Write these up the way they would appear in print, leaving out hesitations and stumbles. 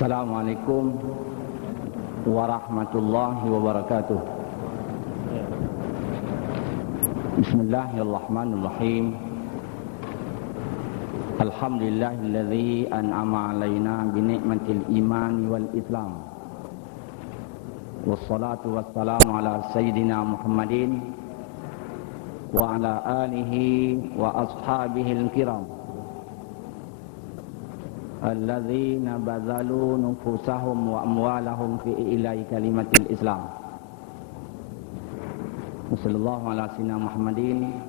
Assalamualaikum warahmatullahi wabarakatuh. Bismillahirrahmanirrahim. Alhamdulillahilladzi an'ama alaina binikmatil iman wal islam. Wassalatu wassalamu ala sayyidina Muhammadin wa ala alihi wa ashabihi al-kiram alladzina bazalu nufusahum wa amwalahum fi ilahi kalimatil islam. Sallallahu ala sayyidina Muhammadin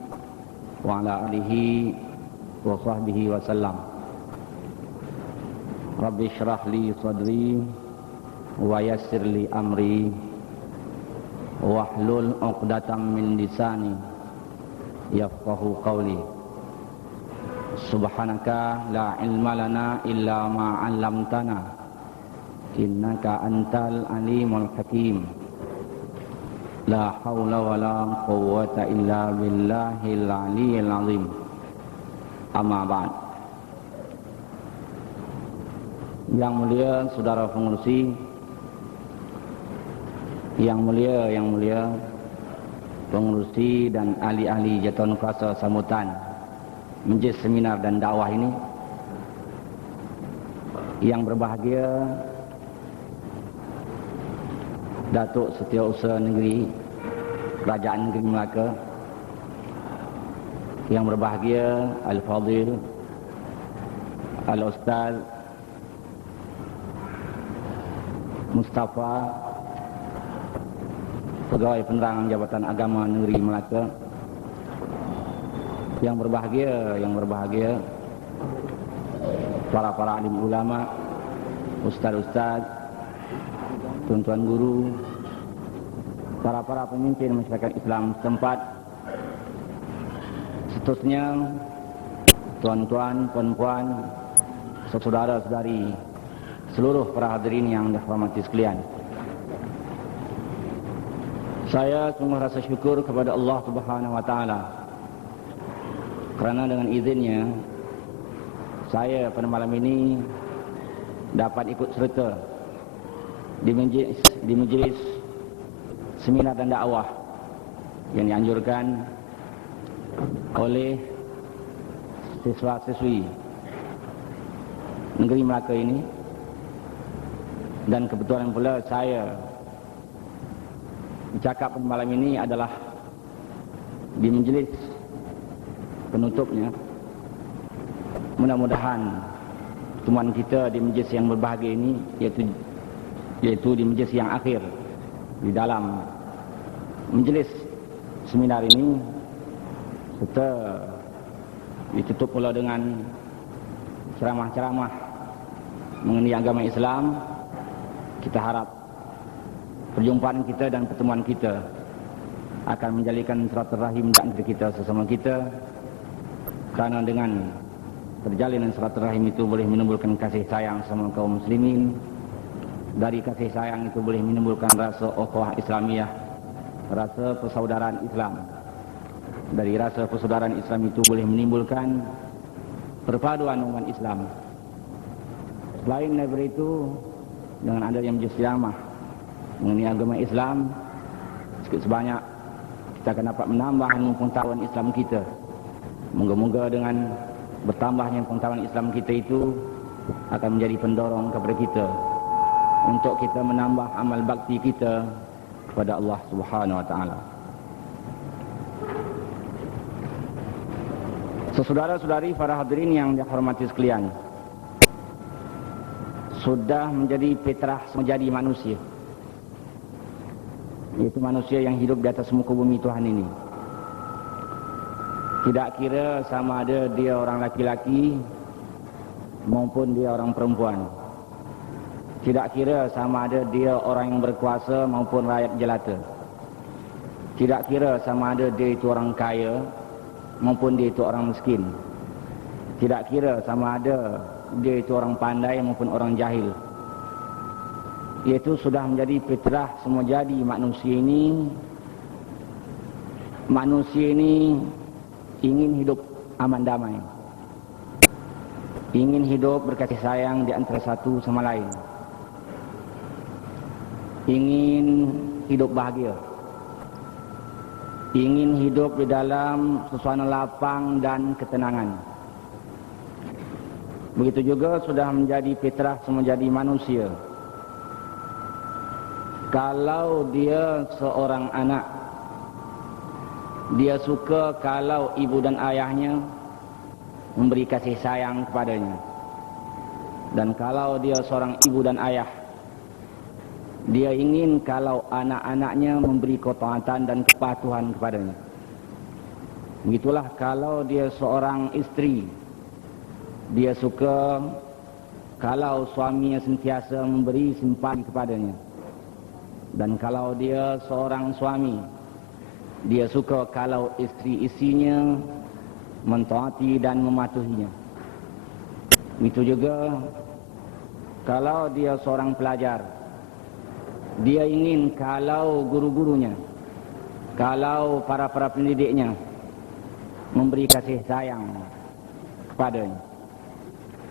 wa ala alihi wa sahbihi wa sallam. Rabbi shrah li sadri wa yassir li amri wahlul 'uqdatam min lisani yafqahu qawli. Subhanaka la ilma lana illa ma 'allamtana innaka antal alimul hakim. La haula wala quwwata illa billahil aliyyil azim. Amma ba'd. Yang mulia saudara pengurusi, yang mulia pengurusi dan ahli-ahli jatuh kuasa sambutan Majlis Seminar dan Dakwah ini, yang berbahagia Datuk Setiausaha Negeri Kerajaan Negeri Melaka, yang berbahagia Al-Fadhil Al-Ustaz Mustafa, Pegawai Penerangan Jabatan Agama Negeri Melaka, yang berbahagia para alim ulama, ustaz-ustaz, tuan-tuan guru, para pemimpin masyarakat Islam setempat, seterusnya tuan-tuan, puan-puan, saudara-saudari, seluruh para hadirin yang dihormati sekalian. Saya sungguh rasa syukur kepada Allah Subhanahu wa taala kerana dengan izinnya saya pada malam ini dapat ikut serta di majlis seminar dan dakwah yang dianjurkan oleh siswa-siswi negeri Melaka ini, dan kebetulan pula saya bercakap pada malam ini adalah di majlis penutupnya. Mudah-mudahan pertemuan kita di majlis yang berbahagia ini, yaitu di majlis yang akhir di dalam majlis seminar ini, serta ditutup pula dengan ceramah-ceramah mengenai agama Islam. Kita harap perjumpaan kita dan pertemuan kita akan menjalikan silaturahim dan kita sesama kita, kerana dengan perjalanan silaturahim itu boleh menimbulkan kasih sayang sama kaum muslimin. Dari kasih sayang itu boleh menimbulkan rasa ukhuwah Islamiyah, rasa persaudaraan Islam. Dari rasa persaudaraan Islam itu boleh menimbulkan perpaduan umat Islam. Selain daripada itu, dengan adanya majlis ceramah mengenai agama Islam, sedikit sebanyak kita akan dapat menambah pengetahuan Islam kita. Moga-moga dengan bertambahnya pengetahuan Islam kita itu akan menjadi pendorong kepada kita untuk kita menambah amal bakti kita kepada Allah Subhanahu wa taala. Saudara-saudari, para hadirin yang dihormati sekalian, sudah menjadi fitrah menjadi manusia, yaitu manusia yang hidup di atas muka bumi Tuhan ini. Tidak kira sama ada dia orang laki-laki maupun dia orang perempuan. Tidak kira sama ada dia orang yang berkuasa maupun rakyat jelata. Tidak kira sama ada dia itu orang kaya maupun dia itu orang miskin. Tidak kira sama ada dia itu orang pandai maupun orang jahil. Iaitu sudah menjadi fitrah semua jadi manusia ini ingin hidup aman damai, ingin hidup berkasih sayang di antara satu sama lain. ingin hidup bahagia, ingin hidup di dalam suasana lapang dan ketenangan. Begitu juga sudah menjadi fitrah menjadi manusia. Kalau dia seorang anak, dia suka kalau ibu dan ayahnya memberi kasih sayang kepadanya. Dan kalau dia seorang ibu dan ayah, dia ingin kalau anak-anaknya memberi ketaatan dan kepatuhan kepadanya. Begitulah kalau dia seorang istri, dia suka kalau suaminya sentiasa memberi simpati kepadanya. Dan kalau dia seorang suami, dia suka kalau istri-istrinya mentaati dan mematuhinya. Itu juga kalau dia seorang pelajar, dia ingin kalau guru-gurunya, kalau para pendidiknya memberi kasih sayang kepadanya.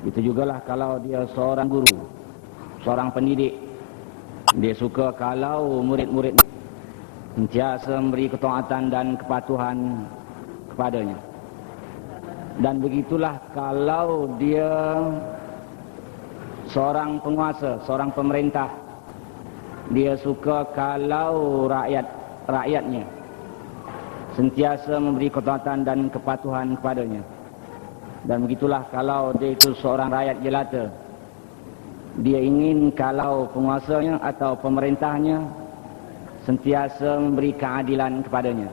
Itu jugalah kalau dia seorang guru, seorang pendidik, dia suka kalau murid-murid sentiasa memberi ketaatan dan kepatuhan kepadanya. Dan begitulah kalau dia seorang penguasa, seorang pemerintah, dia suka kalau rakyatnya sentiasa memberi ketaatan dan kepatuhan kepadanya. Dan begitulah kalau dia itu seorang rakyat jelata, dia ingin kalau penguasanya atau pemerintahnya sentiasa memberi keadilan kepadanya.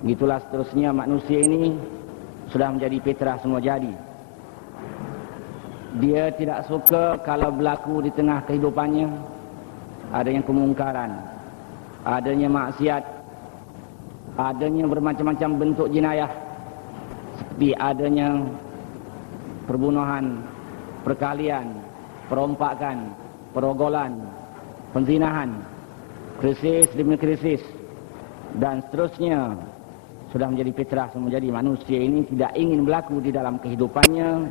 Begitulah seterusnya manusia ini sudah menjadi fitrah semua jadi. Dia tidak suka kalau berlaku di tengah kehidupannya adanya kemungkaran, adanya maksiat, adanya bermacam-macam bentuk jenayah, seperti adanya perbunuhan, perkalian, perompakan, perogolan, penzinahan, krisis demi krisis, dan seterusnya. Sudah menjadi fitrah menjadi manusia ini tidak ingin berlaku di dalam kehidupannya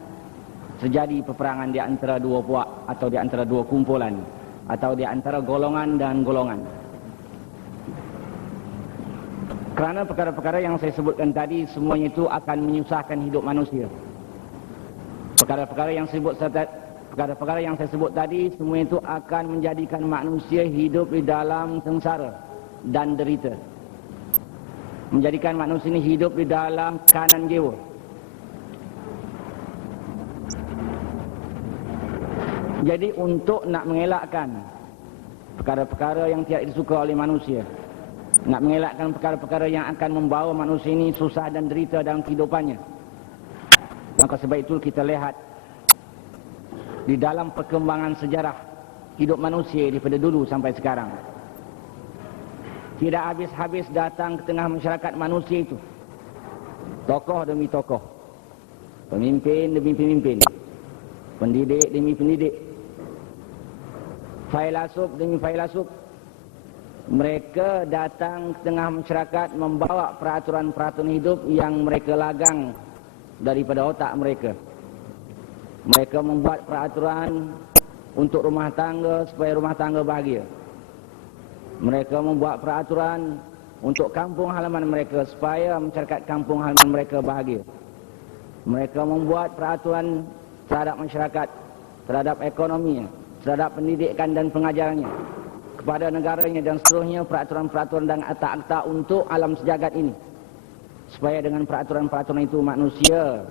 terjadi peperangan di antara dua puak atau di antara dua kumpulan atau di antara golongan dan golongan. Kerana perkara-perkara yang saya sebutkan tadi semuanya itu akan menyusahkan hidup manusia. Perkara-perkara yang saya sebut tadi semuanya itu akan menjadikan manusia hidup di dalam sengsara dan derita. Menjadikan manusia ini hidup di dalam kanan jiwa. Jadi untuk nak mengelakkan perkara-perkara yang tidak disuka oleh manusia, nak mengelakkan perkara-perkara yang akan membawa manusia ini susah dan derita dalam kehidupannya, maka sebab itu kita lihat di dalam perkembangan sejarah hidup manusia daripada dulu sampai sekarang, tidak habis-habis datang ke tengah masyarakat manusia itu tokoh demi tokoh, pemimpin demi pemimpin, pendidik demi pendidik, filsuf demi filsuf. Mereka datang ke tengah masyarakat membawa peraturan-peraturan hidup yang mereka lagang daripada otak mereka. Mereka membuat peraturan untuk rumah tangga supaya rumah tangga bahagia. Mereka membuat peraturan untuk kampung halaman mereka supaya masyarakat kampung halaman mereka bahagia. Mereka membuat peraturan terhadap masyarakat, terhadap ekonominya, terhadap pendidikan dan pengajarannya, kepada negaranya dan seterusnya, peraturan-peraturan dan akta-akta untuk alam sejagat ini. Supaya dengan peraturan-peraturan itu manusia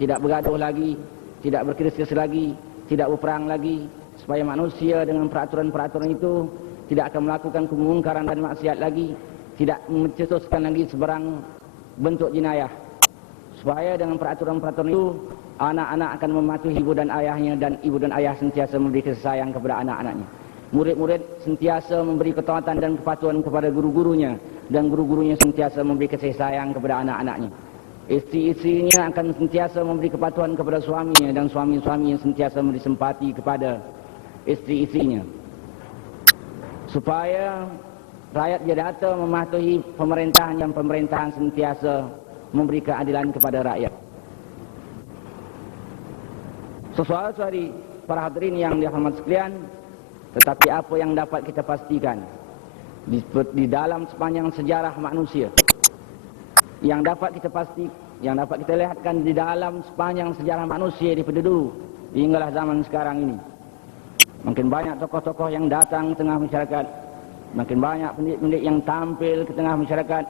tidak bergaduh lagi, tidak berkrisis lagi, tidak berperang lagi. Supaya manusia dengan peraturan-peraturan itu tidak akan melakukan kemungkaran dan maksiat lagi, tidak mencetuskan lagi sebarang bentuk jenayah. Supaya dengan peraturan-peraturan itu anak-anak akan mematuhi ibu dan ayahnya, dan ibu dan ayah sentiasa memberi kasih sayang kepada anak-anaknya. Murid-murid sentiasa memberi ketaatan dan kepatuhan kepada guru-gurunya, dan guru-gurunya sentiasa memberi kasih sayang kepada anak-anaknya. Istri-istrinya akan sentiasa memberi kepatuhan kepada suaminya, dan suami-suaminya sentiasa memberi simpati kepada istri-istrinya. Supaya rakyat jelata mematuhi pemerintahan yang pemerintahan sentiasa memberi keadilan kepada rakyat. Sesuatu hari para hadirin yang dirahmati sekalian, Tetapi apa yang dapat kita pastikan di dalam sepanjang sejarah manusia, yang dapat kita lihatkan di dalam sepanjang sejarah manusia daripada dulu hinggalah zaman sekarang ini, makin banyak tokoh-tokoh yang datang ke tengah masyarakat, makin banyak pendek-pendek yang tampil ke tengah masyarakat,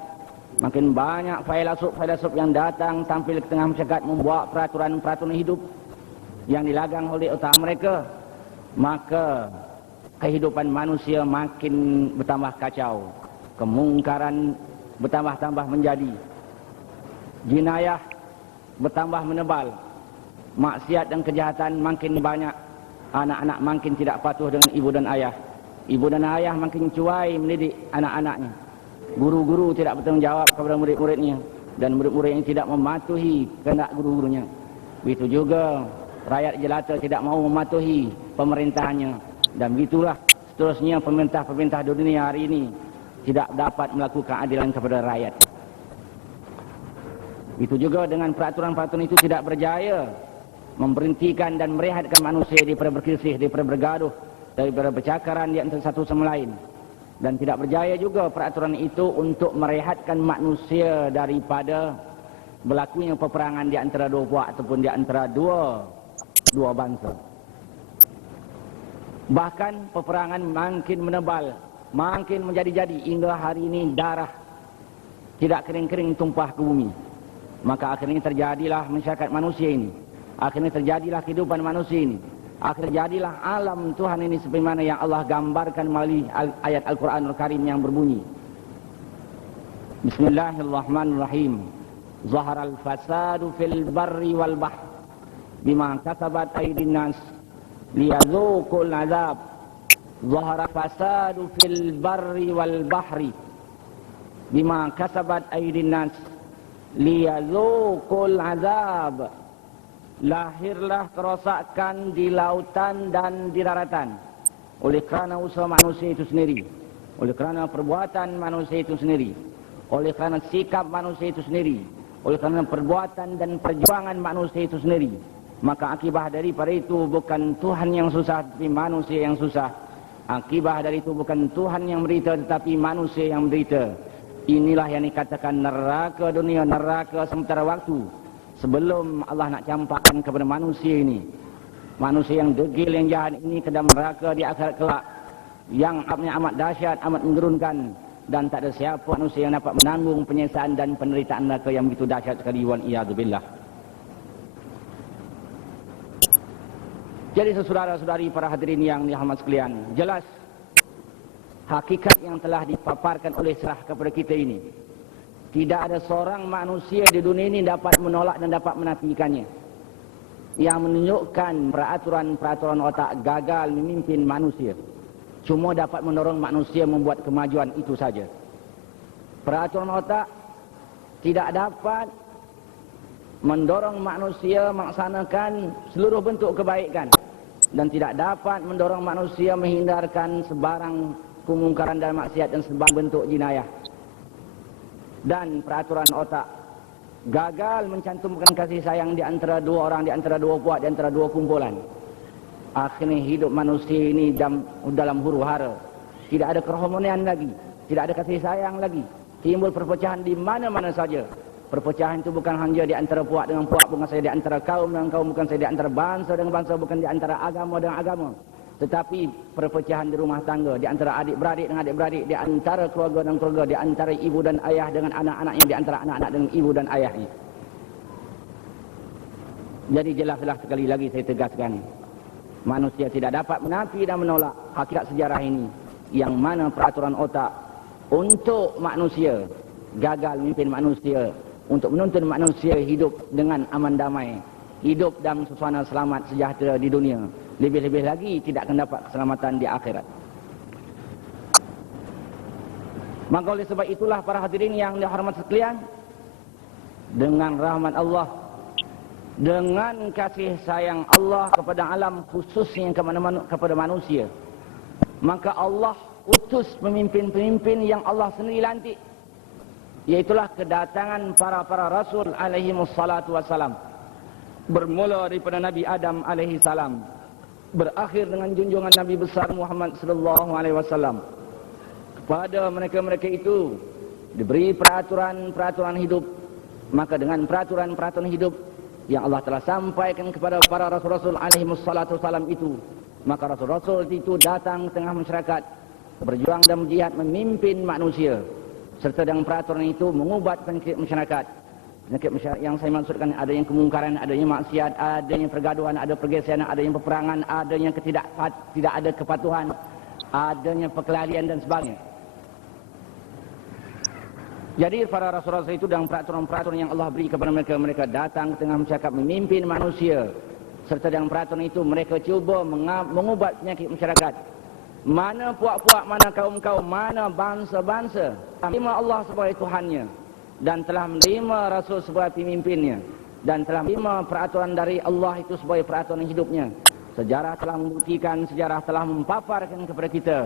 makin banyak filosof-filosof yang datang tampil ke tengah masyarakat membuat peraturan-peraturan hidup yang dilagang oleh otak mereka, maka kehidupan manusia makin bertambah kacau, kemungkaran bertambah-tambah menjadi, jinayah bertambah menebal, maksiat dan kejahatan makin banyak, anak-anak makin tidak patuh dengan ibu dan ayah, ibu dan ayah makin cuai mendidik anak-anaknya, guru-guru tidak bertanggung jawab kepada murid-muridnya, dan murid-murid yang tidak mematuhi kehendak guru-gurunya. Begitu juga rakyat jelata tidak mau mematuhi pemerintahannya. Dan begitulah seterusnya pemerintah-pemerintah di dunia hari ini tidak dapat melakukan keadilan kepada rakyat. Itu juga dengan peraturan-peraturan itu tidak berjaya memberhentikan dan merehatkan manusia daripada berkisih, daripada bergaduh, daripada bercakaran di antara satu sama lain. Dan tidak berjaya juga peraturan itu untuk merehatkan manusia daripada berlakunya peperangan di antara dua puak ataupun di antara dua bangsa. Bahkan peperangan makin menebal, makin menjadi-jadi hingga hari ini darah tidak kering-kering tumpah ke bumi. Maka akhirnya terjadilah masyarakat manusia ini, akhirnya terjadilah kehidupan manusia ini, akhirnya terjadilah alam Tuhan ini sebagaimana yang Allah gambarkan melalui ayat Al-Quranul Karim yang berbunyi, Bismillahirrahmanirrahim. Zaharal fasadu fil barri wal bahr bima kasabat aydin nas liyadzuqul azab. Zahara fasadu fil barri wal bahri bima kasabat aydin nas liyadzuqul azab. Lahirlah kerosakan di lautan dan di daratan oleh kerana usaha manusia itu sendiri, oleh kerana perbuatan manusia itu sendiri, oleh kerana sikap manusia itu sendiri, oleh kerana perbuatan dan perjuangan manusia itu sendiri. Maka akibat daripada itu bukan Tuhan yang susah, tetapi manusia yang susah. Akibat dari itu bukan Tuhan yang menderita, tetapi manusia yang menderita. Inilah yang dikatakan neraka dunia, neraka sementara waktu. Sebelum Allah nak campakkan kepada manusia ini, manusia yang degil, yang jahat ini, ke dalam neraka di akhirat kelak, yang amat dahsyat, amat menggerunkan. Dan tak ada siapa manusia yang dapat menanggung penyiksaan dan penderitaan neraka yang begitu dahsyat sekali. Wal iyadu billah. Jadi saudara-saudari para hadirin yang dihormati sekalian, jelas hakikat yang telah dipaparkan oleh serah kepada kita ini, tidak ada seorang manusia di dunia ini dapat menolak dan dapat menafikannya. Yang menunjukkan peraturan-peraturan otak gagal memimpin manusia, cuma dapat mendorong manusia membuat kemajuan itu saja. Peraturan otak tidak dapat mendorong manusia melaksanakan seluruh bentuk kebaikan, dan tidak dapat mendorong manusia menghindarkan sebarang kemungkaran dan maksiat dan sebarang bentuk jinayah. Dan peraturan otak gagal mencantumkan kasih sayang di antara dua orang, di antara dua puak, di antara dua kumpulan. Akhirnya hidup manusia ini dalam huru-hara, tidak ada keharmonian lagi, tidak ada kasih sayang lagi, timbul perpecahan di mana-mana saja. Perpecahan itu bukan hanya di antara puak dengan puak, bukan saja di antara kaum dengan kaum, bukan saja di antara bangsa dengan bangsa, bukan di antara agama dengan agama, tetapi perpecahan di rumah tangga, di antara adik-beradik dengan adik-beradik, di antara keluarga dan keluarga, di antara ibu dan ayah dengan anak-anaknya, di antara anak-anak dengan ibu dan ayahnya. Jadi jelas-jelas sekali lagi saya tegaskan, manusia tidak dapat menafi dan menolak hakikat sejarah ini, yang mana peraturan otak untuk manusia gagal memimpin manusia, untuk menuntun manusia hidup dengan aman damai, hidup dalam suasana selamat sejahtera di dunia, lebih-lebih lagi tidak akan dapat keselamatan di akhirat. Maka oleh sebab itulah para hadirin yang dihormati sekalian, dengan rahmat Allah, dengan kasih sayang Allah kepada alam, khususnya kepada manusia, maka Allah utus pemimpin-pemimpin yang Allah sendiri lantik, iaitulah kedatangan para rasul alaihi wassalatu wassalam, bermula daripada Nabi Adam alaihi salam, berakhir dengan junjungan Nabi besar Muhammad sallallahu alaihi wasallam. Kepada mereka-mereka itu diberi peraturan-peraturan hidup. Maka dengan peraturan-peraturan hidup yang Allah telah sampaikan kepada para rasul-rasul alaihi wassalatu wasallam itu, maka rasul-rasul itu datang tengah masyarakat, berjuang dan berjihad memimpin manusia, serta dengan peraturan itu mengubat penyakit masyarakat. Penyakit masyarakat yang saya maksudkan adanya kemungkaran, adanya maksiat, adanya pergaduhan, ada pergeseran, adanya peperangan, adanya tidak ada kepatuhan, adanya perkelahian dan sebagainya. Jadi para rasul-rasul itu dengan peraturan-peraturan yang Allah beri kepada mereka, mereka datang ke tengah masyarakat memimpin manusia, serta dengan peraturan itu mereka cuba mengubat penyakit masyarakat. Mana puak-puak, mana kaum-kaum, mana bangsa-bangsa menerima Allah sebagai Tuhannya dan telah menerima Rasul sebagai pemimpinnya dan telah menerima peraturan dari Allah itu sebagai peraturan hidupnya. Sejarah telah membuktikan, sejarah telah mempaparkan kepada kita,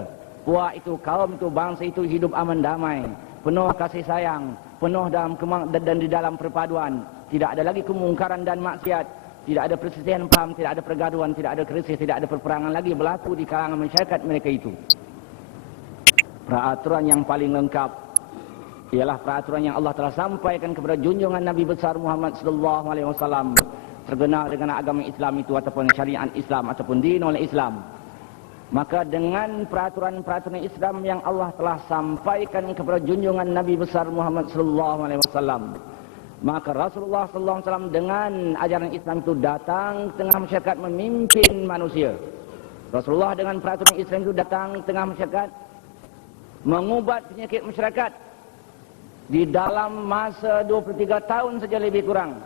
puak itu, kaum itu, bangsa itu hidup aman damai, penuh kasih sayang, penuh dan di dalam perpaduan. Tidak ada lagi kemungkaran dan maksiat, tidak ada perselisihan paham, tidak ada pergaduhan, tidak ada krisis, tidak ada peperangan lagi berlaku di kalangan masyarakat mereka itu. Peraturan yang paling lengkap ialah peraturan yang Allah telah sampaikan kepada junjungan Nabi besar Muhammad sallallahu alaihi wasallam, terkenal dengan agama Islam itu ataupun syariat Islam ataupun dinul Islam. Maka dengan peraturan-peraturan Islam yang Allah telah sampaikan kepada junjungan Nabi besar Muhammad sallallahu alaihi wasallam, maka Rasulullah sallallahu alaihi wasallam dengan ajaran Islam itu datang tengah masyarakat memimpin manusia. Rasulullah dengan peraturan Islam itu datang tengah masyarakat mengubat penyakit masyarakat di dalam masa 23 tahun saja lebih kurang.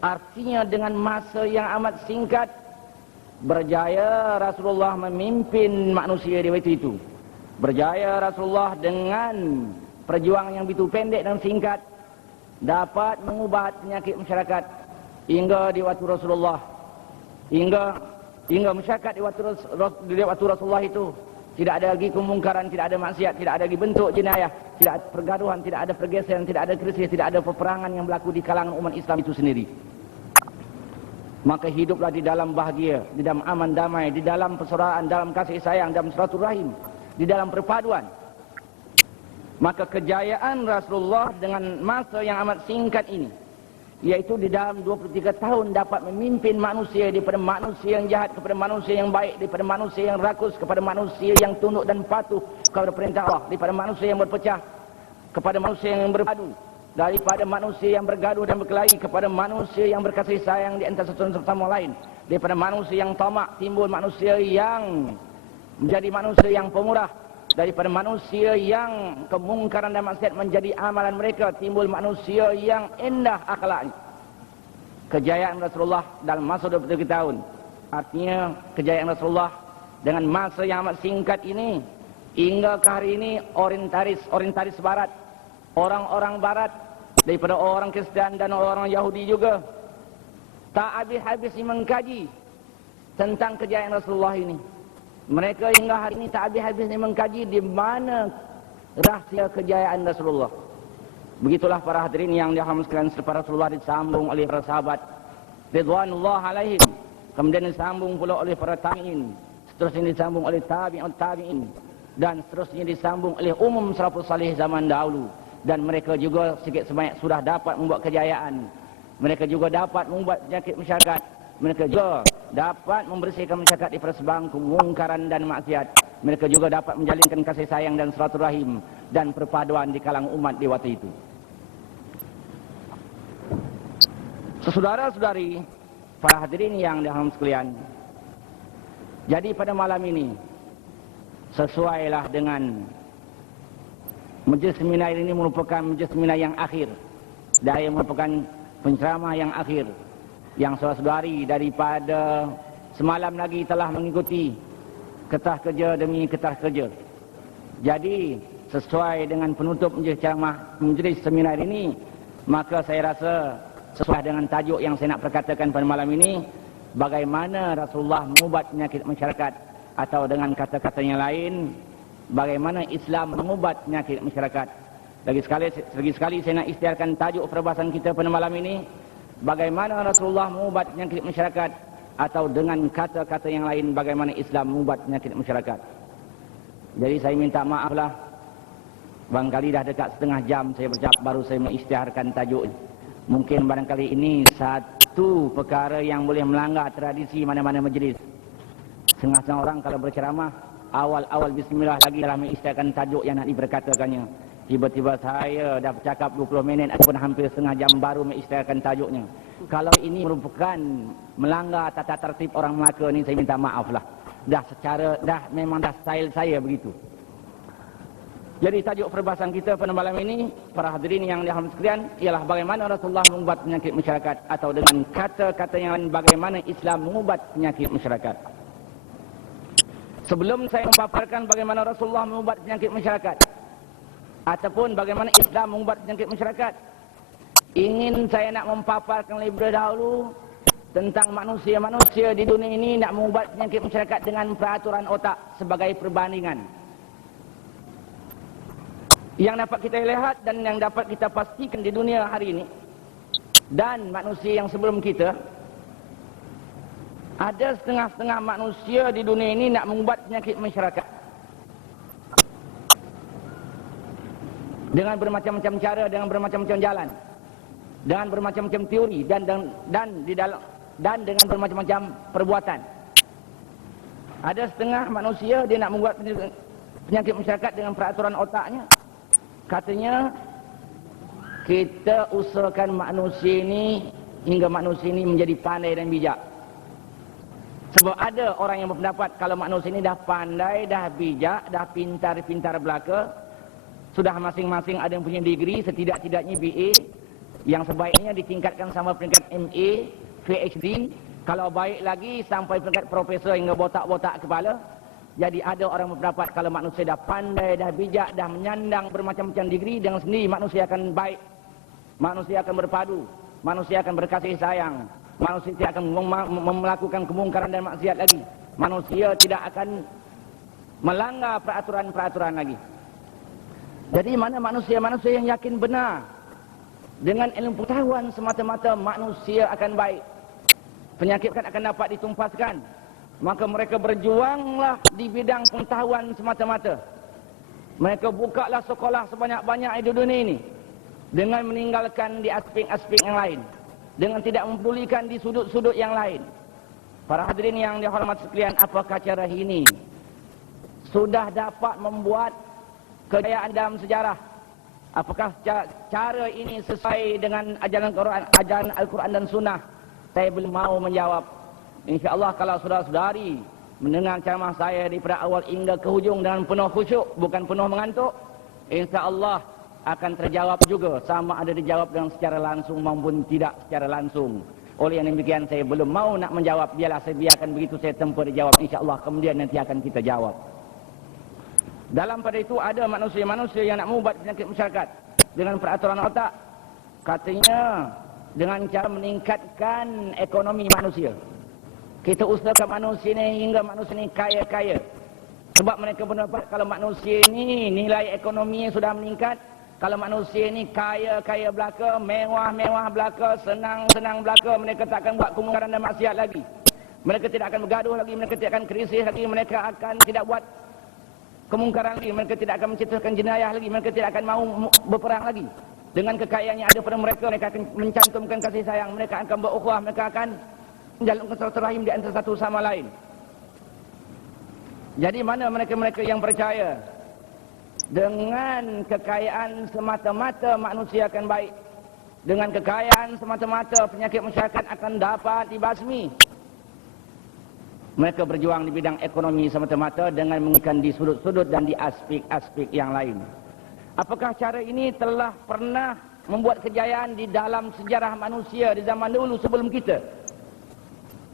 Artinya dengan masa yang amat singkat berjaya Rasulullah memimpin manusia di waktu itu. Berjaya Rasulullah dengan perjuangan yang begitu pendek dan singkat dapat mengubah penyakit masyarakat hingga di waktu Rasulullah, hingga masyarakat di waktu Rasulullah itu tidak ada lagi kemungkaran, tidak ada maksiat, tidak ada lagi bentuk jenayah, tidak ada pergaduhan, tidak ada pergeseran, tidak ada krisis, tidak ada peperangan yang berlaku di kalangan umat Islam itu sendiri. Maka hiduplah di dalam bahagia, di dalam aman damai, di dalam persaudaraan, dalam kasih sayang, dalam silaturahim, di dalam perpaduan. Maka kejayaan Rasulullah dengan masa yang amat singkat ini, yaitu di dalam 23 tahun dapat memimpin manusia daripada manusia yang jahat kepada manusia yang baik, daripada manusia yang rakus kepada manusia yang tunduk dan patuh kepada perintah Allah, daripada manusia yang berpecah kepada manusia yang berpadu, daripada manusia yang bergaduh dan berkelahi kepada manusia yang berkasih sayang di antara satu sama lain, daripada manusia yang tamak timbul manusia yang menjadi manusia yang pemurah, daripada manusia yang kemungkaran dan maksiat menjadi amalan mereka, timbul manusia yang indah akhlaknya. Kejayaan Rasulullah dalam masa 23 tahun, artinya kejayaan Rasulullah dengan masa yang amat singkat ini, hingga ke hari ini orientalis barat, orang-orang barat, daripada orang Kristen dan orang Yahudi juga, tak habis-habis mengkaji tentang kejayaan Rasulullah ini. Mereka hingga hari ini tak habis-habis mengkaji di mana rahsia kejayaan Rasulullah. Begitulah para hadirin yang dirahmati sekalian, Rasulullah disambung oleh para sahabat ridwanullah alaihim, kemudian disambung pula oleh para tabi'in, seterusnya disambung oleh tabi'in, dan seterusnya disambung oleh umum salafus salih zaman dahulu. Dan mereka juga sedikit sebanyak sudah dapat membuat kejayaan. Mereka juga dapat membuat penyakit masyarakat. Mereka juga dapat membersihkan masyarakat daripada sebangku kemungkaran dan maksiat. Mereka juga dapat menjalinkan kasih sayang dan silaturahim dan perpaduan di kalangan umat di waktu itu. Saudara-saudari, para hadirin yang dirahmati sekalian, jadi pada malam ini sesuailah dengan majlis seminar ini merupakan majlis seminar yang akhir, dan merupakan penceramah yang akhir, yang saudara-saudari daripada semalam lagi telah mengikuti ketah kerja demi ketah kerja. Jadi sesuai dengan penutup majlis seminar ini, maka saya rasa sesuai dengan tajuk yang saya nak perkatakan pada malam ini, bagaimana Rasulullah mengubat penyakit masyarakat, atau dengan kata-kata yang lain, bagaimana Islam mengubat penyakit masyarakat. Lagi sekali saya nak istiarkan tajuk perbahasan kita pada malam ini, bagaimana Rasulullah mengubat penyakit masyarakat, atau dengan kata-kata yang lain bagaimana Islam mengubat penyakit masyarakat. Jadi saya minta maaflah, barangkali dah dekat setengah jam saya bercakap baru saya mengisytiharkan tajuk. Mungkin barangkali ini satu perkara yang boleh melanggar tradisi mana-mana majlis. Setengah-setengah orang kalau berceramah, awal-awal bismillah lagi dalam mengisytiharkan tajuk yang nak diberkatakannya. Tiba-tiba saya dah bercakap 20 minit ataupun hampir setengah jam baru mengisytiharkan tajuknya. Kalau ini merupakan melanggar tata tertib orang Melaka ni, saya minta maaf lah. Memang dah style saya begitu. Jadi tajuk perbahasan kita pada malam ini, para hadirin yang dirahmati sekalian, ialah bagaimana Rasulullah mengubat penyakit masyarakat, atau dengan kata-kata yang lain bagaimana Islam mengubat penyakit masyarakat. Sebelum saya memaparkan bagaimana Rasulullah mengubat penyakit masyarakat ataupun bagaimana Islam mengubat penyakit masyarakat, ingin saya nak memaparkan lebih dahulu tentang manusia-manusia di dunia ini nak mengubat penyakit masyarakat dengan peraturan otak sebagai perbandingan. Yang dapat kita lihat dan yang dapat kita pastikan di dunia hari ini dan manusia yang sebelum kita, ada setengah-setengah manusia di dunia ini nak mengubat penyakit masyarakat dengan bermacam-macam cara, dengan bermacam-macam jalan, dengan bermacam-macam teori dan dengan bermacam-macam perbuatan. Ada setengah manusia dia nak membuat penyakit masyarakat dengan peraturan otaknya. Katanya, kita usahakan manusia ini hingga manusia ini menjadi pandai dan bijak. Sebab ada orang yang berpendapat kalau manusia ini dah pandai, dah bijak, dah pintar-pintar belaka, sudah masing-masing ada yang punya degree, setidak-tidaknya BA, yang sebaiknya ditingkatkan sampai peringkat MA, PhD, kalau baik lagi sampai peringkat profesor hingga botak-botak kepala. Jadi ada orang berpendapat kalau manusia dah pandai, dah bijak, dah menyandang bermacam-macam degree, dengan sendiri manusia akan baik, manusia akan berpadu, manusia akan berkasih sayang, manusia tidak akan melakukan kemungkaran dan maksiat lagi, manusia tidak akan melanggar peraturan-peraturan lagi. Jadi mana manusia-manusia yang yakin benar dengan ilmu pengetahuan semata-mata manusia akan baik, penyakit akan dapat ditumpaskan, maka mereka berjuanglah di bidang pengetahuan semata-mata. Mereka bukalah sekolah sebanyak-banyak di dunia ini dengan meninggalkan di aspek-aspek yang lain, dengan tidak mempedulikan di sudut-sudut yang lain. Para hadirin yang dihormati sekalian, apakah cara ini sudah dapat membuat kejayaan dalam sejarah? Apakah cara ini sesuai dengan ajaran Al-Quran dan Sunnah? Saya belum mau menjawab. InsyaAllah kalau saudara-saudari mendengar ceramah saya daripada awal hingga ke hujung dengan penuh khusyuk, bukan penuh mengantuk, InsyaAllah akan terjawab juga, sama ada dijawab dengan secara langsung maupun tidak secara langsung. Oleh yang demikian saya belum mau nak menjawab. Biarlah saya biarkan begitu, saya tempa dijawab InsyaAllah, kemudian nanti akan kita jawab. Dalam pada itu ada manusia-manusia yang nak mengubat penyakit masyarakat dengan peraturan otak. Katanya dengan cara meningkatkan ekonomi manusia. Kita usahakan manusia ini hingga manusia ini kaya-kaya. Sebab mereka berpendapat kalau manusia ini nilai ekonominya sudah meningkat, kalau manusia ini kaya-kaya belaka, mewah-mewah belaka, senang-senang belaka, mereka tak akan buat kemungkaran dan maksiat lagi. Mereka tidak akan bergaduh lagi, mereka tidak akan krisis lagi, mereka akan tidak buat kemungkaran lagi, mereka tidak akan menciptakan jenayah lagi, mereka tidak akan mau berperang lagi. Dengan kekayaan yang ada pada mereka, mereka akan mencantumkan kasih sayang, mereka akan berukhuwah, mereka akan menjalankan silaturahim di antara satu sama lain. Jadi mana mereka-mereka yang percaya dengan kekayaan semata-mata manusia akan baik, dengan kekayaan semata-mata penyakit masyarakat akan dapat dibasmi? Mereka berjuang di bidang ekonomi semata-mata dengan mengikat di sudut-sudut dan di aspek-aspek yang lain. Apakah cara ini telah pernah membuat kejayaan di dalam sejarah manusia di zaman dulu sebelum kita?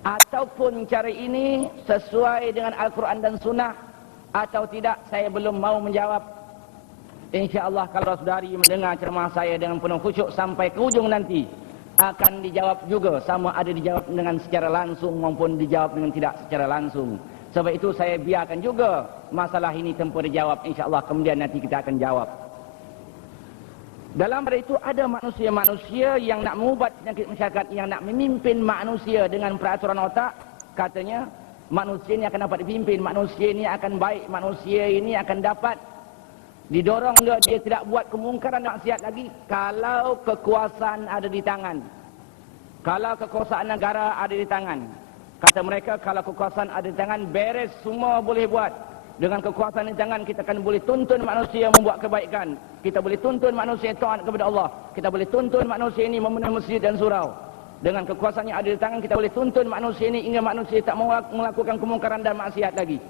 Ataupun cara ini sesuai dengan Al-Quran dan Sunnah atau tidak? Saya belum mau menjawab. InsyaAllah kalau saudari mendengar ceramah saya dengan penuh khusyuk sampai ke ujung nanti, akan dijawab juga, sama ada dijawab dengan secara langsung maupun dijawab dengan tidak secara langsung. Sebab itu saya biarkan juga masalah ini tempoh dijawab, InsyaAllah kemudian nanti kita akan jawab. Dalam pada itu ada manusia-manusia yang nak mengubat penyakit masyarakat, yang nak memimpin manusia dengan peraturan otak, katanya manusia ini akan dapat dipimpin, manusia ini akan baik, manusia ini akan dapat didorong dia tidak buat kemungkaran dan maksiat lagi kalau kekuasaan ada di tangan. Kalau kekuasaan negara ada di tangan. Kata mereka, kalau kekuasaan ada di tangan, beres, semua boleh buat. Dengan kekuasaan di tangan, kita akan boleh tuntun manusia membuat kebaikan. Kita boleh tuntun manusia taat kepada Allah. Kita boleh tuntun manusia ini memenuhi masjid dan surau. Dengan kekuasaan yang ada di tangan, kita boleh tuntun manusia ini hingga manusia tak melakukan kemungkaran dan maksiat lagi.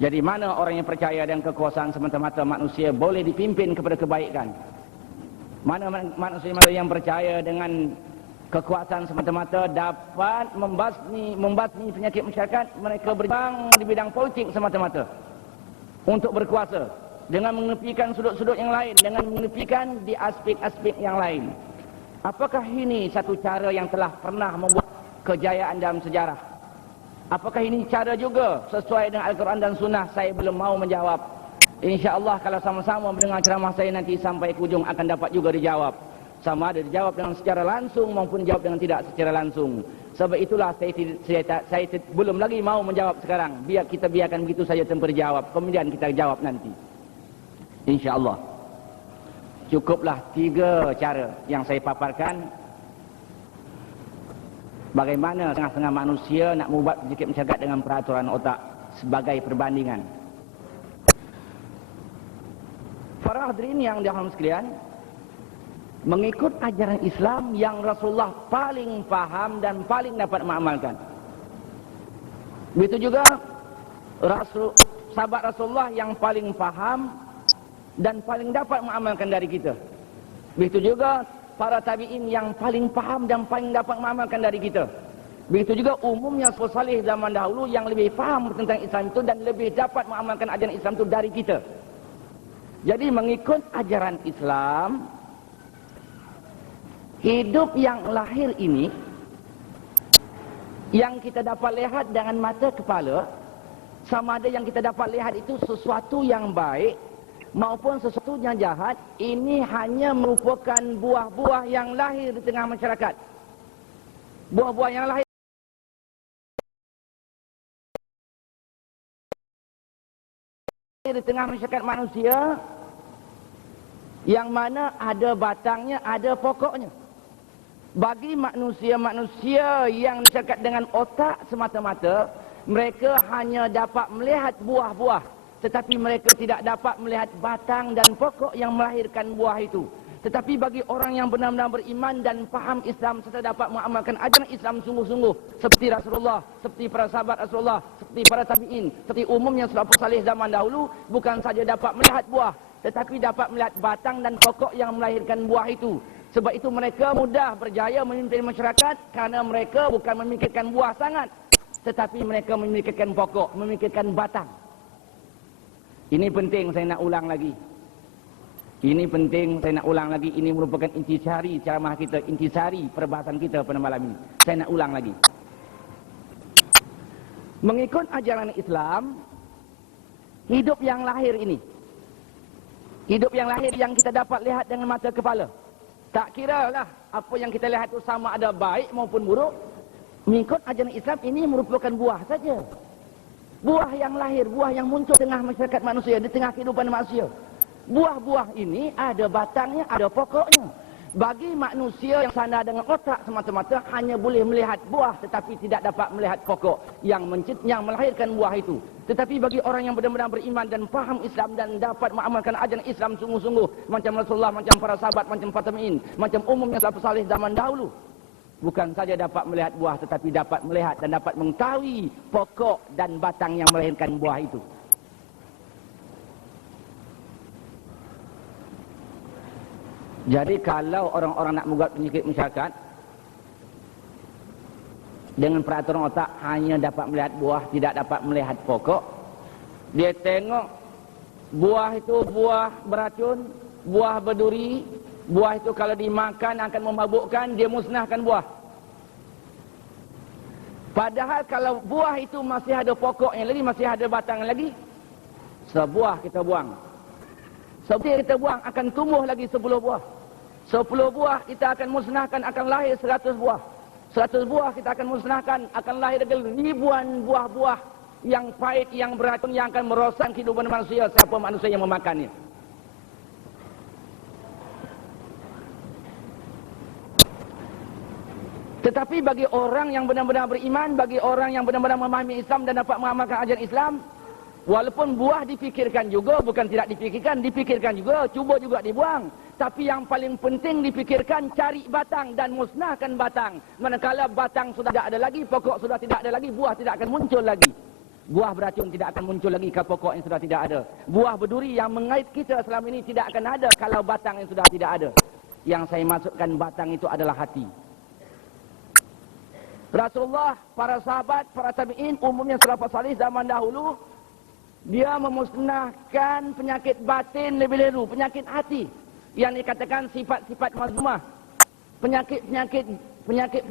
Jadi mana orang yang percaya dengan kekuasaan semata-mata manusia boleh dipimpin kepada kebaikan? Mana manusia yang percaya dengan kekuasaan semata-mata dapat membasmi penyakit masyarakat? Mereka berjuang di bidang politik semata-mata untuk berkuasa, dengan mengepikan sudut-sudut yang lain, dengan mengepikan di aspek-aspek yang lain. Apakah ini satu cara yang telah pernah membuat kejayaan dalam sejarah? Apakah ini cara juga sesuai dengan Al-Quran dan Sunnah? Saya belum mau menjawab. InsyaAllah kalau sama-sama mendengar ceramah saya nanti sampai ke ujung akan dapat juga dijawab. Sama ada dijawab dengan secara langsung maupun dijawab dengan tidak secara langsung. Sebab itulah saya belum lagi mau menjawab sekarang. Kita biarkan begitu saja tanpa dijawab. Kemudian kita jawab nanti. InsyaAllah. Cukuplah 3 cara yang saya paparkan. Bagaimana setengah-setengah manusia nak membuat sedikit masyarakat dengan peraturan otak sebagai perbandingan. Para hadirin yang dirahmati sekalian, mengikut ajaran Islam yang Rasulullah paling faham dan paling dapat mengamalkan. Begitu juga sahabat Rasulullah yang paling faham dan paling dapat mengamalkan dari kita. Begitu juga para tabi'in yang paling faham dan paling dapat mengamalkan dari kita. Begitu juga umumnya salafus salih zaman dahulu yang lebih faham tentang Islam itu dan lebih dapat mengamalkan ajaran Islam itu dari kita. Jadi mengikut ajaran Islam, hidup yang lahir ini, yang kita dapat lihat dengan mata kepala, sama ada yang kita dapat lihat itu sesuatu yang baik maupun sesuatu yang jahat, ini hanya merupakan buah-buah yang lahir di tengah masyarakat. Buah-buah yang lahir di tengah masyarakat manusia, yang mana ada batangnya, ada pokoknya. Bagi manusia-manusia yang dekat dengan otak semata-mata, mereka hanya dapat melihat buah-buah, tetapi mereka tidak dapat melihat batang dan pokok yang melahirkan buah itu. Tetapi bagi orang yang benar-benar beriman dan faham Islam serta dapat mengamalkan ajaran Islam sungguh-sungguh, seperti Rasulullah, seperti para sahabat Rasulullah, seperti para tabi'in, seperti umumnya salafus salih zaman dahulu, bukan saja dapat melihat buah, tetapi dapat melihat batang dan pokok yang melahirkan buah itu. Sebab itu mereka mudah berjaya memimpin masyarakat karena mereka bukan memikirkan buah sangat, tetapi mereka memikirkan pokok, memikirkan batang. Ini penting saya nak ulang lagi. Ini penting saya nak ulang lagi. Ini merupakan intisari ceramah kita, intisari perbahasan kita pada malam ini. Saya nak ulang lagi. Mengikut ajaran Islam, hidup yang lahir ini, hidup yang lahir yang kita dapat lihat dengan mata kepala, tak kira lah apa yang kita lihat itu sama ada baik maupun buruk. Mengikut ajaran Islam ini merupakan buah saja. Buah yang lahir, buah yang muncul di tengah masyarakat manusia, di tengah kehidupan manusia. Buah-buah ini ada batangnya, ada pokoknya. Bagi manusia yang sana dengan otak semata-mata hanya boleh melihat buah tetapi tidak dapat melihat pokok yang melahirkan buah itu. Tetapi bagi orang yang benar-benar beriman dan faham Islam dan dapat mengamalkan ajaran Islam sungguh-sungguh, macam Rasulullah, macam para sahabat, macam para tabi'in, macam umumnya salafus salih zaman dahulu, bukan saja dapat melihat buah tetapi dapat melihat dan dapat mengetahui pokok dan batang yang melahirkan buah itu. Jadi kalau orang-orang nak membuat penyakit masyarakat dengan peraturan otak hanya dapat melihat buah, tidak dapat melihat pokok, dia tengok buah itu buah beracun, buah berduri, buah itu kalau dimakan akan memabukkan, dia musnahkan buah. Padahal kalau buah itu masih ada pokoknya lagi, masih ada batangnya lagi, sebuah kita buang. Seperti kita buang akan tumbuh lagi 10 buah. 10 buah kita akan musnahkan, akan lahir 100 buah. 100 buah kita akan musnahkan, akan lahir ribuan buah-buah yang pahit, yang beracun, yang akan merosakkan kehidupan manusia, siapa manusia yang memakannya. Tetapi bagi orang yang benar-benar beriman, bagi orang yang benar-benar memahami Islam dan dapat mengamalkan ajaran Islam, walaupun buah dipikirkan juga, bukan tidak dipikirkan juga, cuba juga dibuang. Tapi yang paling penting dipikirkan, cari batang dan musnahkan batang. Manakala batang sudah tidak ada lagi, pokok sudah tidak ada lagi, buah tidak akan muncul lagi. Buah beracun tidak akan muncul lagi kalau pokok yang sudah tidak ada. Buah berduri yang mengait kita selama ini tidak akan ada kalau batang yang sudah tidak ada. Yang saya maksudkan batang itu adalah hati. Rasulullah, para sahabat, para tabi'in, umumnya salafus salih zaman dahulu, dia memusnahkan penyakit batin lebih dahulu, penyakit hati. Yang dikatakan sifat-sifat mazmumah. Penyakit batin, penyakit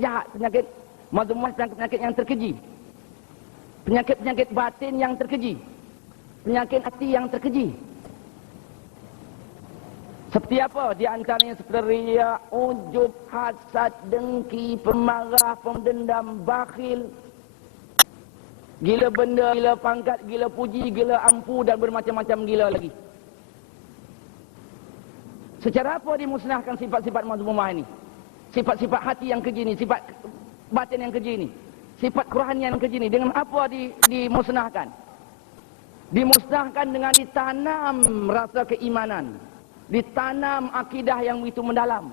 jahat, penyakit mazmumah, penyakit yang terkeji. Penyakit batin yang terkeji. Penyakit hati yang terkeji. Seperti apa? Di antaranya seperti riya, ujub, hasad, dengki, pemarah, pendendam, bakhil, gila benda, gila pangkat, gila puji, gila ampu dan bermacam-macam gila lagi. Secara apa dimusnahkan sifat-sifat mazmumah ini? Sifat-sifat hati yang keji ini, sifat batin yang keji ini, sifat kerohanian yang keji ini. Dengan apa dimusnahkan? Dimusnahkan dengan ditanam rasa keimanan, ditanam akidah yang begitu mendalam,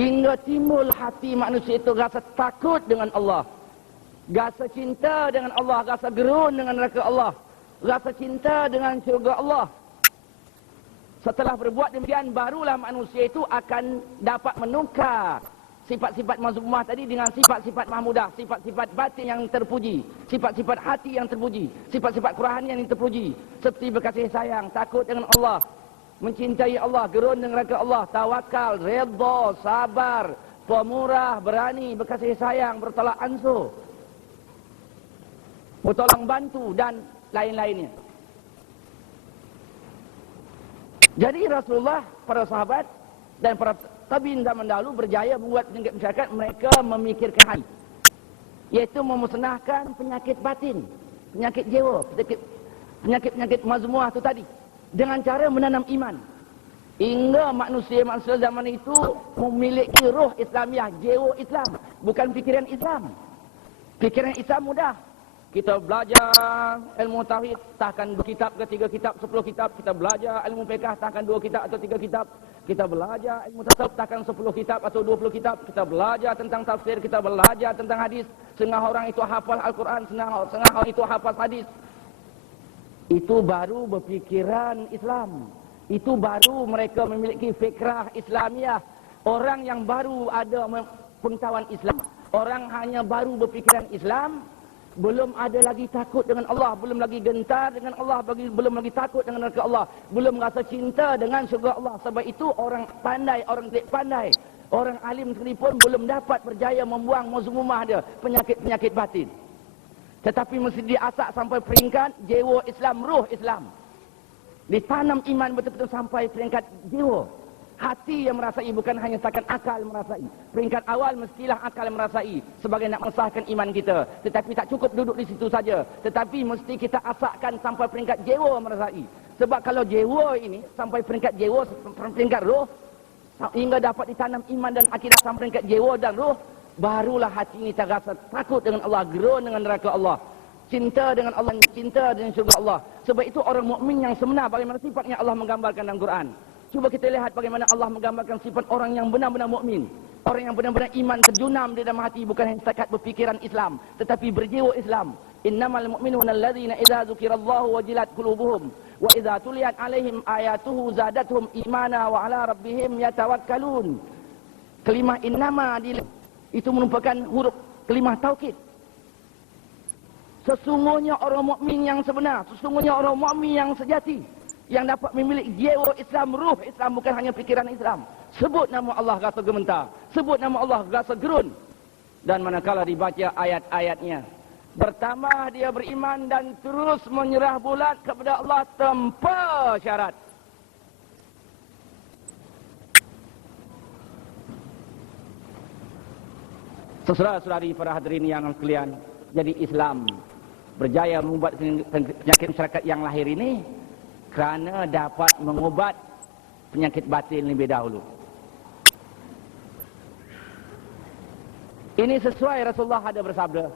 hingga timbul hati manusia itu rasa takut dengan Allah, rasa cinta dengan Allah, rasa gerun dengan neraka Allah, rasa cinta dengan syurga Allah. Setelah berbuat demikian, barulah manusia itu akan dapat menukar sifat-sifat mazmumah tadi dengan sifat-sifat mahmudah, sifat-sifat batin yang terpuji, sifat-sifat hati yang terpuji, sifat-sifat kerohanian yang terpuji, seperti berkasih sayang, takut dengan Allah, mencintai Allah, gerun dengan neraka Allah, tawakal, redha, sabar, pemurah, berani, berkasih sayang, bertolak ansur, bertolong bantu dan lain-lainnya. Jadi Rasulullah, para sahabat dan para tabi'in zaman dahulu berjaya membuat masyarakat mereka memikirkan hati, yaitu memusnahkan penyakit batin, penyakit jiwa, penyakit mazmuah itu tadi, dengan cara menanam iman. Hingga manusia zaman itu memiliki roh Islamiah, jiwa Islam, bukan fikiran Islam. Fikiran Islam mudah. Kita belajar ilmu tauhid, tahkan 2 kitab ke 3 kitab, 10 kitab. Kita belajar ilmu fiqh, tahkan 2 kitab atau 3 kitab. Kita belajar ilmu tasawuf, tahkan 10 kitab atau 20 kitab. Kita belajar tentang tafsir, kita belajar tentang hadis. Setengah orang itu hafal Al-Quran, setengah orang itu hafal hadis. Itu baru berfikiran Islam. Itu baru mereka memiliki fikrah Islamiah. Orang yang baru ada pengetahuan Islam, orang hanya baru berfikiran Islam, belum ada lagi takut dengan Allah, belum lagi gentar dengan Allah, belum lagi takut dengan neraka Allah, belum rasa cinta dengan syurga Allah. Sebab itu orang pandai, orang tidak pandai, orang alim sekalipun belum dapat berjaya membuang mazmumah dia, penyakit-penyakit batin. Tetapi mesti diasak sampai peringkat jiwa Islam, roh Islam. Ditanam iman betul-betul sampai peringkat jiwa. Hati yang merasai, bukan hanya setakat akal merasai. Peringkat awal mestilah akal merasai sebagai nak mensahkan iman kita. Tetapi tak cukup duduk di situ saja. Tetapi mesti kita asakkan sampai peringkat jiwa merasai. Sebab kalau jiwa ini sampai peringkat jiwa, peringkat roh, hingga dapat ditanam iman dan akidah sampai peringkat jiwa dan roh, barulah hati ini terasa takut dengan Allah, gerun dengan neraka Allah, cinta dengan Allah, cinta dengan syurga Allah. Sebab itu orang mukmin yang sebenar, bagaimana sifatnya Allah menggambarkan dalam Quran. Cuba kita lihat bagaimana Allah menggambarkan sifat orang yang benar-benar mukmin, orang yang benar-benar iman terjunam di dalam hati, bukan hanya setakat berfikiran Islam, tetapi berjiwa Islam. Innamal mu'minuna alladzina idza dzukirallahu wajilat qulubuhum wa idza tuliyat alaihim ayatuhu zadatuhum imana wa ala rabbihim yatawakkalun. Kalimah innama itu merupakan huruf kalimah taukid. Sesungguhnya orang mukmin yang sebenar, sesungguhnya orang mukmin yang sejati, yang dapat memiliki jiwa Islam, ruh Islam, bukan hanya fikiran Islam. Sebut nama Allah rasa gementar, sebut nama Allah rasa gerun. Dan manakala dibaca ayat-ayatnya, bertambah dia beriman dan terus menyerah bulat kepada Allah tanpa syarat. Saudara-saudari para hadirin yang sekalian, jadi Islam berjaya mengubat penyakit masyarakat yang lahir ini kerana dapat mengubat penyakit batin lebih dahulu. Ini sesuai Rasulullah ada bersabda,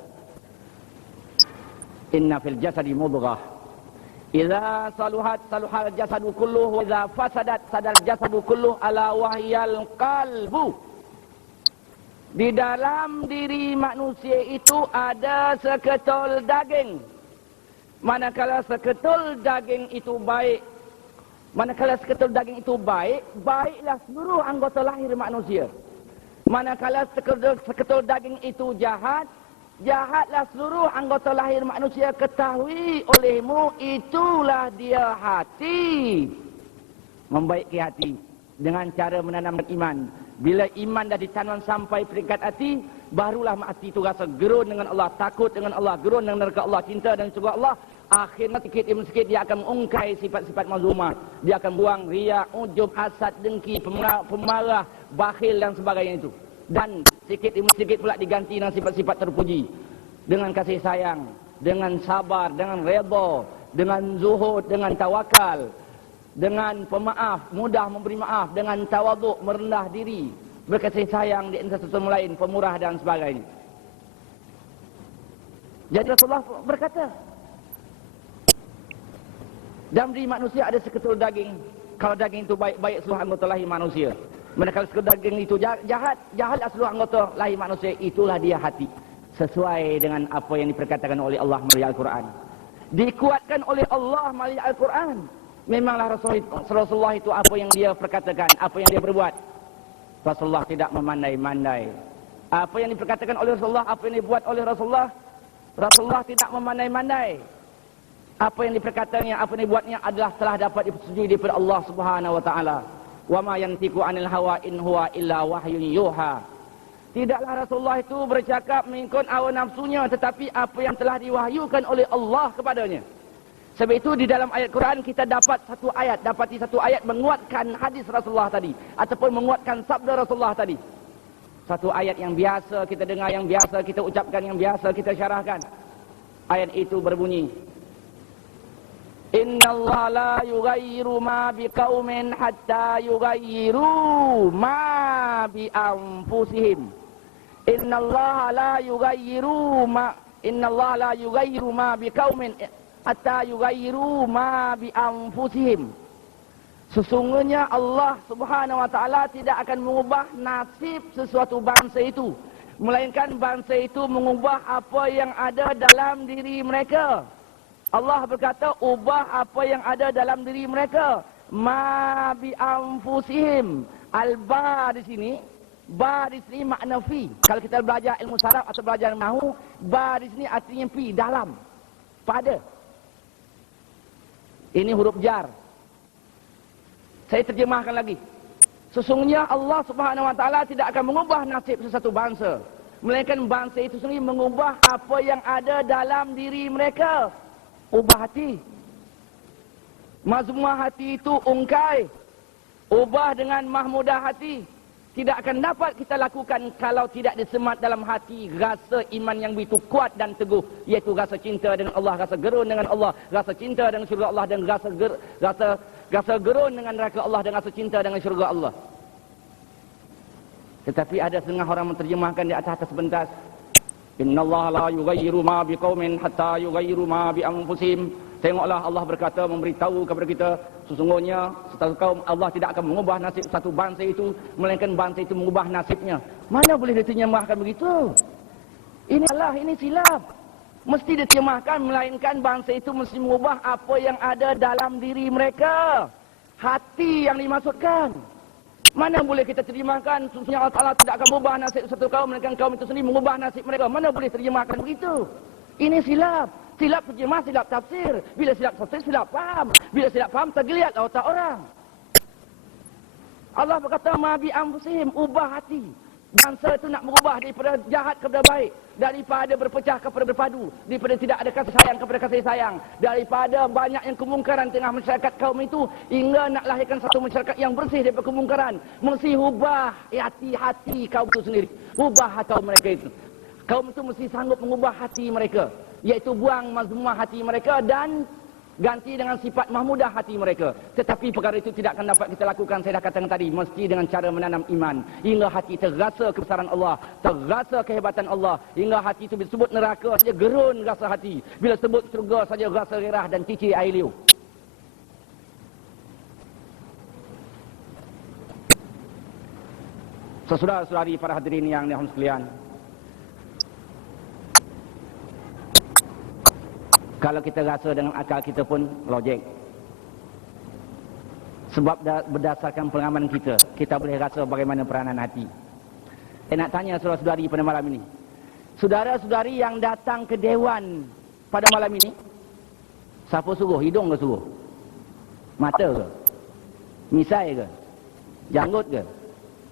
inna fil jasadi mudghah, idza saluhat saluhal jasadu kulluh, wa idza fasadat sadal jasadu kulluh, ala wahyal qalbu. Di dalam diri manusia itu ada seketul daging. Manakala seketul daging itu baik, baiklah seluruh anggota lahir manusia. Manakala seketul daging itu jahat, jahatlah seluruh anggota lahir manusia. Ketahui olehmu, itulah dia hati. Membaiki hati dengan cara menanamkan iman. Bila iman dah ditanam sampai peringkat hati, barulah hati itu rasa gerun dengan Allah, takut dengan Allah, gerun dengan neraka Allah, cinta dan surga Allah. Akhirnya sikit demi sikit dia akan mengungkai sifat-sifat mazmumah. Dia akan buang riak, ujub, hasad, dengki, pemarah, bakhil dan sebagainya itu. Dan sikit demi sikit pula diganti dengan sifat-sifat terpuji. Dengan kasih sayang, dengan sabar, dengan redha, dengan zuhud, dengan tawakal, dengan pemaaf, mudah memberi maaf, dengan tawaduk, merendah diri, berkasih sayang di antara satu sama lain, pemurah dan sebagainya. Jadi Rasulullah berkata, dalam diri manusia ada seketul daging. Kalau daging itu baik, baik seluruh anggota lahir manusia. Manakala seketul daging itu jahat, jahatlah seluruh anggota lahir manusia. Itulah dia hati. Sesuai dengan apa yang diperkatakan oleh Allah melalui Al-Quran. Dikuatkan oleh Allah melalui Al-Quran. Memanglah Rasulullah itu apa yang dia perkatakan, apa yang dia berbuat. Rasulullah tidak memandai-mandai. Apa yang diperkatakan oleh Rasulullah, apa yang dibuat oleh Rasulullah, Rasulullah tidak memandai-mandai. Apa yang diperkatanya, apa yang dibuatnya adalah telah dapat disetujui daripada Allah Subhanahu wa taala. Wa ma yantiqu 'anil hawa in huwa illa wahyun yuha. Tidaklah Rasulullah itu bercakap mengikut hawa nafsunya, tetapi apa yang telah diwahyukan oleh Allah kepadanya. Sebab itu di dalam ayat Quran kita dapati satu ayat menguatkan hadis Rasulullah tadi, ataupun menguatkan sabda Rasulullah tadi. Satu ayat yang biasa kita dengar, yang biasa kita ucapkan, yang biasa kita syarahkan. Ayat itu berbunyi, Innallaha la yughayyiru ma biqaumin hatta yughayyiru ma bi anfusihim. Innallaha la yughayyiru ma biqaumin hatta yughayyiru ma bi anfusihim. Sesungguhnya Allah Subhanahu wa taala tidak akan mengubah nasib sesuatu bangsa itu, melainkan bangsa itu mengubah apa yang ada dalam diri mereka. Allah berkata, ubah apa yang ada dalam diri mereka. Ma bi anfusihim. Al-ba di sini, ba di sini makna fi. Kalau kita belajar ilmu saraf atau belajar nahwu, ba di sini artinya fi, dalam, pada. Ini huruf jar. Saya terjemahkan lagi. Sesungguhnya Allah Subhanahu wa taala tidak akan mengubah nasib sesuatu bangsa, melainkan bangsa itu sendiri mengubah apa yang ada dalam diri mereka. Ubah hati. Mazmumah hati itu ungkai. Ubah dengan mahmudah hati. Tidak akan dapat kita lakukan kalau tidak disemat dalam hati rasa iman yang begitu kuat dan teguh, iaitu rasa cinta dengan Allah, rasa gerun dengan Allah, rasa cinta dengan syurga Allah, dan rasa gerun dengan neraka Allah, dan rasa cinta dengan syurga Allah. Tetapi ada setengah orang menterjemahkan di atas sebentar, Innallaha la yughayyiru ma biqaumin hatta yughayyiru ma bi anfusihim. Tengoklah, Allah berkata, memberitahu kepada kita, sesungguhnya satu kaum Allah tidak akan mengubah nasib satu bangsa itu, melainkan bangsa itu mengubah nasibnya. Mana boleh diterjemahkan begitu? Ini salah, ini silap. Mesti diterjemahkan, melainkan bangsa itu mesti mengubah apa yang ada dalam diri mereka. Hati yang dimaksudkan. Mana boleh kita terjemahkan, sesungguhnya Allah Ta'ala tidak akan mengubah nasib satu kaum, melainkan kaum itu sendiri mengubah nasib mereka. Mana boleh terjemahkan begitu? Ini silap. Silap terjemah, silap tafsir. Bila silap tafsir, silap faham. Bila silap faham, tergeliat otak orang. Allah berkata, ma bi anfusihim, ubah hati. Bangsa itu nak merubah daripada jahat kepada baik, daripada berpecah kepada berpadu, daripada tidak ada kasih sayang kepada kasih sayang, daripada banyak yang kemungkaran tengah masyarakat kaum itu, hingga nak lahirkan satu masyarakat yang bersih daripada kemungkaran. Mesti ubah hati-hati kaum itu sendiri. Ubah hati mereka itu. Kaum itu mesti sanggup mengubah hati mereka, iaitu buang mazmumah hati mereka dan ganti dengan sifat mahmudah hati mereka. Tetapi perkara itu tidak akan dapat kita lakukan, saya dah katakan tadi, mesti dengan cara menanam iman. Hingga hati terrasa kebesaran Allah, terrasa kehebatan Allah. Hingga hati itu disebut neraka saja gerun rasa hati. Bila sebut surga saja rasa gerah dan cicir air liu. Saudara-saudari para hadirin yang dirahmati sekalian, kalau kita rasa dengan akal kita pun logik. Sebab berdasarkan pengalaman kita, kita boleh rasa bagaimana peranan hati. Saya nak tanya saudara-saudari pada malam ini. Saudara-saudari yang datang ke dewan pada malam ini, siapa suruh? Hidung ke suruh? Mata ke? Misai ke? Janggut ke?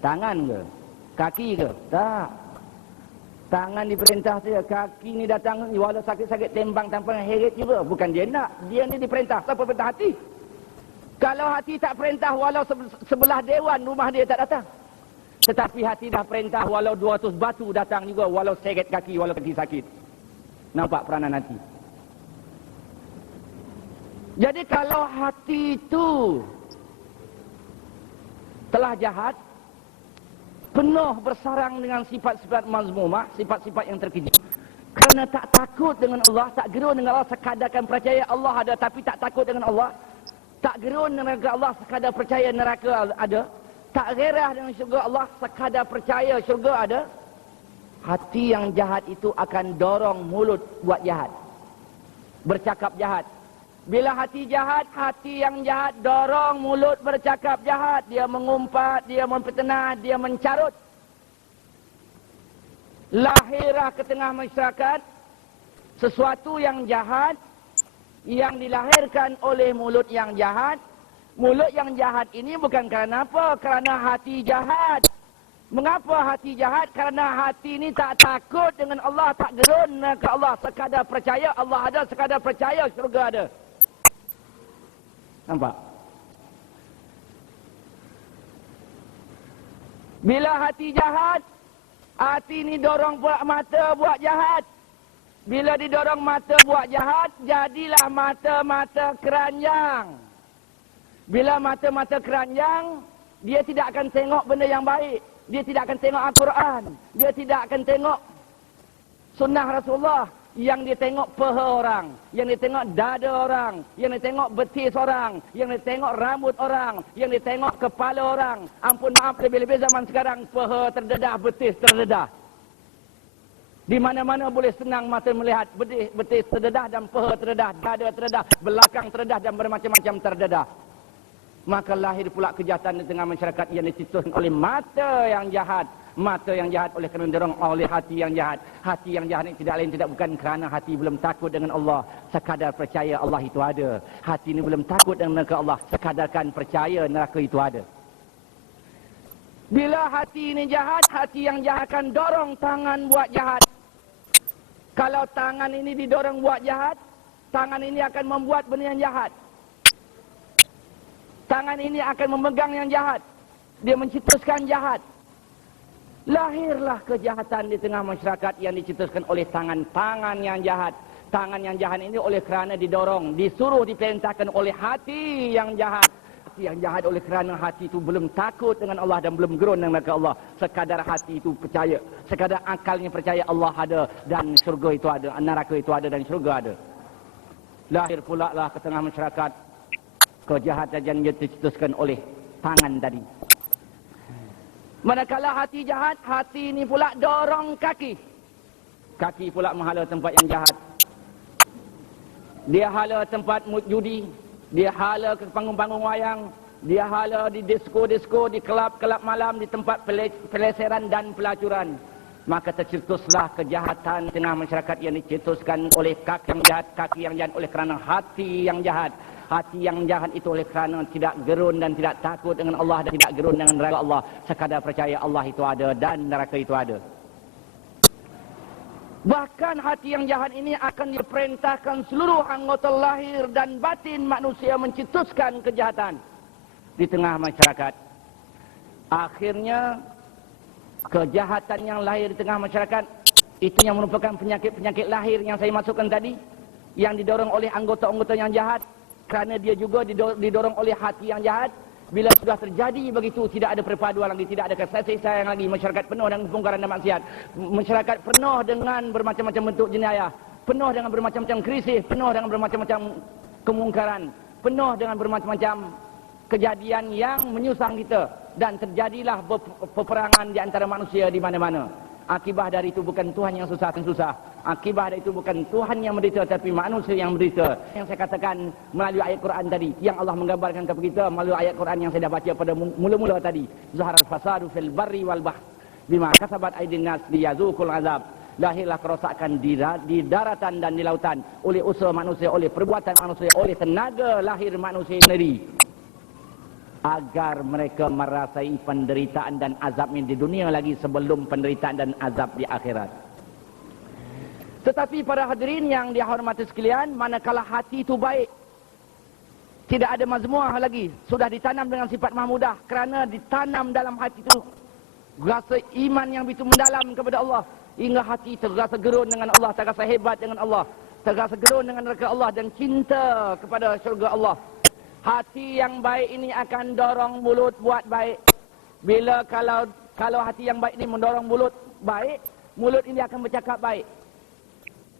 Tangan ke? Kaki ke? Tak. Tangan diperintah saja, kaki ni datang, walau sakit-sakit tembang tanpa heret juga. Bukan dia nak, dia ni diperintah. Siapa perintah? Hati. Kalau hati tak perintah, walau sebelah dewan rumah dia tak datang. Tetapi hati dah perintah, walau 200 batu datang juga, walau seret kaki, walau kaki sakit. Nampak peranan hati. Jadi kalau hati itu telah jahat, penuh bersarang dengan sifat-sifat mazmumah, sifat-sifat yang terkeji. Kerana tak takut dengan Allah, tak gerun dengan Allah, sekadarkan percaya Allah ada tapi tak takut dengan Allah. Tak gerun dengan Allah, sekadar percaya neraka ada. Tak gerah dengan syurga Allah, sekadar percaya syurga ada. Hati yang jahat itu akan dorong mulut buat jahat, bercakap jahat. Bila hati jahat, hati yang jahat dorong mulut bercakap jahat. Dia mengumpat, dia mempertenah, dia mencarut. Lahirlah ke tengah masyarakat sesuatu yang jahat, yang dilahirkan oleh mulut yang jahat. Mulut yang jahat ini bukan kerana apa? Kerana hati jahat. Mengapa hati jahat? Kerana hati ini tak takut dengan Allah, tak gerun ke Allah, sekadar percaya Allah ada, sekadar percaya syurga ada. Nampak? Bila hati jahat, hati ni dorong buat mata buat jahat. Bila didorong mata buat jahat, jadilah mata-mata keranjang. Bila mata-mata keranjang, dia tidak akan tengok benda yang baik. Dia tidak akan tengok Al-Quran. Dia tidak akan tengok sunnah Rasulullah. Yang dia tengok peha orang, yang dia tengok dada orang, yang dia tengok betis orang, yang dia tengok rambut orang, yang dia tengok kepala orang. Ampun maaf, lebih-lebih zaman sekarang peha terdedah, betis terdedah. Di mana-mana boleh senang mata melihat betis terdedah dan peha terdedah, dada terdedah, belakang terdedah dan bermacam-macam terdedah. Maka lahir pula kejahatan di tengah masyarakat yang dicetuskan oleh mata yang jahat. Mata yang jahat oleh kerana dorong oleh hati yang jahat. Hati yang jahat ini tidak lain tidak bukan kerana hati belum takut dengan Allah, sekadar percaya Allah itu ada. Hati ini belum takut dengan neraka Allah, sekadarkan percaya neraka itu ada. Bila hati ini jahat, hati yang jahat akan dorong tangan buat jahat. Kalau tangan ini didorong buat jahat, tangan ini akan membuat benda yang jahat. Tangan ini akan memegang yang jahat. Dia mencetuskan jahat. Lahirlah kejahatan di tengah masyarakat yang dicetuskan oleh tangan-tangan yang jahat. Tangan yang jahat ini oleh kerana didorong, disuruh, diperintahkan oleh hati yang jahat. Hati yang jahat oleh kerana hati itu belum takut dengan Allah dan belum gerun dengan Allah. Sekadar hati itu percaya, sekadar akalnya percaya Allah ada dan syurga itu ada, neraka itu ada dan syurga ada. Lahir pula lah ke tengah masyarakat kejahatan yang dicetuskan oleh tangan tadi. Manakala hati jahat, hati ini pula dorong kaki. Kaki pula menghala tempat yang jahat. Dia hala tempat judi, dia hala ke panggung-panggung wayang, dia hala di disko-disko, di kelab-kelab malam, di tempat peleseran dan pelacuran. Maka tercetuslah kejahatan di tengah masyarakat yang dicetuskan oleh kaki yang jahat oleh kerana hati yang jahat. Hati yang jahat itu oleh kerana tidak gerun dan tidak takut dengan Allah dan tidak gerun dengan neraka Allah, sekadar percaya Allah itu ada dan neraka itu ada. Bahkan hati yang jahat ini akan diperintahkan seluruh anggota lahir dan batin manusia mencetuskan kejahatan di tengah masyarakat. Akhirnya kejahatan yang lahir di tengah masyarakat Itu yang merupakan penyakit-penyakit lahir yang saya masukkan tadi, yang didorong oleh anggota-anggota yang jahat, kerana dia juga didorong oleh hati yang jahat. Bila sudah terjadi begitu, tidak ada perpaduan lagi, tidak ada kasih sayang lagi, masyarakat penuh dengan kemungkaran dan maksiat, masyarakat penuh dengan bermacam-macam bentuk jenayah, penuh dengan bermacam-macam krisis, penuh dengan bermacam-macam kemungkaran, penuh dengan bermacam-macam kejadian yang menyusahkan kita, dan terjadilah peperangan di antara manusia di mana-mana. Akibat dari itu bukan Tuhan yang susah. Akibat dari itu bukan Tuhan yang menderita, tapi manusia yang menderita. Yang saya katakan melalui ayat Quran tadi, yang Allah menggambarkan kepada kita melalui ayat Quran yang saya dah baca pada mula-mula tadi. Zaharal fasadu fil barri wal bahr bima kasabat aydin nas liyazuqul azab. Lahirlah kerosakan di daratan dan di lautan oleh usaha manusia, oleh perbuatan manusia, oleh tenaga lahir manusia sendiri, agar mereka merasai penderitaan dan azabnya di dunia lagi sebelum penderitaan dan azab di akhirat. Tetapi para hadirin yang dihormati sekalian, manakala hati itu baik, tidak ada mazmuah lagi, sudah ditanam dengan sifat mahmudah, kerana ditanam dalam hati itu rasa iman yang begitu mendalam kepada Allah, hingga hati terasa gerun dengan Allah, terasa hebat dengan Allah, terasa gerun dengan neraka Allah, dan cinta kepada syurga Allah. Hati yang baik ini akan dorong mulut buat baik. Bila kalau hati yang baik ini mendorong mulut baik, mulut ini akan bercakap baik,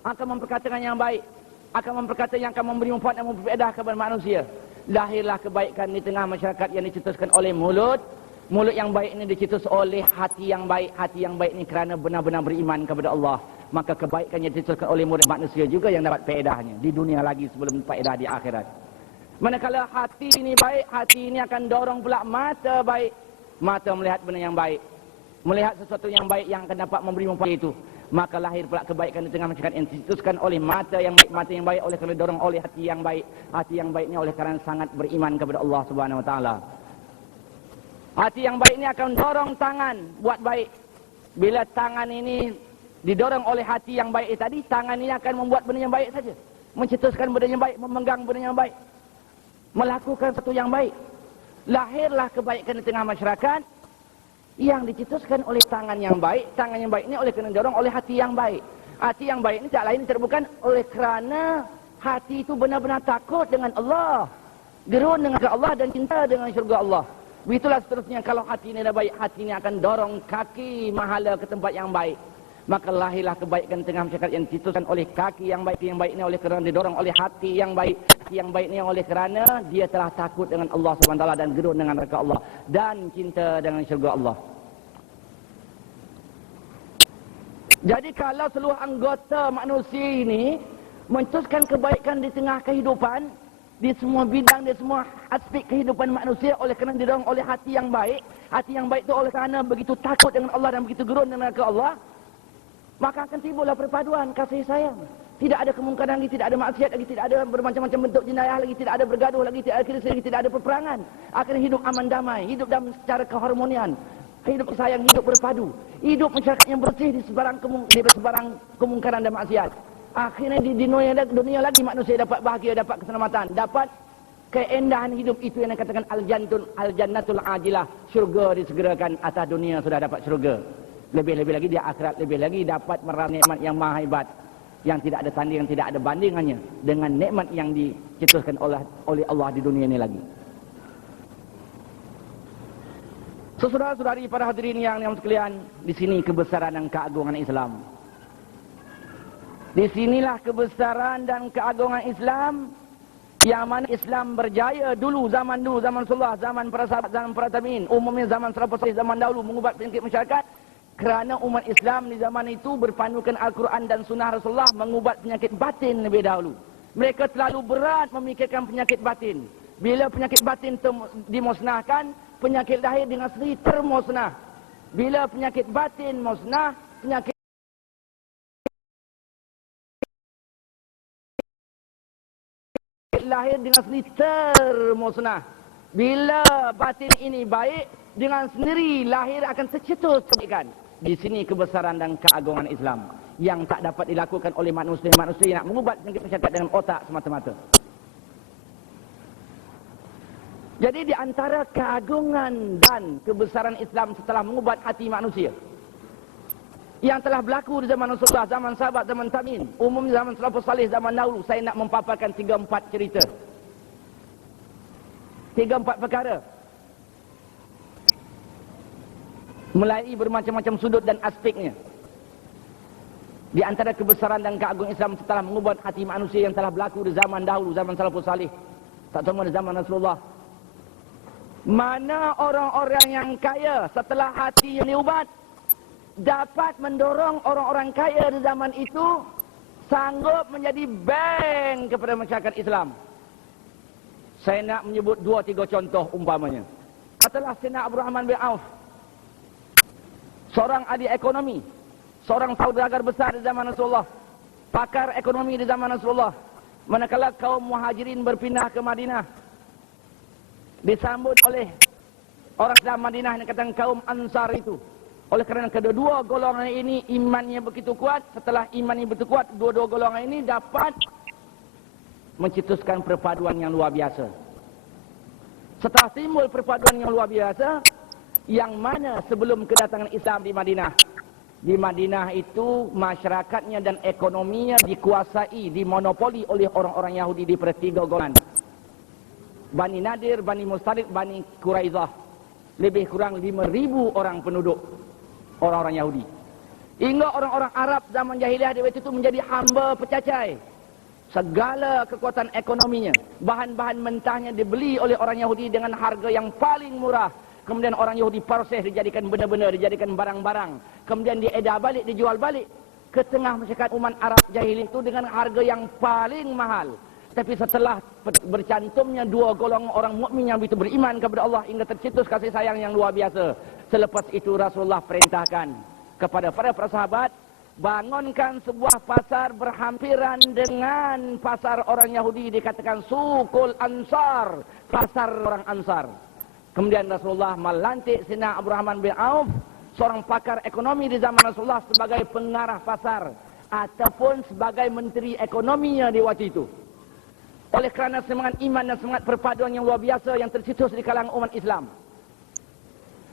akan memperkatakan yang baik, akan memperkata yang akan memberi manfaat dan memperfaedah kepada manusia. Lahirlah kebaikan di tengah masyarakat yang dicetuskan oleh mulut. Mulut yang baik ini dicetus oleh hati yang baik. Hati yang baik ini kerana benar-benar beriman kepada Allah. Maka kebaikan yang dicetuskan oleh mulut manusia juga yang dapat faedahnya di dunia lagi sebelum faedah di akhirat. Manakala hati ini baik, hati ini akan dorong pula mata baik. Mata melihat benda yang baik, melihat sesuatu yang baik yang akan dapat memberi manfaat itu. Maka lahir pula kebaikan di tengah masyarakat yang dicetuskan oleh mata yang baik oleh kerana dorong oleh hati yang baik. Hati yang baik ini oleh kerana sangat beriman kepada Allah Subhanahu Wa Taala. Hati yang baik ini akan dorong tangan buat baik. Bila tangan ini didorong oleh hati yang baik tadi, tangan ini akan membuat benda yang baik saja, mencetuskan benda yang baik, memegang benda yang baik, melakukan sesuatu yang baik. Lahirlah kebaikan di tengah masyarakat yang dicetuskan oleh tangan yang baik. Tangan yang baik ini oleh kerana dorong oleh hati yang baik. Hati yang baik ini tak lain tidak bukan oleh kerana hati itu benar-benar takut dengan Allah, gerun dengan Allah dan cinta dengan syurga Allah. Begitulah seterusnya, kalau hati ini dah baik, hati ini akan dorong kaki mahala ke tempat yang baik. Maka lahirlah kebaikan di tengah masyarakat yang dicetuskan oleh kaki yang baik. Yang baik ini oleh kerana didorong oleh hati yang baik. Hati yang baik ini oleh kerana dia telah takut dengan Allah SWT dan gerun dengan neraka Allah dan cinta dengan syurga Allah. Jadi kalau seluruh anggota manusia ini mencetuskan kebaikan di tengah kehidupan, di semua bidang, di semua aspek kehidupan manusia, oleh kerana didorong oleh hati yang baik. Hati yang baik itu oleh kerana begitu takut dengan Allah dan begitu gerun dengan neraka Allah, maka akan timbullah perpaduan kasih sayang. Tidak ada kemungkaran lagi, tidak ada maksiat lagi, tidak ada bermacam-macam bentuk jenayah lagi, tidak ada bergaduh lagi, tidak ada krisis lagi, tidak ada peperangan. Akan hidup aman damai, hidup dalam secara keharmonian, hidup sayang, hidup berpadu, hidup masyarakat yang bersih di sebarang kemungkaran dan maksiat. Akhirnya di dunia lagi manusia dapat bahagia, dapat keselamatan, dapat keindahan hidup. Itu yang dikatakan al-jannatul ajilah, syurga disegerakan. Atas dunia sudah dapat syurga, lebih-lebih lagi di akhirat, lebih lagi dapat meraih nikmat yang maha hebat, yang tidak ada tanding, yang tidak ada bandingannya dengan nikmat yang dicetuskan oleh Allah di dunia ini lagi. Saudara-saudari para hadirin yang sekalian, di sini kebesaran dan keagungan Islam. Di sinilah kebesaran dan keagungan Islam, yang mana Islam berjaya dulu, zaman Rasulullah, zaman para sahabat, zaman para tabi'in, umumnya zaman salafus salih, zaman dahulu, mengubat penyakit masyarakat. Kerana umat Islam di zaman itu berpandukan Al-Quran dan Sunnah Rasulullah, mengubat penyakit batin lebih dahulu. Mereka terlalu berat memikirkan penyakit batin. Bila penyakit batin dimusnahkan, penyakit lahir dengan sendiri termusnah. Bila penyakit batin musnah, penyakit lahir dengan sendiri termusnah. Bila batin ini baik, dengan sendiri lahir akan tercetus kebaikan. Di sini kebesaran dan keagungan Islam yang tak dapat dilakukan oleh manusia yang nak mengubat penyakit masyarakat dengan otak semata-mata. Jadi di antara keagungan dan kebesaran Islam setelah mengubat hati manusia, yang telah berlaku di zaman Rasulullah, zaman sahabat, zaman tabi'in, umum zaman salafus salih, zaman dahulu. Saya nak mempaparkan 3-4 cerita. 3-4 perkara. Melalui bermacam-macam sudut dan aspeknya. Di antara kebesaran dan keagungan Islam setelah mengubah hati manusia yang telah berlaku di zaman dahulu, zaman salafus salih, tak cuma di zaman Rasulullah. Mana orang-orang yang kaya setelah hati yang diubat dapat mendorong orang-orang kaya di zaman itu sanggup menjadi bank kepada masyarakat Islam. Saya nak menyebut 2-3 contoh umpamanya. Katalah Sayyidina Abdul Rahman bin Auf, seorang ahli ekonomi, seorang saudagar besar di zaman Rasulullah, pakar ekonomi di zaman Rasulullah. Manakala kaum muhajirin berpindah ke Madinah, disambut oleh orang Islam Madinah yang katakan kaum Ansar itu. Oleh kerana kedua-dua golongan ini imannya begitu kuat, setelah imannya begitu kuat, dua-dua golongan ini dapat mencetuskan perpaduan yang luar biasa. Setelah timbul perpaduan yang luar biasa, yang mana sebelum kedatangan Islam di Madinah, di Madinah itu masyarakatnya dan ekonominya dikuasai, dimonopoli oleh orang-orang Yahudi di tiga golongan. Bani Nadir, Bani Mustalik, Bani Quraidah. Lebih kurang 5,000 orang penduduk, orang-orang Yahudi. Hingga orang-orang Arab zaman jahiliah di waktu itu menjadi hamba pecacai. Segala kekuatan ekonominya, bahan-bahan mentahnya dibeli oleh orang Yahudi dengan harga yang paling murah. Kemudian orang Yahudi proses, dijadikan benda-benda, dijadikan barang-barang. Kemudian diedar balik, dijual balik ke tengah masyarakat umat Arab jahili itu dengan harga yang paling mahal. Tapi setelah bercantumnya dua golongan orang mukmin yang begitu beriman kepada Allah hingga tercetus kasih sayang yang luar biasa. Selepas itu Rasulullah perintahkan kepada para sahabat, bangunkan sebuah pasar berhampiran dengan pasar orang Yahudi, dikatakan Suqul Ansar, pasar orang Ansar. Kemudian Rasulullah melantik Sayyidina Abdul Rahman bin Auf, seorang pakar ekonomi di zaman Rasulullah, sebagai pengarah pasar ataupun sebagai menteri ekonominya di waktu itu. Oleh kerana semangat iman dan semangat perpaduan yang luar biasa yang tercetus di kalangan umat Islam.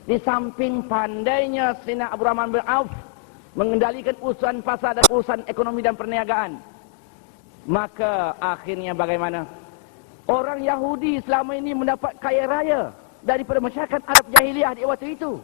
Di samping pandainya Sayyidina Abdul Rahman bin Auf mengendalikan urusan pasar dan urusan ekonomi dan perniagaan, maka akhirnya bagaimana? Orang Yahudi selama ini mendapat kaya raya daripada masyarakat Arab jahiliah di waktu itu.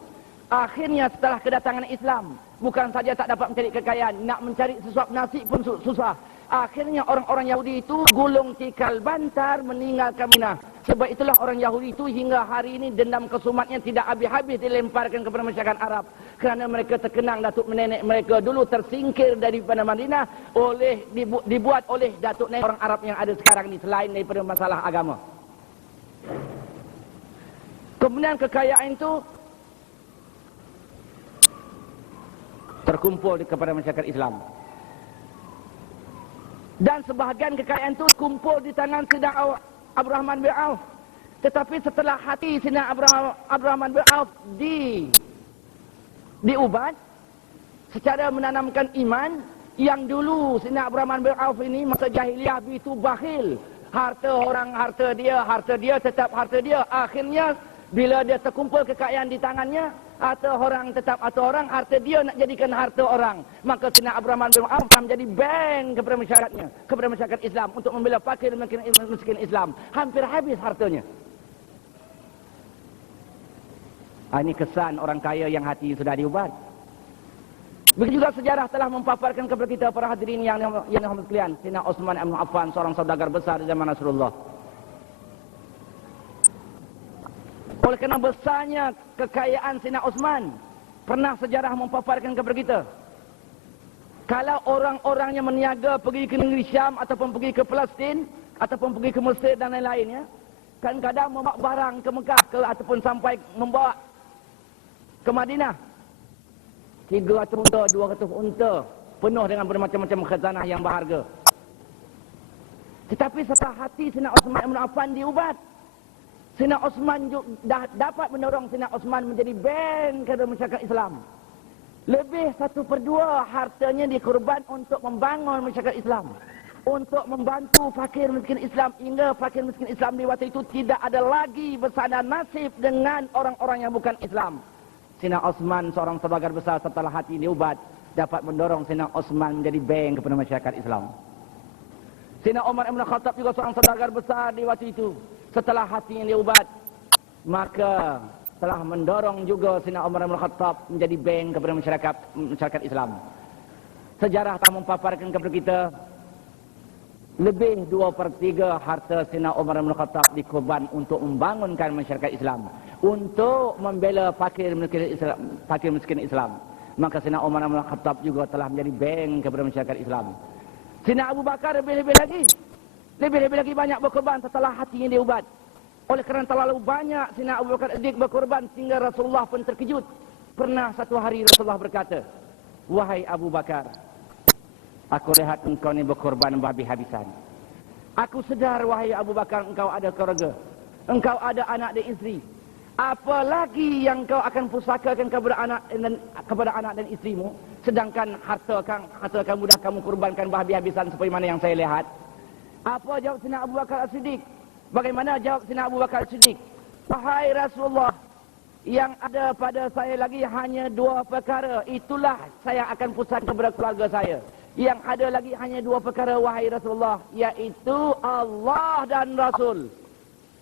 Akhirnya setelah kedatangan Islam, bukan saja tak dapat mencari kekayaan, nak mencari sesuap nasi pun susah. Akhirnya orang-orang Yahudi itu gulung tikal bantar meninggalkan Madinah. Sebab itulah orang Yahudi itu hingga hari ini dendam kesumatnya tidak habis-habis dilemparkan kepada masyarakat Arab. Kerana mereka terkenang datuk nenek mereka dulu tersingkir daripada Madinah oleh dibuat oleh datuk nenek orang Arab yang ada sekarang ini, selain daripada masalah agama. Kemudian kekayaan itu terkumpul kepada masyarakat Islam. Dan sebahagian kekayaan itu kumpul di tangan Sayyidina Abdul Rahman bin Auf. Tetapi setelah hati Sayyidina Abdul Rahman bin Auf diubat secara menanamkan iman, yang dulu Sayyidina Abdul Rahman bin Auf ini masa jahiliah itu bakhil. Harta orang, harta dia, tetap harta dia. Akhirnya bila dia terkumpul kekayaan di tangannya, harta orang tetap harta orang, harta dia nak jadikan harta orang. Maka Sayyidina Abdul Rahman bin Auf menjadi bank kepada masyarakatnya, kepada masyarakat Islam untuk membela fakir dan miskin Islam. Hampir habis hartanya. Ini kesan orang kaya yang hati sudah diubat. Begitu juga sejarah telah mempaparkan kepada kita para hadirin yang dirahmati sekalian, Sayyidina Utsman bin Affan, seorang saudagar besar di zaman Rasulullah. Oleh kerana besarnya kekayaan Sayyidina Utsman, pernah sejarah mempaparkan kepada kita, kalau orang-orangnya meniaga pergi ke negeri Syam ataupun pergi ke Palestin ataupun pergi ke Mesir dan lain-lainnya, kadang-kadang membawa barang ke Mekah ataupun sampai membawa ke Madinah 300 unta, 200 unta penuh dengan bermacam-macam khazanah yang berharga. Tetapi setelah hati Sayyidina Utsman bin Affan diubat, Sayyidina Utsman dah dapat mendorong Sayyidina Utsman menjadi bank kepada masyarakat Islam. Lebih 1/2 hartanya dikorban untuk membangun masyarakat Islam, untuk membantu fakir miskin Islam, hingga fakir miskin Islam di waktu itu tidak ada lagi bersandar nasib dengan orang-orang yang bukan Islam. Sayyidina Utsman seorang saudagar besar setelah hati diubat, dapat mendorong Sayyidina Osman menjadi bank kepada masyarakat Islam. Sayyidina Umar Ibn Khattab juga seorang saudagar besar di waktu itu. Setelah hatinya diubat, maka telah mendorong juga Sayyidina Umar Ibn Khattab menjadi bank kepada masyarakat Islam. Sejarah telah memaparkan kepada kita lebih 2/3 harta Sayyidina Umar Ibn Khattab dikorban untuk membangunkan masyarakat Islam, untuk membela fakir miskin Islam. Maka Sayyidina Umar Ibn Khattab juga telah menjadi bank kepada masyarakat Islam. Sayyidina Abu Bakar lebih-lebih lagi banyak berkorban setelah hatinya diubat. Oleh kerana terlalu banyak Sayyidina Abu Bakar Siddiq berkorban sehingga Rasulullah pun terkejut. Pernah satu hari Rasulullah berkata, "Wahai Abu Bakar, aku lihat engkau ni berkorban berhabis-habisan. Aku sedar, wahai Abu Bakar, engkau ada keluarga, engkau ada anak dan isteri. Apalagi yang kau akan pusakakan kepada anak dan isterimu, sedangkan harta kamu dah kamu kurbankan berhabis-habisan seperti mana yang saya lihat." Apa jawab Sayyidina Abu Bakar As-Siddiq? Bagaimana jawab Sayyidina Abu Bakar As-Siddiq? "Wahai Rasulullah, yang ada pada saya lagi hanya 2 perkara. Itulah saya akan pusat kepada keluarga saya. Yang ada lagi hanya 2 perkara, wahai Rasulullah, iaitu Allah dan Rasul."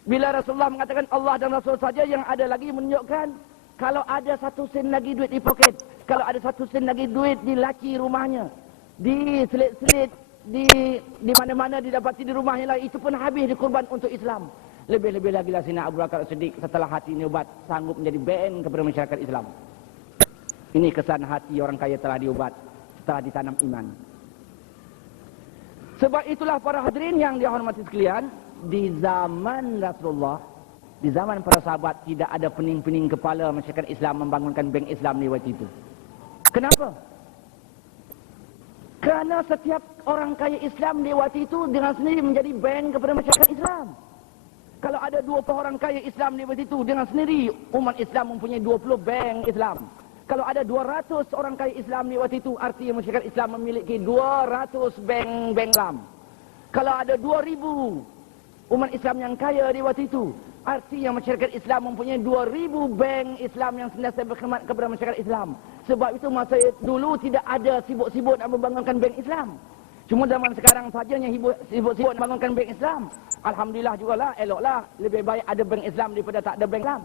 Bila Rasulullah mengatakan Allah dan Rasul saja, yang ada lagi menunjukkan kalau ada 1 sen lagi duit di poket, kalau ada 1 sen lagi duit di laci rumahnya, di selit-selit, di mana-mana didapati di rumahnya lah, itu pun habis dikorban untuk Islam. Lebih-lebih lagi lah Sayyidina Abu Bakar Siddiq setelah hati ini ubat, sanggup menjadi bank kepada masyarakat Islam. Ini kesan hati orang kaya telah diubat, setelah ditanam iman. Sebab itulah para hadirin yang dihormati sekalian, di zaman Rasulullah, di zaman para sahabat, tidak ada pening-pening kepala masyarakat Islam membangunkan bank Islam di waktu itu. Kenapa? Kerana setiap orang kaya Islam di waktu itu dengan sendiri menjadi bank kepada masyarakat Islam. Kalau ada 20 orang kaya Islam di waktu itu, dengan sendiri umat Islam mempunyai 20 bank Islam. Kalau ada 200 orang kaya Islam di waktu itu, artinya masyarakat Islam memiliki 200 bank Islam. Kalau ada 2000 umat Islam yang kaya di waktu itu, artinya masyarakat Islam mempunyai 2000 bank Islam yang sentiasa berkhidmat kepada masyarakat Islam. Sebab itu masa dulu tidak ada sibuk-sibuk nak membangunkan bank Islam. Cuma zaman sekarang sajanya sibuk-sibuk membangunkan bank Islam. Alhamdulillah jugalah, eloklah, lebih baik ada bank Islam daripada tak ada bank Islam.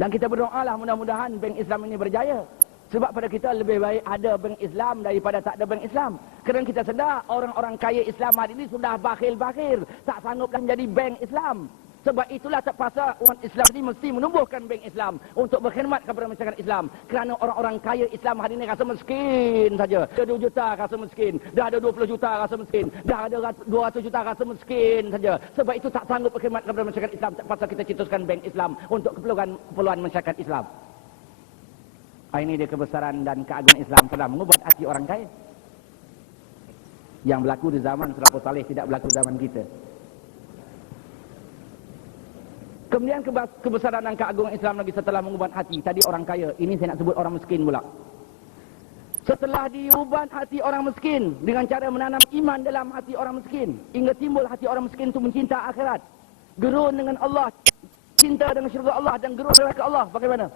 Dan kita berdoalah mudah-mudahan bank Islam ini berjaya. Sebab pada kita lebih baik ada bank Islam daripada tak ada bank Islam. Kerana kita sedar orang-orang kaya Islam hari ini sudah bakhil-bakhil, tak sanggup menjadi bank Islam. Sebab itulah terpaksa umat Islam ini mesti menumbuhkan bank Islam untuk berkhidmat kepada masyarakat Islam. Kerana orang-orang kaya Islam hari ini rasa miskin saja. Dah 2 juta rasa miskin, dah ada 20 juta rasa miskin, dah ada 200 juta rasa miskin saja. Sebab itu tak sanggup berkhidmat kepada masyarakat Islam. Terpaksa kita cetuskan bank Islam untuk keperluan masyarakat Islam. Ini dia kebesaran dan keagungan Islam telah mengubah hati orang kaya. Yang berlaku di zaman Salafus Saleh tidak berlaku di zaman kita. Kemudian kebesaran dan keagungan Islam lagi setelah mengubah hati. Tadi orang kaya, ini saya nak sebut orang miskin pula. Setelah diubah hati orang miskin dengan cara menanam iman dalam hati orang miskin, hingga timbul hati orang miskin itu mencinta akhirat, gerun dengan Allah, cinta dengan syurga Allah dan gerun ke Allah. Bagaimana?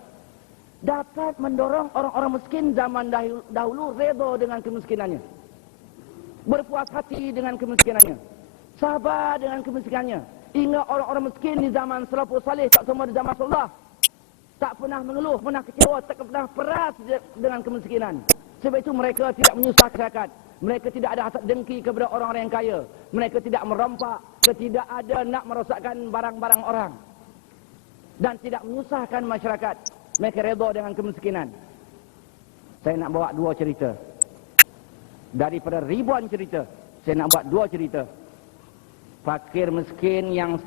Dapat mendorong orang-orang miskin zaman dahulu redha dengan kemiskinannya, berpuas hati dengan kemiskinannya, sabar dengan kemiskinannya. Hingga orang-orang miskin di zaman Salafus Saleh, tak semua di zaman Rasulullah, tak pernah mengeluh, pernah kecewa, tak pernah peras dengan kemiskinan. Sebab itu mereka tidak menyusahkan masyarakat. Mereka tidak ada hasad dengki kepada orang-orang yang kaya. Mereka tidak merompak, tidak ada nak merosakkan barang-barang orang. Dan tidak menyusahkan masyarakat. Mereka redha dengan kemiskinan. Saya nak bawa 2 cerita. Daripada ribuan cerita, saya nak buat 2 cerita. Fakir miskin yang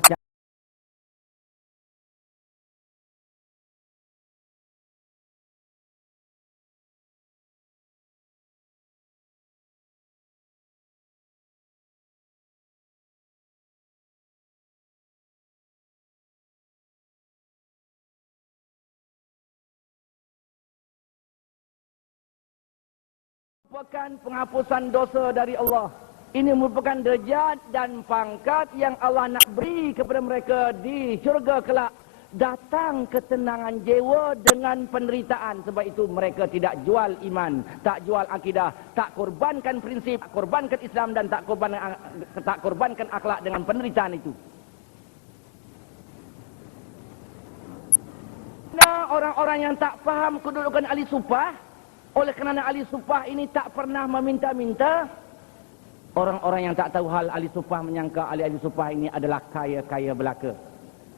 merupakan penghapusan dosa dari Allah. Ini merupakan derajat dan pangkat yang Allah nak beri kepada mereka di syurga kelak. datang ketenangan jiwa dengan penderitaan. Sebab itu mereka tidak jual iman, tak jual akidah, tak korbankan prinsip, tak korbankan Islam, dan tak korbankan akhlak dengan penderitaan itu. Nah, orang-orang yang tak faham kedudukan ahli sufah, oleh kerana ahli sufah ini tak pernah meminta-minta, orang-orang yang tak tahu hal ahli sufah menyangka ahli-ahli sufah ini adalah kaya-kaya belaka.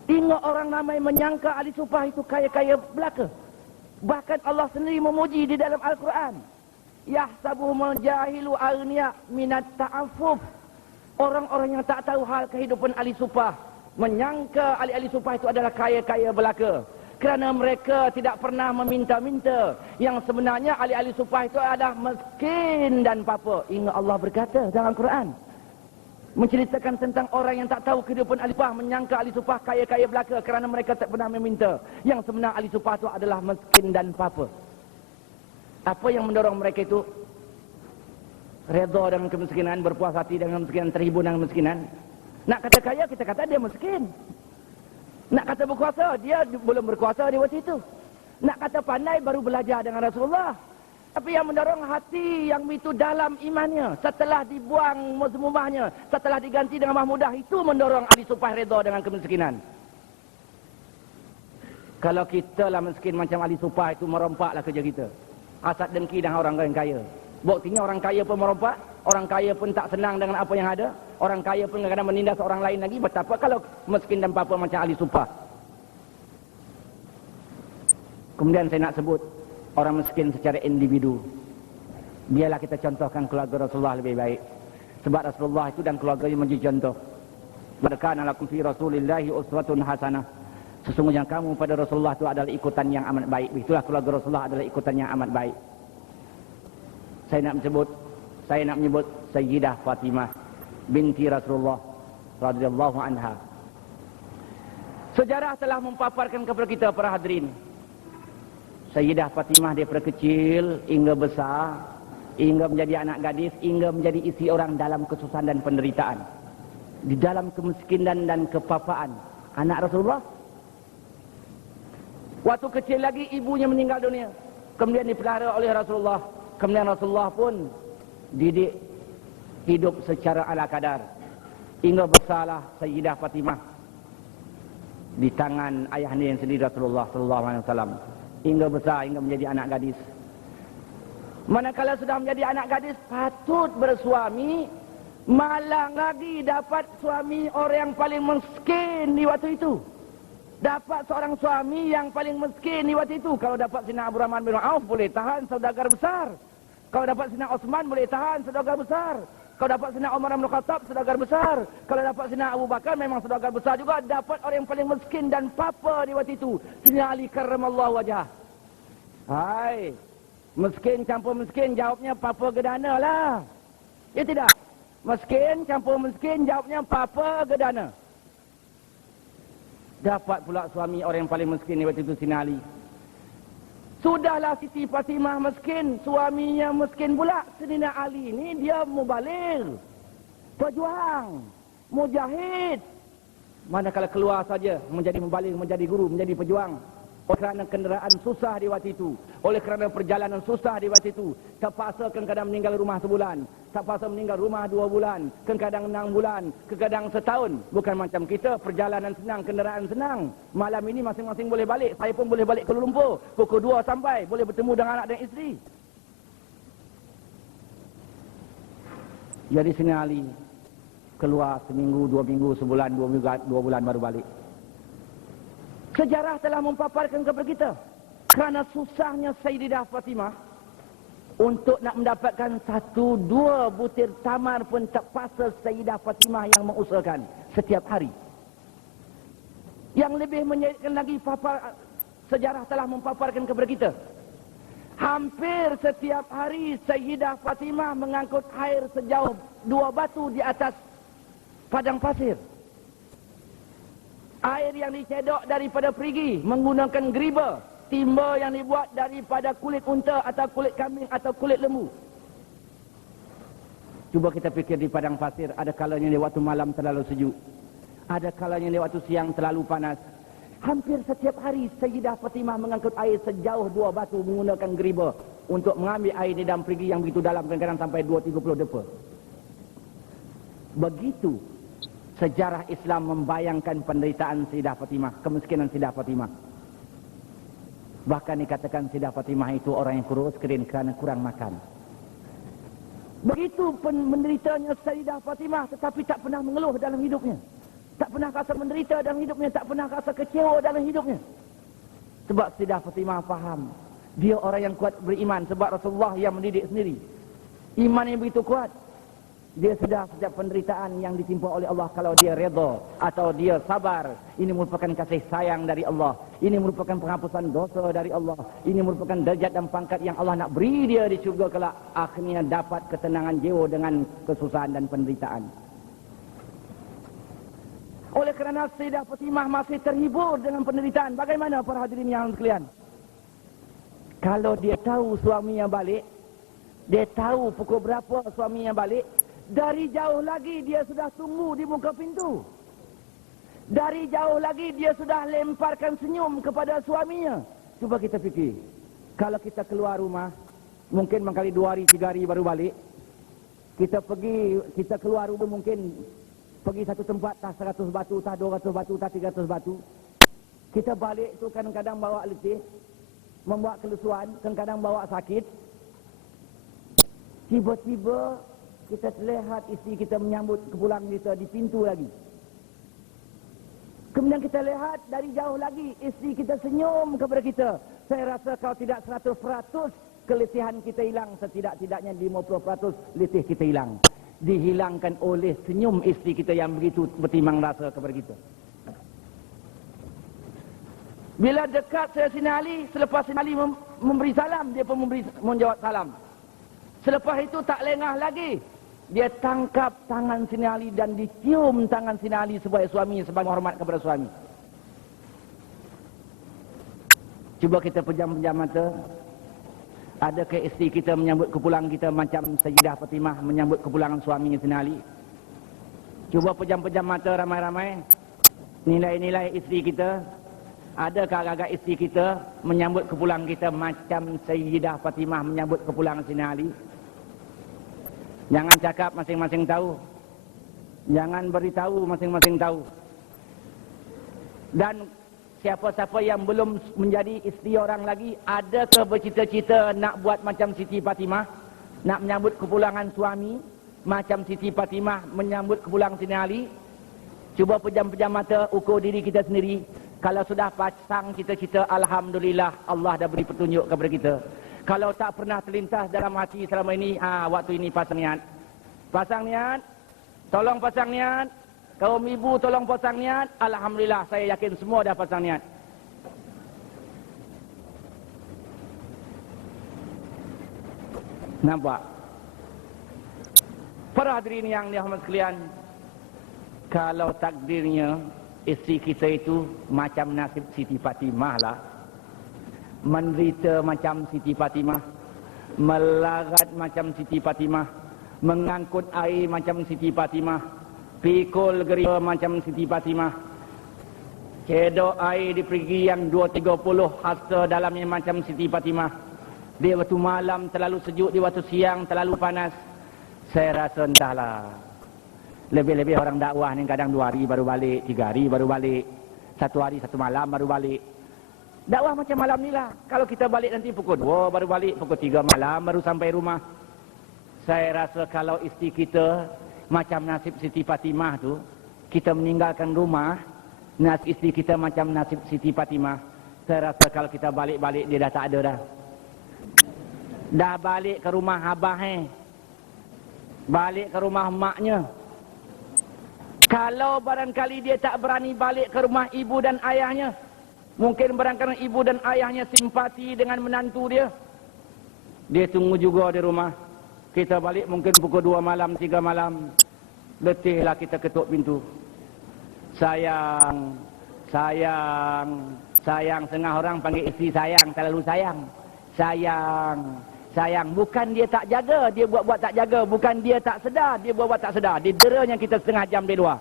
Tengok orang ramai menyangka ahli sufah itu kaya-kaya belaka. Bahkan Allah sendiri memuji di dalam Al-Quran. Yahsabuhumul jahilu aghniya minat ta'affuf. Orang-orang yang tak tahu hal kehidupan ahli sufah menyangka ahli-ahli sufah itu adalah kaya-kaya belaka. Kerana mereka tidak pernah meminta-minta. Yang sebenarnya ahli-ahli sufah itu adalah miskin dan papa. Ingat Allah berkata dalam Al-Quran, menceritakan tentang orang yang tak tahu kehidupan ahli sufah, menyangka ahli sufah kaya-kaya belaka kerana mereka tak pernah meminta. Yang sebenar ahli sufah itu adalah miskin dan papa. Apa yang mendorong mereka itu? Redha dengan kemiskinan, berpuas hati dengan kemiskinan, terhibur dengan kemiskinan. Nak kata kaya, kita kata dia miskin. Nak kata berkuasa, dia belum berkuasa di waktu itu. Nak kata pandai, baru belajar dengan Rasulullah. Tapi yang mendorong hati yang itu dalam imannya, setelah dibuang mazmumahnya, setelah diganti dengan mahmudah, itu mendorong ahli sufah redha dengan kemiskinan. Kalau kita lah miskin macam ahli sufah itu, merompaklah kerja kita. Hasad dengki dengan orang yang kaya. Buktinya orang kaya pun merompak, orang kaya pun tak senang dengan apa yang ada, orang kaya pun kadang-kadang menindas orang lain lagi. Betapa kalau miskin dan papa macam ahli sufah. Kemudian saya nak sebut orang miskin secara individu. Biarlah kita contohkan keluarga Rasulullah lebih baik. Sebab Rasulullah itu dan keluarganya menjadi contoh. Kana lakum fi Rasulillahi uswatun hasanah. Sesungguhnya kamu pada Rasulullah itu adalah ikutan yang amat baik. Itulah keluarga Rasulullah adalah ikutan yang amat baik. Saya nak menyebut Sayyidah Fatimah binti Rasulullah radhiyallahu anha. Sejarah telah mempaparkan kepada kita para hadirin. Sayyidah Fatimah daripada kecil hingga besar, hingga menjadi anak gadis, hingga menjadi isteri orang dalam kesusahan dan penderitaan. Di dalam kemiskinan dan kepapaan. Anak Rasulullah. Waktu kecil lagi ibunya meninggal dunia. Kemudian dipelihara oleh Rasulullah. Kemudian Rasulullah pun didik hidup secara ala kadar. Hingga besarlah Sayyidah Fatimah di tangan ayahnya yang sendiri Rasulullah sallallahu alaihi wasallam. Hingga besar, hingga menjadi anak gadis. Manakala sudah menjadi anak gadis, patut bersuami, malang lagi dapat suami orang yang paling miskin di waktu itu. Dapat seorang suami yang paling miskin di waktu itu. Kalau dapat Sayyidina Abdurrahman bin Auf, boleh tahan saudagar besar. Kalau dapat Sayyidina Osman, boleh tahan saudagar besar. Kalau dapat Sayyidina Umar bin Khattab, saudagar besar. Kalau dapat Sayyidina Abu Bakar, memang saudagar besar juga. Dapat orang yang paling miskin dan papa di waktu itu, Sayyidina Ali karramallahu wajhah. Hai, miskin campur miskin, jawabnya papa gedana lah. Ya tidak? Miskin campur miskin, jawabnya papa gedana. Dapat pula suami orang yang paling miskin di waktu itu, Sayyidina Ali. Sudahlah Siti Fatimah miskin, suaminya miskin pula. Sayyidina Ali ini dia mubaligh, pejuang, mujahid. Manakala keluar saja menjadi mubaligh, menjadi guru, menjadi pejuang. Oleh kerana kenderaan susah di waktu itu, oleh kerana perjalanan susah di waktu itu, terpaksa kadang-kadang meninggal rumah sebulan, terpaksa meninggal rumah 2 bulan, kadang-kadang 6 bulan, kadang-kadang setahun. Bukan macam kita, perjalanan senang, kenderaan senang. Malam ini masing-masing boleh balik. Saya pun boleh balik ke Kuala Lumpur, pukul 2 sampai, boleh bertemu dengan anak dan isteri. Jadi Sayyidina Ali keluar seminggu, 2 minggu, sebulan, 2 bulan baru balik. Sejarah telah mempaparkan kepada kita. Kerana susahnya Sayyidah Fatimah untuk nak mendapatkan 1-2 butir tamar pun terpaksa Sayyidah Fatimah yang mengusahakan setiap hari. Yang lebih menyedihkan lagi, sejarah telah mempaparkan kepada kita. Hampir setiap hari Sayyidah Fatimah mengangkut air sejauh 2 batu di atas padang pasir. Air yang dicedok daripada perigi menggunakan geriba, timba yang dibuat daripada kulit unta atau kulit kambing atau kulit lembu. Cuba kita fikir di padang pasir, ada kalanya di waktu malam terlalu sejuk, ada kalanya di waktu siang terlalu panas. Hampir setiap hari Sayyidah Fatimah mengangkut air sejauh 2 batu menggunakan geriba untuk mengambil air di dalam perigi yang begitu dalam, kadang-kadang sampai 2-30 depa. Begitu sejarah Islam membayangkan penderitaan Sayyidah Fatimah, kemiskinan Sayyidah Fatimah. Bahkan dikatakan Sayyidah Fatimah itu orang yang kurus kering kerana kurang makan. Begitu menderitanya Sayyidah Fatimah, tetapi tak pernah mengeluh dalam hidupnya. Tak pernah rasa menderita dalam hidupnya, tak pernah rasa kecewa dalam hidupnya. Sebab Sayyidah Fatimah faham, dia orang yang kuat beriman, sebab Rasulullah yang mendidik sendiri. Iman yang begitu kuat. Dia sedar setiap penderitaan yang ditimpa oleh Allah, kalau dia redha atau dia sabar, ini merupakan kasih sayang dari Allah. Ini merupakan penghapusan dosa dari Allah. Ini merupakan derajat dan pangkat yang Allah nak beri dia di syurga kelak. Akhirnya dapat ketenangan jiwa dengan kesusahan dan penderitaan. Oleh kerana Sayyidah Fatimah masih terhibur dengan penderitaan. Bagaimana para hadirin yang sekalian? Kalau dia tahu suaminya balik, dia tahu pukul berapa suaminya balik, dari jauh lagi dia sudah tunggu di muka pintu. Dari jauh lagi dia sudah lemparkan senyum kepada suaminya. Cuba kita fikir, kalau kita keluar rumah, mungkin mengkali 2 hari, 3 hari baru balik. Kita keluar rumah mungkin pergi satu tempat, tak 100 batu, tak 200 batu, tak 300 batu. Kita balik tu kadang-kadang bawa letih, membawa kelusuan, kadang-kadang bawa sakit. Tiba-tiba kita terlihat isteri kita menyambut kepulangan kita di pintu lagi. Kemudian kita lihat dari jauh lagi isteri kita senyum kepada kita. Saya rasa kalau tidak 100% keletihan kita hilang, setidak-tidaknya 50% letih kita hilang. Dihilangkan oleh senyum isteri kita yang begitu bertimbang rasa kepada kita. Bila dekat saya Sina Ali, selepas Sina Ali memberi salam, dia pun menjawab salam. Selepas itu tak lengah lagi, dia tangkap tangan Sina Ali dan dicium tangan Sina Ali sebagai suami, sebagai hormat kepada suami. Cuba kita pejam-pejam mata. Adakah isteri kita menyambut kepulangan kita macam Sayyidah Fatimah menyambut kepulangan suaminya Sina Ali? Cuba pejam-pejam mata ramai-ramai. Nilai-nilai isteri kita. Adakah agak-agak isteri kita menyambut kepulangan kita macam Sayyidah Fatimah menyambut kepulangan Sina Ali? Jangan cakap masing-masing tahu. Jangan beritahu masing-masing tahu. Dan siapa-siapa yang belum menjadi isteri orang lagi, adakah bercita-cita nak buat macam Siti Fatimah? Nak menyambut kepulangan suami macam Siti Fatimah menyambut kepulangan Sina Ali? Cuba pejam-pejam mata, ukur diri kita sendiri. Kalau sudah pasang cita-cita, alhamdulillah Allah dah beri petunjuk kepada kita. Kalau tak pernah terlintas dalam hati selama ini, waktu ini pasang niat. Pasang niat, tolong pasang niat. Kaum ibu tolong pasang niat. Alhamdulillah, saya yakin semua dah pasang niat. Nampak? Para hadirin yang dirahmati sekalian, kalau takdirnya isteri kita itu macam nasib Siti Fatimah lah, menderita macam Siti Fatimah, melarat macam Siti Fatimah, mengangkut air macam Siti Fatimah, pikul geriba macam Siti Fatimah, cedok air di perigi yang 230 hasta dalamnya macam Siti Fatimah. Di waktu malam terlalu sejuk, di waktu siang terlalu panas. Saya rasa entahlah. Lebih-lebih orang dakwah ni kadang 2 hari baru balik, 3 hari baru balik, 1 hari 1 malam baru balik. Dakwah macam malam ni lah. Kalau kita balik nanti pukul 2 baru balik, pukul 3 malam baru sampai rumah. Saya rasa kalau isteri kita macam nasib Siti Fatimah tu, kita meninggalkan rumah, nasib isteri kita macam nasib Siti Fatimah, saya rasa kalau kita balik-balik dia dah tak ada dah. Dah balik ke rumah abah balik ke rumah maknya. Kalau barangkali dia tak berani balik ke rumah ibu dan ayahnya, mungkin barangkali ibu dan ayahnya simpati dengan menantu dia, dia tunggu juga di rumah. Kita balik mungkin pukul 2 malam, 3 malam. Letihlah kita ketuk pintu. Sayang, sayang, sayang. Setengah orang panggil isteri sayang, terlalu sayang. Sayang, sayang. Bukan dia tak jaga, dia buat-buat tak jaga. Bukan dia tak sedar, dia buat-buat tak sedar. Dia deranya kita setengah jam dia luar.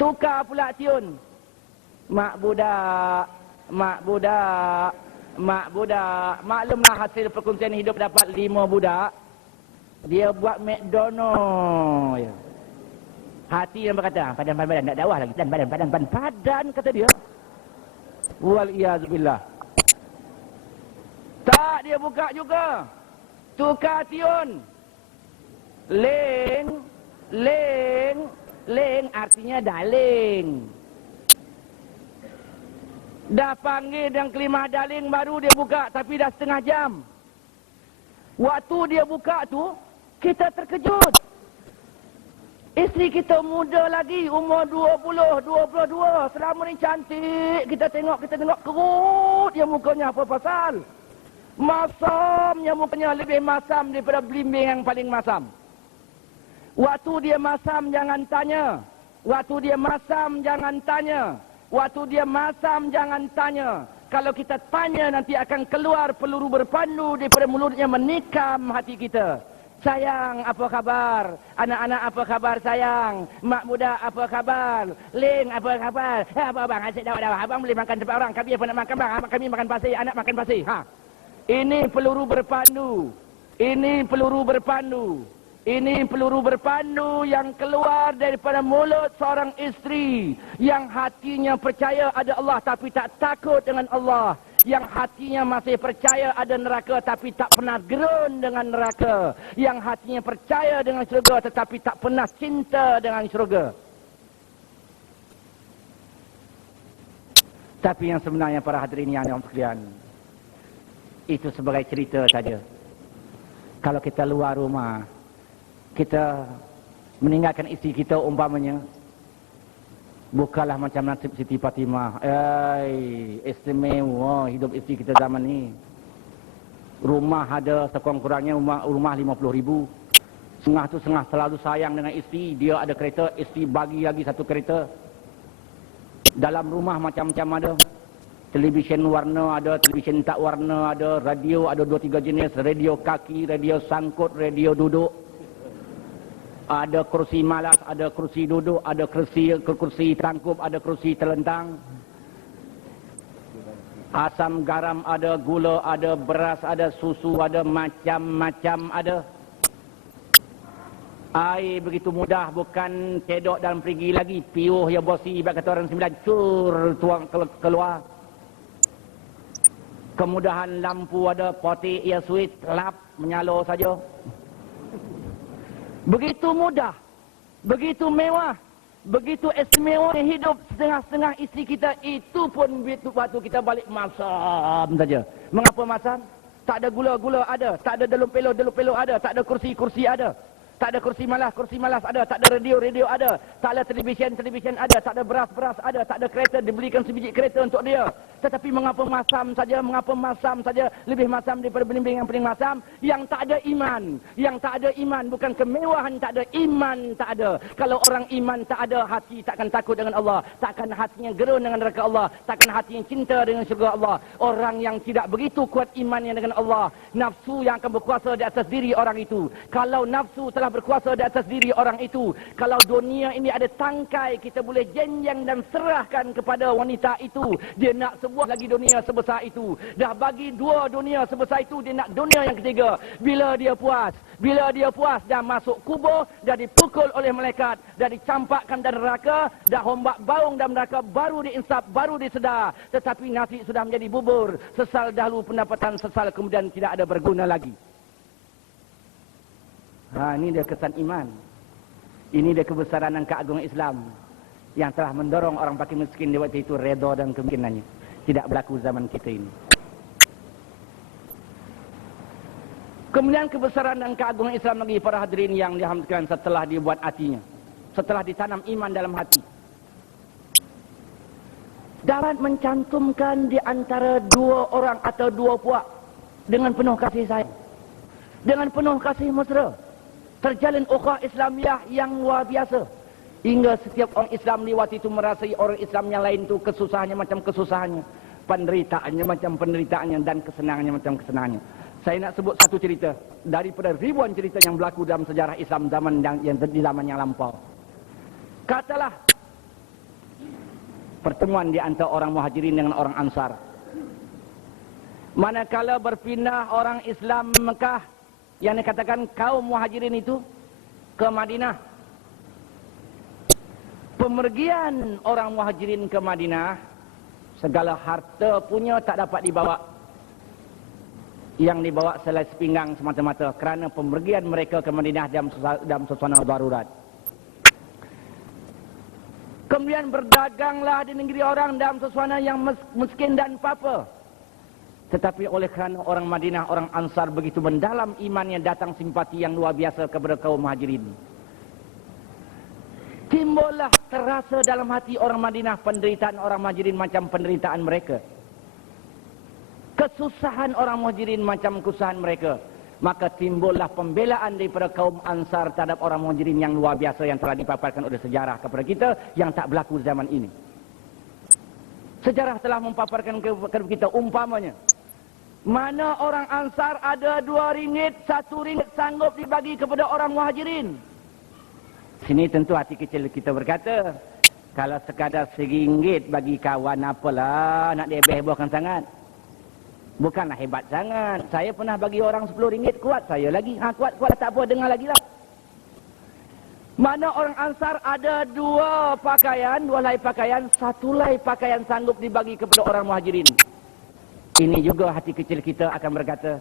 Tukar pula tune. mak budak, mak budak, mak budak. Maklumlah hasil perkongsian hidup dapat 5 budak. Dia buat McDonald. Ya. Hati yang berkata, padan, tak dakwah lagi. Padan, kata dia. Wal-iyazubillah. Tak, dia buka juga. Tukar tiun. Leng artinya daling. Dah panggil dan kelimah daling baru dia buka, tapi dah setengah jam. Waktu dia buka tu, kita terkejut. Isteri kita muda lagi, umur 20, 22. Selama ni cantik. Kita tengok kerut dia mukanya, apa pasal? Masamnya mukanya lebih masam daripada belimbing yang paling masam. Waktu dia masam jangan tanya. Waktu dia masam jangan tanya. Waktu dia masam jangan tanya. Kalau kita tanya nanti akan keluar peluru berpandu daripada mulutnya menikam hati kita. Sayang, apa khabar? Anak-anak, apa khabar sayang? Mak muda, apa khabar? Ling, apa khabar? Abang, asyik dakwah. Abang boleh makan tempat orang. Kami apa nak makan bang? Kami makan pasir, anak makan pasir. Ini peluru berpandu. Ini peluru berpandu. Ini peluru berpandu yang keluar daripada mulut seorang isteri yang hatinya percaya ada Allah tapi tak takut dengan Allah. Yang hatinya masih percaya ada neraka tapi tak pernah gerun dengan neraka. Yang hatinya percaya dengan syurga tetapi tak pernah cinta dengan syurga. Tapi yang sebenarnya para hadirin yang sekalian, itu sebagai cerita saja. Kalau kita luar rumah, kita meninggalkan isteri kita umpamanya, bukanlah macam nasib Siti Fatimah. Istimewa hidup isteri kita zaman ni. Rumah ada sekurang-kurangnya rumah 50,000. Setengah tu setengah selalu sayang dengan isteri. Dia ada kereta, isteri bagi lagi satu kereta. Dalam rumah macam-macam ada. Televisyen warna ada, televisyen tak warna ada, radio ada 2-3 jenis, radio kaki, radio sangkut, radio duduk. Ada kursi malas, ada kursi duduk, ada kursi tangkup, ada kursi terlentang. Asam garam ada, gula ada, beras ada, susu ada, macam-macam ada. Air begitu mudah, bukan cedok dalam perigi lagi. Piuh ya bosi, kata orang 9, cur tuang keluar. Kemudahan lampu ada, potik ya switch, lap, menyalur saja. Begitu mudah, begitu mewah, begitu istimewa hidup setengah-setengah isteri kita. Itu pun waktu kita balik masam saja. Mengapa masam? Tak ada gula-gula ada, tak ada deluk-peluk ada, tak ada kursi-kursi ada, tak ada kursi malas ada, tak ada radio ada, tak ada televisyen ada, tak ada beras ada, tak ada kereta, dibelikan sebiji kereta untuk dia. Tetapi mengapa masam saja, lebih masam daripada belimbing yang paling masam, yang tak ada iman, bukan kemewahan, tak ada iman, tak ada. Kalau orang iman tak ada, hati takkan takut dengan Allah, takkan hatinya gerun dengan neraka Allah, takkan hatinya cinta dengan syurga Allah. Orang yang tidak begitu kuat imannya dengan Allah, nafsu yang akan berkuasa di atas diri orang itu. Kalau nafsu telah berkuasa di atas diri orang itu, kalau dunia ini ada tangkai, kita boleh jenjang dan serahkan kepada wanita itu. Dia nak sebuah lagi dunia sebesar itu. Dah bagi 2 dunia sebesar itu, dia nak dunia yang ketiga. Bila dia puas, dah masuk kubur, dah dipukul oleh malaikat, dah dicampakkan dalam neraka, dah hombak baung dalam neraka, baru diinsaf, baru disedar. Tetapi nasi sudah menjadi bubur. Sesal dahulu pendapatan, sesal kemudian tidak ada berguna lagi. Ini dia kesan iman. Ini dia kebesaran dan keagungan Islam yang telah mendorong orang fakir miskin di waktu itu redha dan kemungkinannya. Tidak berlaku zaman kita ini. Kemudian kebesaran dan keagungan Islam lagi para hadirin yang dihamdkan setelah dibuat hatinya, setelah ditanam iman dalam hati, dapat mencantumkan di antara 2 orang atau 2 puak dengan penuh kasih sayang, dengan penuh kasih mesra. Terjalin ukhuwah Islamiah yang luar biasa. Hingga setiap orang Islam di waktu itu merasai orang Islam yang lain itu kesusahannya macam kesusahannya, penderitaannya macam penderitaannya, dan kesenangannya macam kesenangannya. Saya nak sebut satu cerita daripada ribuan cerita yang berlaku dalam sejarah Islam zaman yang di zaman yang lampau. Katalah pertemuan di antara orang Muhajirin dengan orang Ansar. Manakala berpindah orang Islam Mekah, yang dikatakan kaum Muhajirin itu, ke Madinah. Pemergian orang Muhajirin ke Madinah, segala harta punya tak dapat dibawa. Yang dibawa selai sepinggang semata-mata kerana pemergian mereka ke Madinah dalam suasana darurat. Kemudian berdaganglah di negeri orang dalam suasana yang miskin dan papa. Tetapi oleh kerana orang Madinah, orang Ansar begitu mendalam imannya, datang simpati yang luar biasa kepada kaum Muhajirin. Timbullah terasa dalam hati orang Madinah penderitaan orang Muhajirin macam penderitaan mereka. Kesusahan orang Muhajirin macam kesusahan mereka. Maka timbullah pembelaan daripada kaum Ansar terhadap orang Muhajirin yang luar biasa yang telah dipaparkan oleh sejarah kepada kita yang tak berlaku zaman ini. Sejarah telah mempaparkan kepada kita umpamanya. Mana orang Ansar ada 2 ringgit, 1 ringgit sanggup dibagi kepada orang Muhajirin. Sini tentu hati kecil kita berkata, kalau sekadar RM1 bagi kawan apalah, nak dihebohkan sangat. Bukanlah hebat sangat. Saya pernah bagi orang RM10, kuat saya lagi. Kuat tak apa, dengar lagi lah. Mana orang Ansar ada 2 pakaian, 2 helai pakaian, 1 helai pakaian sanggup dibagi kepada orang Muhajirin. Ini juga hati kecil kita akan berkata,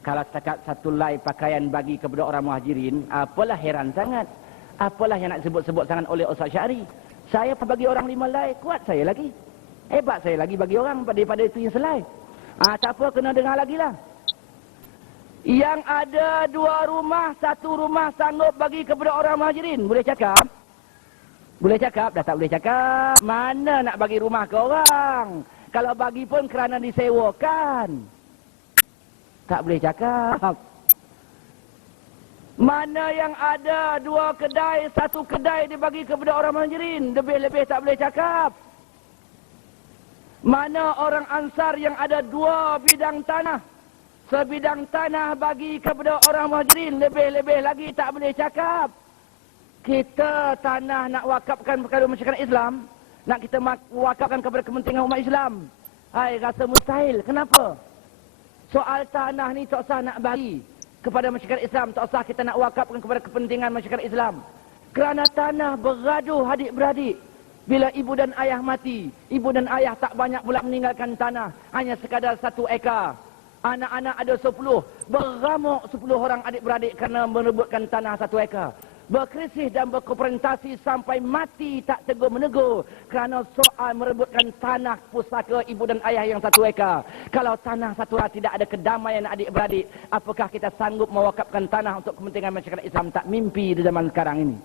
kalau setakat 1 helai pakaian bagi kepada orang Muhajirin, apalah heran sangat. Apalah yang nak sebut-sebut sangat oleh Ustaz Syahri. Saya bagi orang 5 helai, kuat saya lagi. Hebat saya lagi bagi orang daripada itu yang selai. Tak apa, kena dengar lagi lah. Yang ada 2 rumah, 1 rumah sanggup bagi kepada orang Muhajirin. Boleh cakap? Boleh cakap? Dah tak boleh cakap. Mana nak bagi rumah ke orang? Kalau bagi pun kerana disewakan. Tak boleh cakap. Mana yang ada 2 kedai, 1 kedai dibagi kepada orang Muhajirin. Lebih-lebih tak boleh cakap. Mana orang Ansar yang ada 2 bidang tanah. Sebidang tanah bagi kepada orang Muhajirin. Lebih-lebih lagi tak boleh cakap. Kita tanah nak wakafkan kepada masyarakat Islam. Nak kita wakafkan kepada kepentingan umat Islam. Rasa mustahil. Kenapa? Soal tanah ni tak usah nak bagi kepada masyarakat Islam. Tak usah kita nak wakafkan kepada kepentingan masyarakat Islam. Kerana tanah bergaduh adik-beradik. Bila ibu dan ayah mati, ibu dan ayah tak banyak pula meninggalkan tanah. Hanya sekadar 1 ekar. Anak-anak ada 10. Beramuk 10 orang adik-beradik kerana merebutkan tanah 1 ekar. Berkrisih dan berkonfrontasi sampai mati tak tegur-menegur kerana soal merebutkan tanah pusaka ibu dan ayah yang 1 ekar. Kalau tanah 1 ekar tidak ada kedamaian adik-beradik, apakah kita sanggup mewakafkan tanah untuk kepentingan masyarakat Islam? Tak mimpi di zaman sekarang ini.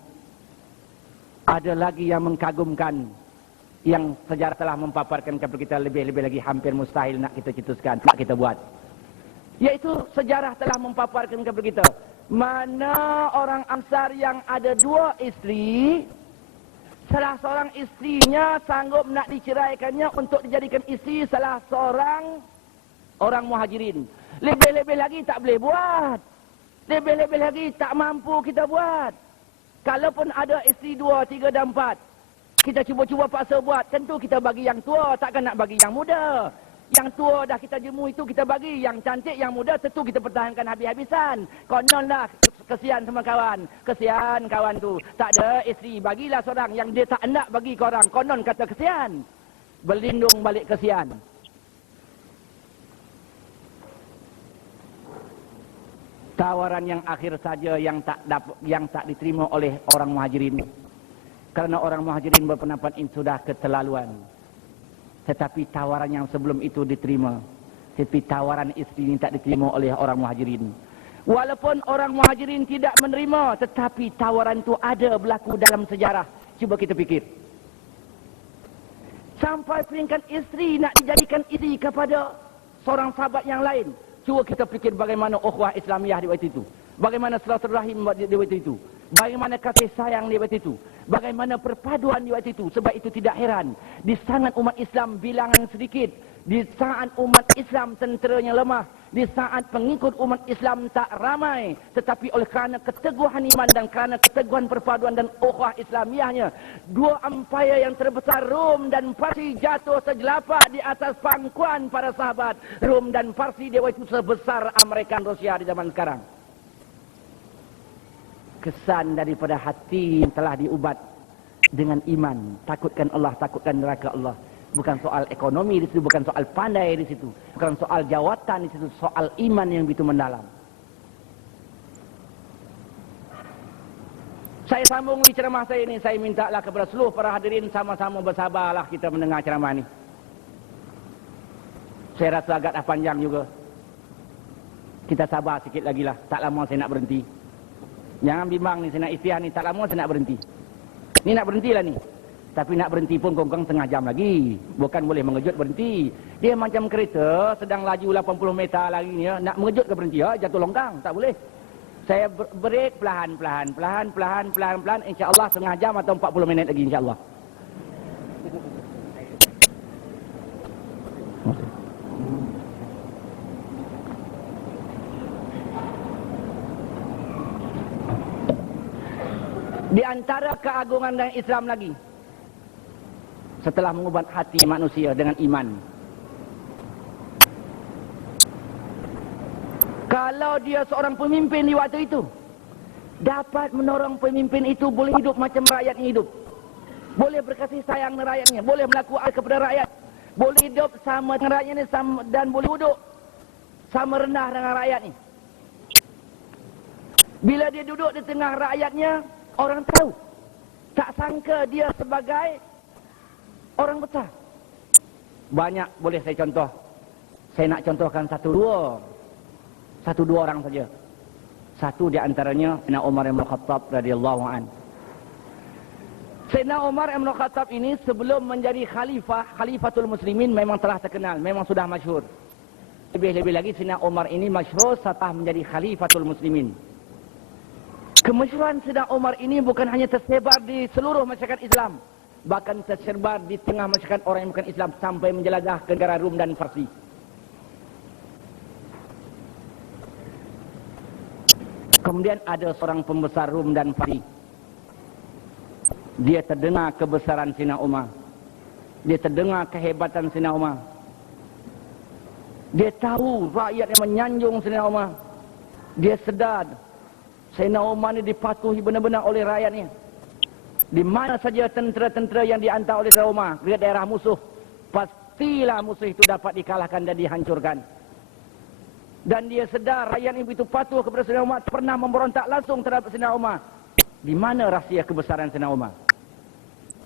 Ada lagi yang mengkagumkan, yang sejarah telah mempaparkan kepada kita lebih-lebih lagi hampir mustahil nak kita cetuskan, nak kita buat. Iaitu sejarah telah mempaparkan kepada kita. Mana orang Ansar yang ada 2 isteri, salah seorang istrinya sanggup nak diceraikannya untuk dijadikan isteri salah seorang orang Muhajirin. Lebih-lebih lagi tak boleh buat. Lebih-lebih lagi tak mampu kita buat. Kalaupun ada isteri 2, 3 dan 4, kita cuba-cuba paksa buat. Tentu kita bagi yang tua, takkan nak bagi yang muda. Yang tua dah kita jemu itu kita bagi. Yang cantik, yang muda tentu kita pertahankan habis-habisan. Kononlah kesian sama kawan. Kesian kawan tu. Tak ada isteri, bagilah seorang yang dia tak nak bagi ke orang. Konon kata kesian. Berlindung balik kesian. Tawaran yang akhir saja yang tak diterima oleh orang Muhajirin. Kerana orang Muhajirin berpendapat ini sudah keterlaluan. Tetapi tawaran yang sebelum itu diterima. Tetapi tawaran isteri ini tak diterima oleh orang Muhajirin. Walaupun orang Muhajirin tidak menerima, tetapi tawaran itu ada berlaku dalam sejarah. Cuba kita fikir. Sampai peringkat isteri nak dijadikan isteri kepada seorang sahabat yang lain. Cuba kita fikir bagaimana ukhuwah Islamiyah di waktu itu. Bagaimana silaturahim di waktu itu. Bagaimana kasih sayang di waktu itu. Bagaimana perpaduan di waktu itu. Sebab itu tidak heran. Di saat umat Islam bilangan sedikit. Di saat umat Islam tenteranya lemah. Di saat pengikut umat Islam tak ramai. Tetapi oleh kerana keteguhan iman dan kerana keteguhan perpaduan dan ukhuwah Islamiahnya. Dua empayar yang terbesar Rom dan Parsi jatuh sejelapak di atas pangkuan para sahabat. Rom dan Parsi dia waktu itu sebesar Amerika dan Rusia di zaman sekarang. Kesan daripada hati yang telah diubat dengan iman. Takutkan Allah, takutkan neraka Allah. Bukan soal ekonomi di situ, bukan soal pandai di situ, bukan soal jawatan di situ, soal iman yang begitu mendalam. Saya sambung di ceramah saya ini, saya mintalah kepada seluruh para hadirin sama-sama bersabarlah kita mendengar ceramah ini. Saya rasa agak dah panjang juga. Kita sabar sikit lagi lah, tak lama saya nak berhenti. Jangan bimbang ni, saya nak istiah ni, tak lama saya nak berhenti. Ni nak berhentilah ni. Tapi nak berhenti pun kurang setengah jam lagi. Bukan boleh mengejut berhenti. Dia macam kereta sedang laju 80 meter lagi ni, nak mengejut ke berhenti, jatuh longkang, tak boleh. Saya break pelan-pelan, insya-Allah setengah jam atau 40 minit lagi insya-Allah. Di antara keagungan dan Islam lagi, setelah mengubat hati manusia dengan iman, kalau dia seorang pemimpin di waktu itu, dapat menolong pemimpin itu boleh hidup macam rakyatnya hidup, boleh berkasih sayang dengan rakyatnya, boleh melakukan kepada rakyat, boleh hidup sama dengan rakyatnya dan boleh duduk sama rendah dengan rakyatnya. Bila dia duduk di tengah rakyatnya, orang tahu, tak sangka dia sebagai orang besar. Banyak boleh saya contoh. Saya nak contohkan satu dua orang saja. Satu di antaranya Sayyidina Umar bin Khattab radhiyallahu an. Sayyidina Umar bin Khattab ini sebelum menjadi khalifatul muslimin memang telah terkenal, memang sudah masyhur. Lebih-lebih lagi Sayyidina Umar ini masyhur setelah menjadi khalifatul muslimin. Kemasyhuran Sayyidina Umar ini bukan hanya tersebar di seluruh masyarakat Islam, bahkan tersebar di tengah masyarakat orang yang bukan Islam sampai menjelajah ke negara Rum dan Parsi. Kemudian ada seorang pembesar Rum dan Parsi. Dia terdengar kebesaran Sayyidina Umar. Dia terdengar kehebatan Sayyidina Umar. Dia tahu rakyat yang menyanjung Sayyidina Umar. Dia sedar Sayyidina Umar ini dipatuhi benar-benar oleh rakyatnya. Di mana saja tentera-tentera yang dihantar oleh Sayyidina Umar ke daerah musuh, pastilah musuh itu dapat dikalahkan dan dihancurkan. Dan dia sedar rakyat ini begitu patuh kepada Sayyidina Umar, pernah memberontak langsung terhadap Sayyidina Umar. Di mana rahsia kebesaran Sayyidina Umar?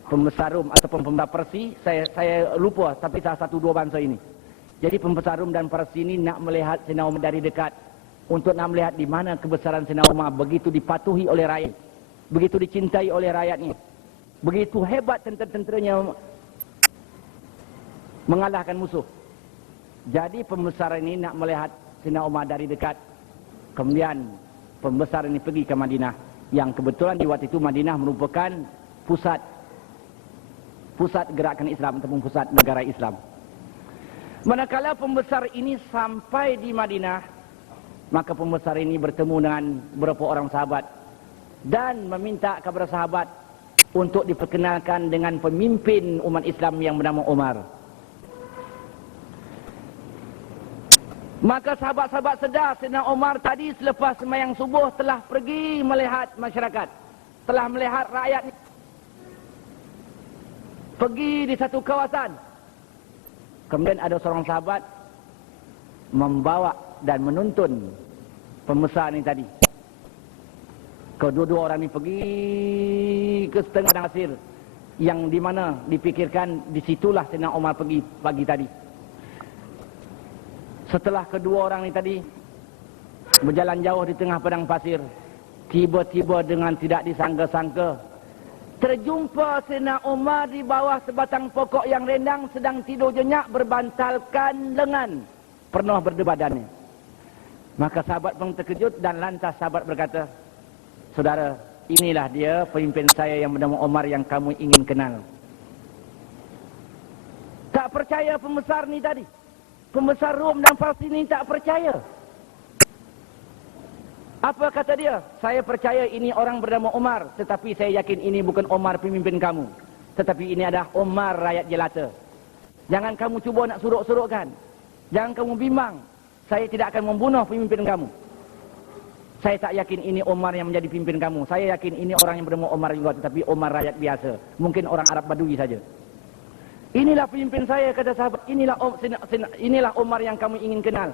Pembesar Rum ataupun pembesar Parsi, saya lupa, tapi salah satu dua bangsa ini. Jadi pembesar Rum dan Parsi ini nak melihat Sayyidina Umar dari dekat, untuk nak melihat di mana kebesaran Sayyidina Umar begitu dipatuhi oleh rakyat, begitu dicintai oleh rakyatnya, begitu hebat tentera-tenteranya mengalahkan musuh. Jadi pembesar ini nak melihat Sayyidina Umar dari dekat. Kemudian pembesar ini pergi ke Madinah, yang kebetulan di waktu itu Madinah merupakan pusat gerakan Islam ataupun pusat negara Islam. Manakala pembesar ini sampai di Madinah, maka pembesar ini bertemu dengan beberapa orang sahabat dan meminta kepada sahabat untuk diperkenalkan dengan pemimpin umat Islam yang bernama Umar. Maka sahabat-sahabat sedar Sayyidina Umar tadi selepas sembahyang subuh telah pergi melihat masyarakat, telah melihat rakyat, pergi di satu kawasan. Kemudian ada seorang sahabat membawa dan menuntun pembesar ini tadi. Kedua-dua orang ini pergi ke setengah padang pasir, yang di mana dipikirkan disitulah Sayyidina Umar pergi pagi tadi. Setelah kedua orang ini tadi berjalan jauh di tengah padang pasir, tiba-tiba dengan tidak disangka-sangka terjumpa Sayyidina Umar di bawah sebatang pokok yang rindang sedang tidur jenyak berbantalkan lengan, penuh berdebadannya. Maka sahabat pun terkejut dan lantas sahabat berkata, "Saudara, inilah dia pemimpin saya yang bernama Omar yang kamu ingin kenal. Tak percaya pembesar ni tadi. Pembesar Rom dan Parsi ni tak percaya. Apa kata dia? Saya percaya ini orang bernama Omar, tetapi saya yakin ini bukan Omar pemimpin kamu, tetapi ini adalah Omar rakyat jelata. Jangan kamu cuba nak suruk-surukkan. Jangan kamu bimbang. Saya tidak akan membunuh pemimpin kamu. Saya tak yakin ini Omar yang menjadi pemimpin kamu. Saya yakin ini orang yang bernama Omar juga, tetapi Omar rakyat biasa. Mungkin orang Arab Badui saja. Inilah pemimpin saya, kata sahabat. Inilah Omar yang kamu ingin kenal.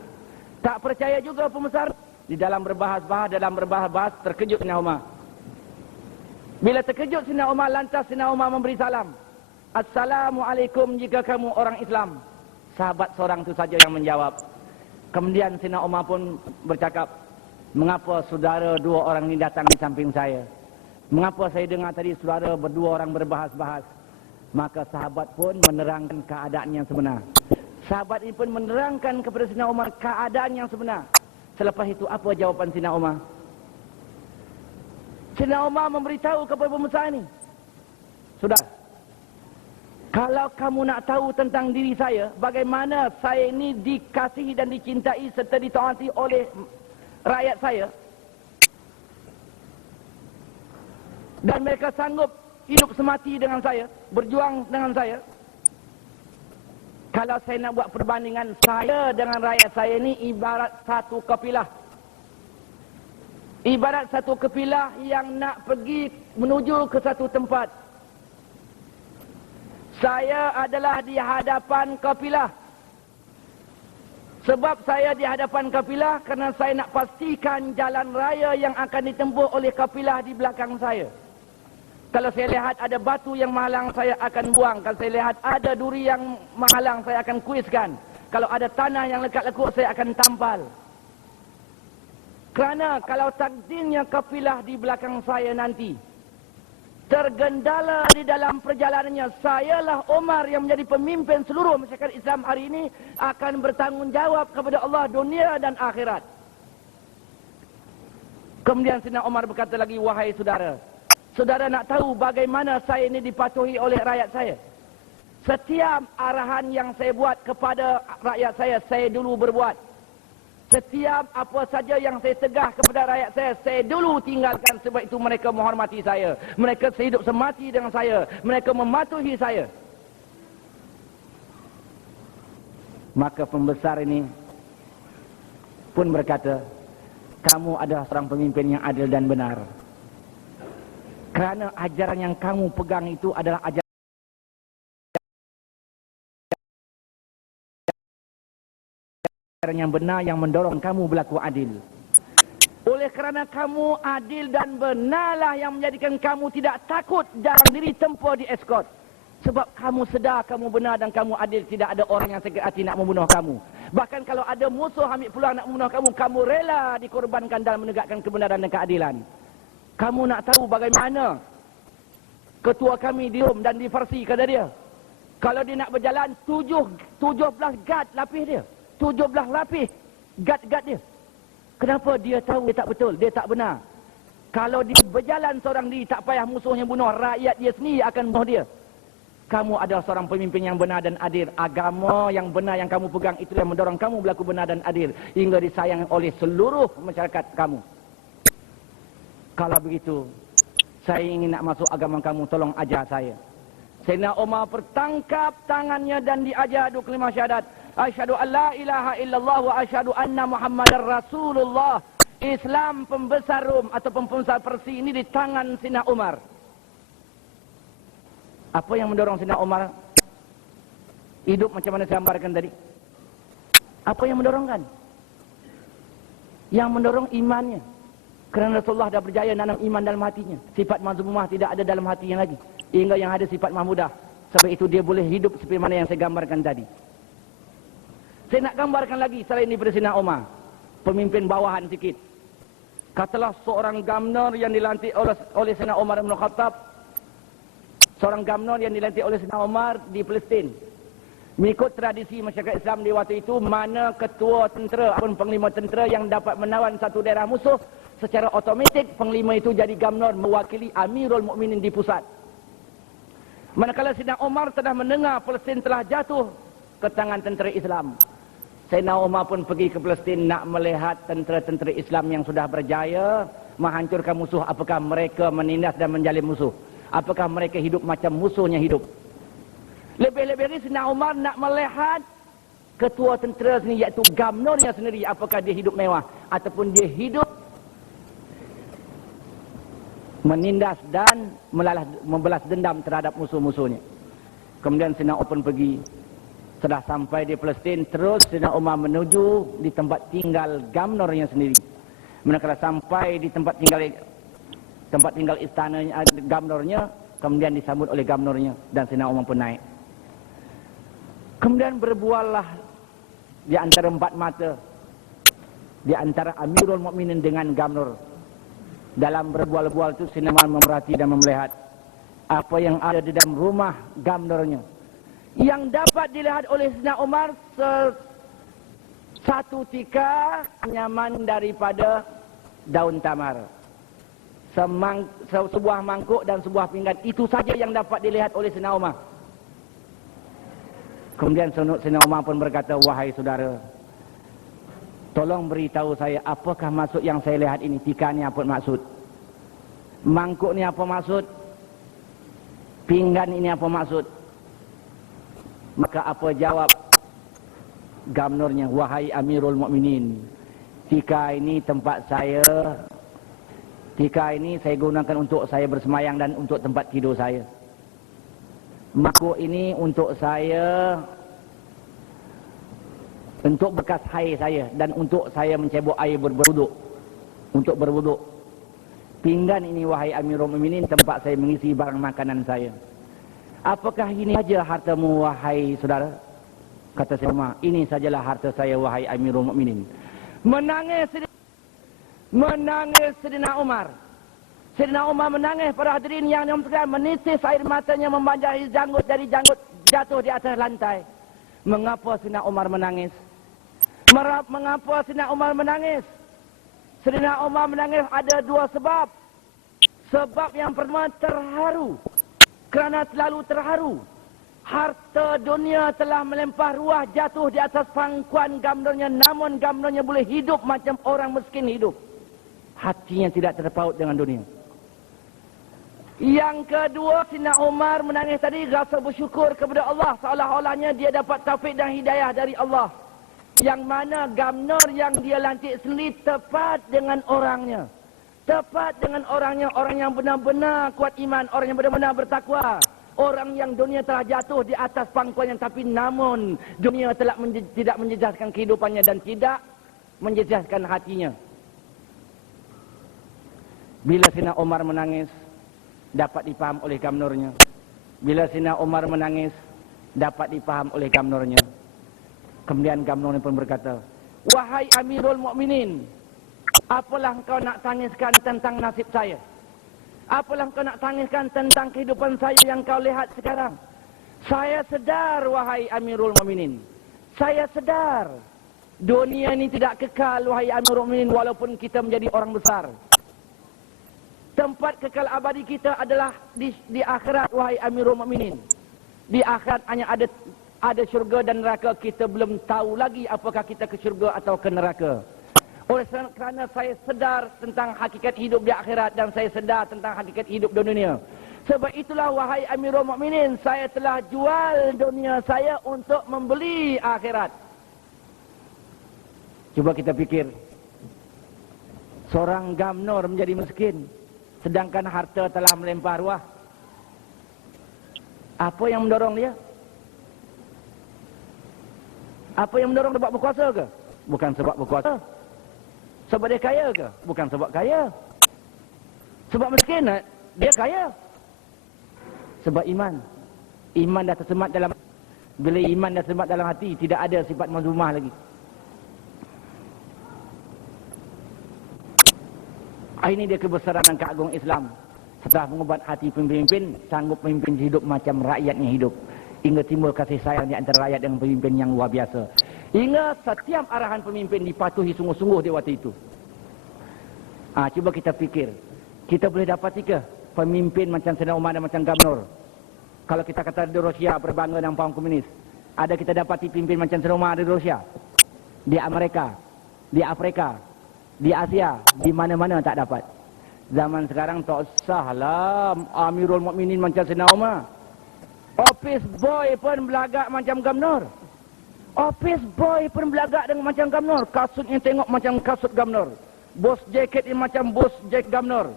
Tak percaya juga pembesar. Di dalam berbahas-bahas, terkejut Sina Umar. Bila terkejut Sina Umar, lantas Sina Umar memberi salam. Assalamualaikum jika kamu orang Islam. Sahabat seorang itu saja yang menjawab. Kemudian Sina Umar pun bercakap, mengapa saudara dua orang ini datang di samping saya? Mengapa saya dengar tadi saudara berdua orang berbahas-bahas? Maka sahabat pun menerangkan keadaan yang sebenar. Sahabat ini pun menerangkan kepada Sina Umar keadaan yang sebenar. Selepas itu apa jawapan Sina Umar? Sina Umar memberitahu kepada pembesar ini, sudah, kalau kamu nak tahu tentang diri saya, bagaimana saya ini dikasihi dan dicintai serta ditaati oleh rakyat saya, dan mereka sanggup hidup semati dengan saya, berjuang dengan saya. Kalau saya nak buat perbandingan, saya dengan rakyat saya ini ibarat satu kafilah. Ibarat satu kafilah yang nak pergi menuju ke satu tempat. Saya adalah di hadapan kafilah. Sebab saya di hadapan kafilah kerana saya nak pastikan jalan raya yang akan ditempuh oleh kafilah di belakang saya. Kalau saya lihat ada batu yang menghalang, saya akan buang. Kalau saya lihat ada duri yang menghalang, saya akan kuiskan. Kalau ada tanah yang lekat-lekuk, saya akan tampal. Kerana kalau takdirnya kafilah di belakang saya nanti tergendala di dalam perjalanannya, sayalah Omar yang menjadi pemimpin seluruh masyarakat Islam hari ini, akan bertanggungjawab kepada Allah dunia dan akhirat. Kemudian Sina Omar berkata lagi, wahai saudara, saudara nak tahu bagaimana saya ini dipatuhi oleh rakyat saya? Setiap arahan yang saya buat kepada rakyat saya dulu berbuat. Setiap apa saja yang saya tegah kepada rakyat saya dulu tinggalkan. Sebab itu mereka menghormati saya. Mereka sehidup semati dengan saya. Mereka mematuhi saya. Maka pembesar ini pun berkata, kamu adalah seorang pemimpin yang adil dan benar. Kerana ajaran yang kamu pegang itu adalah ajaran yang benar, yang mendorong kamu berlaku adil. Oleh kerana kamu adil dan benarlah yang menjadikan kamu tidak takut dalam diri tempur di escort. Sebab kamu sedar kamu benar dan kamu adil, tidak ada orang yang sakit hati nak membunuh kamu. Bahkan kalau ada musuh ambil peluang nak membunuh kamu, kamu rela dikorbankan dalam menegakkan kebenaran dan keadilan. Kamu nak tahu bagaimana ketua kami di Rom dan di Farsi, kata dia, kalau dia nak berjalan 17 guard lapis dia, 17 lapis guard dia. Kenapa? Dia tahu dia tak betul, dia tak benar. Kalau dia berjalan seorang diri, tak payah musuhnya bunuh, rakyat dia sendiri akan bunuh dia. Kamu adalah seorang pemimpin yang benar dan adil. Agama yang benar yang kamu pegang, itulah yang mendorong kamu berlaku benar dan adil, hingga disayang oleh seluruh masyarakat kamu. Kalau begitu, saya ingin nak masuk agama kamu, tolong ajar saya. Sayyidina Umar tertangkap tangannya dan diajar dua kalimah syahadat. Asyhadu an la ilaha illallah wa asyhadu anna Muhammadar Rasulullah. Islam pembesar Rom ataupun pembesar Persia ini di tangan Sayyidina Umar. Apa yang mendorong Sayyidina Umar hidup macam mana saya gambarkan tadi? Apa yang mendorongkan? Yang mendorong imannya. Kerana Rasulullah dah berjaya nanam iman dalam hatinya. Sifat mazmumah tidak ada dalam hatinya lagi. Hingga yang ada sifat mahmudah. Sebab itu dia boleh hidup seperti mana yang saya gambarkan tadi. Saya nak gambarkan lagi selain daripada Sayyidina Umar. Pemimpin bawahan sikit. Katalah seorang gamner yang dilantik oleh Sayyidina Umar bin Khattab. Seorang gamner yang dilantik oleh Sayyidina Umar di Palestin. Mengikut tradisi masyarakat Islam di waktu itu, mana ketua tentera ataupun panglima tentera yang dapat menawan satu daerah musuh, secara otomatik penglima itu jadi Gamnor mewakili Amirul Mukminin di pusat. Manakala Sayyidina Umar telah mendengar Palestin telah jatuh ke tangan tentera Islam, Sayyidina Umar pun pergi ke Palestin nak melihat tentera-tentera Islam yang sudah berjaya menghancurkan musuh. Apakah mereka menindas dan menjalin musuh? Apakah mereka hidup macam musuhnya hidup? Lebih-lebih lagi Sayyidina Umar nak melihat ketua tentera sendiri, iaitu Gamnornya sendiri, apakah dia hidup mewah ataupun dia hidup menindas dan membalas dendam terhadap musuh-musuhnya. Kemudian Sayyidina Umar pun pergi. Setelah sampai di Palestin, terus Sayyidina Umar menuju di tempat tinggal Gamnornya sendiri. Manakala sampai di tempat tinggal istananya Gamnornya, kemudian disambut oleh Gamnornya dan Sayyidina Umar pun naik. Kemudian berbuallah di antara empat mata, di antara Amirul Mukminin dengan Gamnor. Dalam berbual-bual itu Sayyidina Umar memerhati dan melihat apa yang ada di dalam rumah Gamnornya, yang dapat dilihat oleh Sayyidina Umar satu tikar nyaman daripada daun tamar, sebuah mangkuk dan sebuah pinggan. Itu saja yang dapat dilihat oleh Sayyidina Umar. Kemudian Sayyidina Umar pun berkata, wahai saudara, tolong beritahu saya apakah maksud yang saya lihat ini. Tikar ni apa maksud? Mangkuk ni apa maksud? Pinggan ini apa maksud? Maka apa jawab Gamnornya? Wahai Amirul Mukminin, tikar ini tempat saya. Tikar ini saya gunakan untuk saya bersemayang dan untuk tempat tidur saya. Mangkuk ini untuk saya, untuk bekas air saya dan untuk saya mencebok air berwuduk, untuk berwuduk. Pinggan ini wahai Amirul Mukminin tempat saya mengisi barang makanan saya. Apakah ini saja hartamu wahai saudara? Kata Sayyidina Umar, ini sajalah harta saya wahai Amirul Mukminin. Menangis Sayyidina Umar. Sayyidina Umar menangis, para hadirin yang sekalian, menitis air matanya membanjiri janggut dari janggut jatuh di atas lantai. Mengapa Sayyidina Umar menangis? Mengapa Sayyidina Umar menangis? Sayyidina Umar menangis ada dua sebab. Sebab yang pertama terharu. Kerana terlalu terharu. Harta dunia telah melempah ruah jatuh di atas pangkuan Gamnornya, namun Gamnornya boleh hidup macam orang miskin hidup. Hatinya tidak terpaut dengan dunia. Yang kedua, Sayyidina Umar menangis tadi rasa bersyukur kepada Allah, seolah-olahnya dia dapat taufik dan hidayah dari Allah. Yang mana Gamnor yang dia lantik sendiri tepat dengan orangnya. Tepat dengan orangnya, orang yang benar-benar kuat iman, orang yang benar-benar bertakwa. Orang yang dunia telah jatuh di atas pangkuannya, tapi namun dunia telah tidak menjejaskan kehidupannya dan tidak menjejaskan hatinya. Bila Sayyidina Umar menangis, dapat dipaham oleh Gamnornya. Bila Sayyidina Umar menangis, dapat dipaham oleh Gamnornya. Kemudian Gamnornya pun berkata, wahai Amirul Mukminin, apalah engkau nak tangiskan tentang nasib saya? Apalah engkau nak tangiskan tentang kehidupan saya yang kau lihat sekarang? Saya sedar, wahai Amirul Mukminin. Saya sedar, dunia ini tidak kekal, wahai Amirul Mukminin, walaupun kita menjadi orang besar. Tempat kekal abadi kita adalah di akhirat, wahai Amirul Mukminin. Di akhirat hanya ada syurga dan neraka. Kita belum tahu lagi apakah kita ke syurga atau ke neraka. Oleh kerana saya sedar tentang hakikat hidup di akhirat dan saya sedar tentang hakikat hidup di dunia. Sebab itulah wahai Amirul Mukminin, saya telah jual dunia saya untuk membeli akhirat. Cuba kita fikir. Seorang Gamnor menjadi miskin, sedangkan harta telah melempah ruah. Apa yang mendorong dia? Apa yang mendorong dia buat berkuasa ke? Bukan sebab berkuasa. Sebab dia kaya ke? Bukan sebab kaya. Sebab miskin, dia kaya. Sebab iman. Iman dah tersemat dalam, bila iman dah tersemat dalam hati, tidak ada sifat mazmumah lagi. Ini dia kebesaran dan keagungan Islam. Setelah mengubat hati pemimpin, sanggup memimpin hidup macam rakyatnya hidup. Hingga timbul kasih sayang di antara rakyat dengan pemimpin yang luar biasa. Hingga setiap arahan pemimpin dipatuhi sungguh-sungguh di waktu itu. Cuba kita fikir. Kita boleh dapati ke pemimpin macam Saidina Umar dan macam Gubernur? Kalau kita kata di Rusia berbangga dengan kaum komunis, ada kita dapati pimpin macam Saidina Umar di Rusia, di Amerika, di Afrika, di Asia, di mana-mana tak dapat. Zaman sekarang tak usahlah Amirul Mukminin macam Saidina Umar. Office boy pun belagak macam Gubernur. Office boy pun belagak dengan macam Gubernur. Kasutnya tengok macam kasut Gubernur. Bos jaket ini macam bos jaket Gubernur.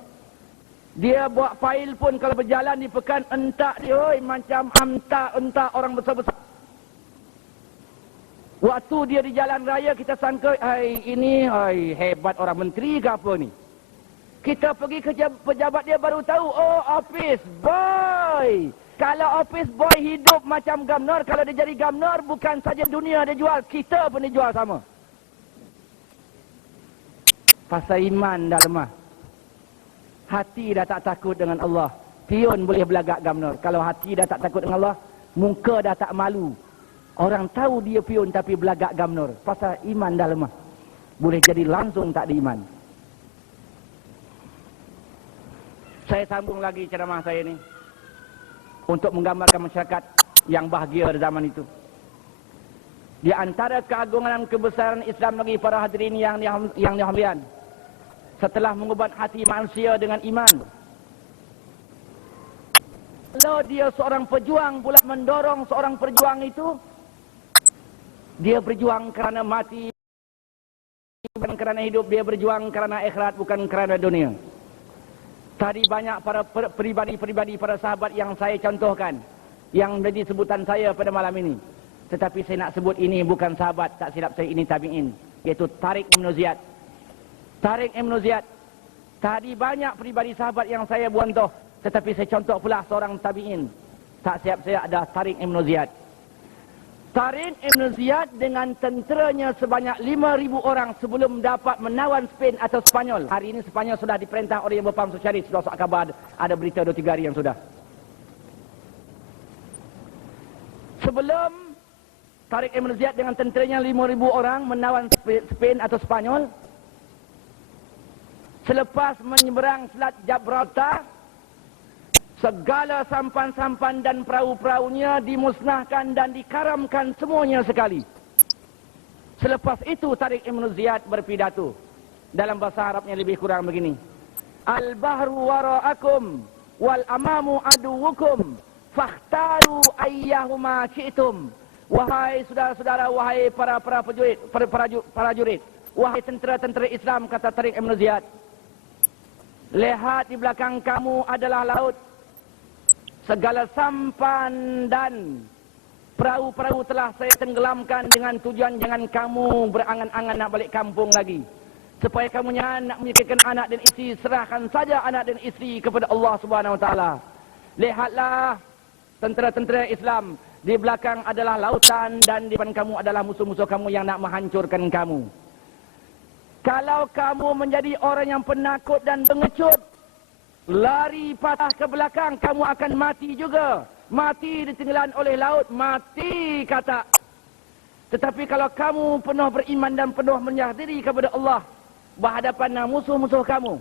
Dia buat fail pun kalau berjalan di pekan entak dia, macam entak orang besar-besar. Waktu dia di jalan raya kita sangka, ini hebat orang menteri ke apa ni. Kita pergi ke pejabat dia baru tahu, oh office boy. Kalau office boy hidup macam Gubernur, kalau dia jadi Gubernur bukan saja dunia dia jual, kita pun dia jual sama. Pasal iman dah lemah. Hati dah tak takut dengan Allah. Pion boleh belagak Gubernur. Kalau hati dah tak takut dengan Allah, muka dah tak malu. Orang tahu dia pion tapi belagak Gubernur. Pasal iman dah lemah. Boleh jadi langsung tak ada iman. Saya sambung lagi ceramah saya ni untuk menggambarkan masyarakat yang bahagia di zaman itu. Di antara keagungan dan kebesaran Islam lagi para hadirin yang dihormati, setelah mengubah hati manusia dengan iman, kalau dia seorang pejuang pula mendorong seorang perjuang itu, dia berjuang kerana mati, bukan kerana hidup. Dia berjuang kerana akhirat, bukan kerana dunia. Tadi banyak para pribadi-pribadi, para sahabat yang saya contohkan, yang menjadi sebutan saya pada malam ini. Tetapi saya nak sebut ini bukan sahabat, tak silap saya ini tabi'in, iaitu Tariq Ibn Ziyad. Tariq Ibn Ziyad. Tadi banyak pribadi sahabat yang saya buantoh, tetapi saya contoh pula seorang tabi'in. Tak siap saya ada Tariq Ibn Ziyad. Tariq Ibn Ziyad dengan tenteranya sebanyak 5,000 orang sebelum dapat menawan Spain atau Spanyol. Hari ini Spanyol sudah diperintah oleh yang berpaham sosialis. Sudah sok kabar, ada berita 2-3 hari yang sudah. Sebelum Tariq Ibn Ziyad dengan tenteranya 5,000 orang menawan Spain atau Spanyol, selepas menyeberang Selat Gibraltar, segala sampan-sampan dan perahu-perahunya dimusnahkan dan dikaramkan semuanya sekali. Selepas itu Tariq Ibn Ziyad berpidato. Dalam bahasa Arabnya lebih kurang begini. Al-bahru wara'akum wal amamu aduwukum fakhtaru ayyahuma syi'tum. Wahai saudara-saudara, wahai para prajurit, wahai tentera-tentera Islam, kata Tariq Ibn Ziyad, lihat di belakang kamu adalah laut. Segala sampan dan perahu-perahu telah saya tenggelamkan dengan tujuan jangan kamu berangan-angan nak balik kampung lagi. Supaya kamu jangan nak memikirkan anak dan isteri, serahkan saja anak dan isteri kepada Allah Subhanahu Wa Taala. Lihatlah tentera-tentera Islam, di belakang adalah lautan dan di depan kamu adalah musuh-musuh kamu yang nak menghancurkan kamu. Kalau kamu menjadi orang yang penakut dan pengecut, lari patah ke belakang, kamu akan mati juga. Mati ditenggelam oleh laut, mati kata. Tetapi kalau kamu penuh beriman dan penuh menyerah diri kepada Allah, berhadapan dengan musuh-musuh kamu,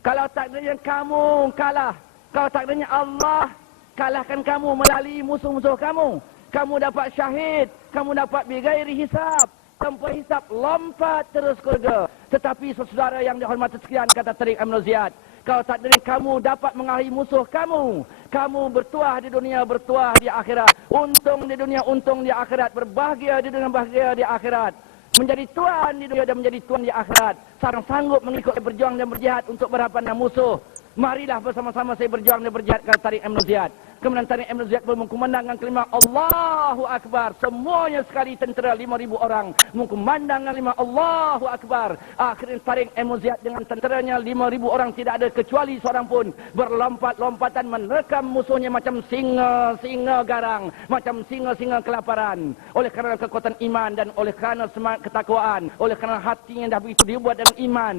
kalau takdirnya kamu kalah, kalau takdirnya Allah kalahkan kamu melalui musuh-musuh kamu, kamu dapat syahid, kamu dapat bighairi hisab, tanpa hisab, lompat terus ke surga. Tetapi saudara yang dihormati sekalian, kata Tariq Ibn Ziyad, kalau takdirnya kamu dapat mengalahkan musuh kamu, kamu bertuah di dunia, bertuah di akhirat. Untung di dunia, untung di akhirat. Berbahagia di dunia, bahagia di akhirat. Menjadi tuan di dunia dan menjadi tuan di akhirat. Seorang sanggup mengikut berjuang dan berjihad untuk berhadapan dengan musuh. Marilah bersama-sama saya berjuang dan berjihad, kata Tariq Ibn Ziyad. Kemudian Tariq Ibn Ziyad pun mengkumandangkan kalimah Allahu Akbar. Semuanya sekali tentera 5,000 orang mengkumandangkan kalimah Allahu Akbar. Akhirnya Tariq Ibn Ziyad dengan tenteranya 5,000 orang, tidak ada kecuali seorang pun, berlompat-lompatan menerkam musuhnya macam singa-singa garang, macam singa-singa kelaparan. Oleh kerana kekuatan iman dan oleh kerana semangat ketakwaan, oleh kerana hatinya dah begitu dibuat dengan iman,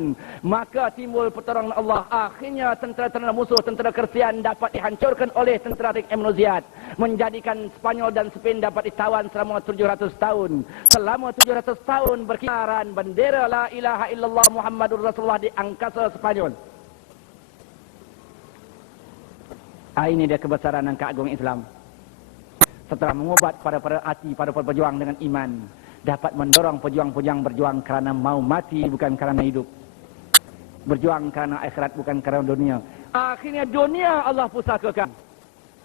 maka timbul pertolongan Allah. Akhirnya tentera-tentera musuh, tentera Kristian dapat dihancurkan oleh tentera Tarik Ibn Ziyad menjadikan Spanyol dan Spain dapat ditawan selama 700 tahun. Selama 700 tahun berkibaran bendera la ilaha illallah Muhammadur Rasulullah di angkasa Spanyol. Ini dia kebesaran dan keagungan Islam. Setelah mengobat para hati, para pejuang dengan iman, dapat mendorong pejuang-pejuang berjuang kerana mau mati bukan kerana hidup. Berjuang kerana akhirat bukan kerana dunia. Akhirnya dunia Allah pusakakan.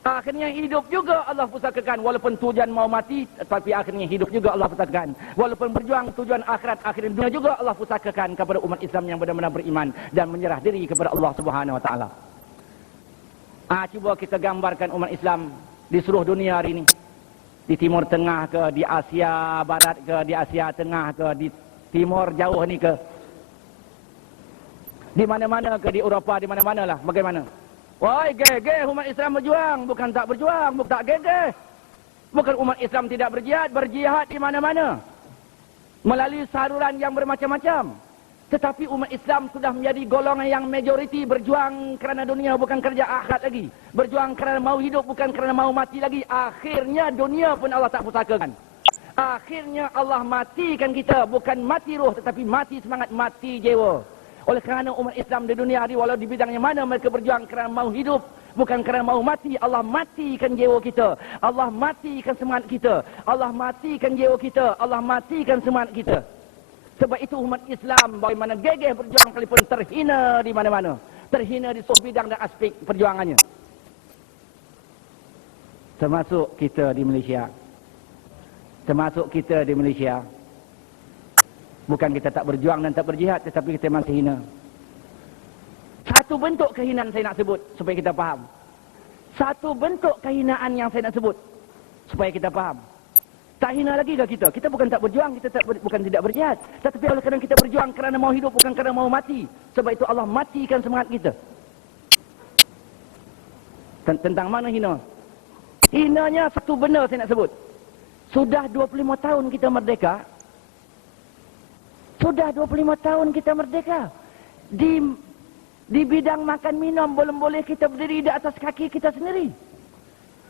Akhirnya hidup juga Allah pusakakan. Walaupun tujuan mau mati, tapi akhirnya hidup juga Allah pusakakan. Walaupun berjuang tujuan akhirat, akhirnya dunia juga Allah pusakakan kepada umat Islam yang benar-benar beriman dan menyerah diri kepada Allah Subhanahu Wa Taala. Cuba kita gambarkan umat Islam di seluruh dunia hari ini. Di Timur Tengah ke, di Asia Barat ke, di Asia Tengah ke, di Timur jauh ni ke. Di mana-mana ke, di Eropah, di mana-mana lah. Bagaimana? Woi, gege umat Islam berjuang. Bukan tak berjuang, bukan tak gege. Bukan umat Islam tidak berjihad, berjihad di mana-mana. Melalui saluran yang bermacam-macam. Tetapi umat Islam sudah menjadi golongan yang majoriti berjuang kerana dunia, bukan kerja akhirat lagi. Berjuang kerana mau hidup, bukan kerana mau mati lagi. Akhirnya dunia pun Allah tak pusakakan. Akhirnya Allah matikan kita, bukan mati roh, tetapi mati semangat, mati jiwa. Oleh kerana umat Islam di dunia hari, walau di bidangnya mana mereka berjuang kerana mau hidup, bukan kerana mau mati. Allah matikan jiwa kita. Allah matikan semangat kita. Allah matikan jiwa kita. Allah matikan semangat kita. Sebab itu umat Islam bagaimana gegeh berjuang sekalipun terhina di mana-mana. Terhina di seluruh bidang dan aspek perjuangannya. Termasuk kita di Malaysia. Termasuk kita di Malaysia. Bukan kita tak berjuang dan tak berjihad, tetapi kita masih hina. Satu bentuk kehinaan saya nak sebut supaya kita faham. Satu bentuk kehinaan yang saya nak sebut supaya kita faham. Tak hina lagi ke kita? Kita bukan tak berjuang, kita bukan tidak berjihad. Tetapi oleh kerana kita berjuang kerana mau hidup, bukan kerana mau mati. Sebab itu Allah matikan semangat kita. Tentang mana hina? Hinanya satu benda saya nak sebut. Sudah 25 tahun kita merdeka. Sudah 25 tahun kita merdeka. Di bidang makan minum belum boleh kita berdiri di atas kaki kita sendiri.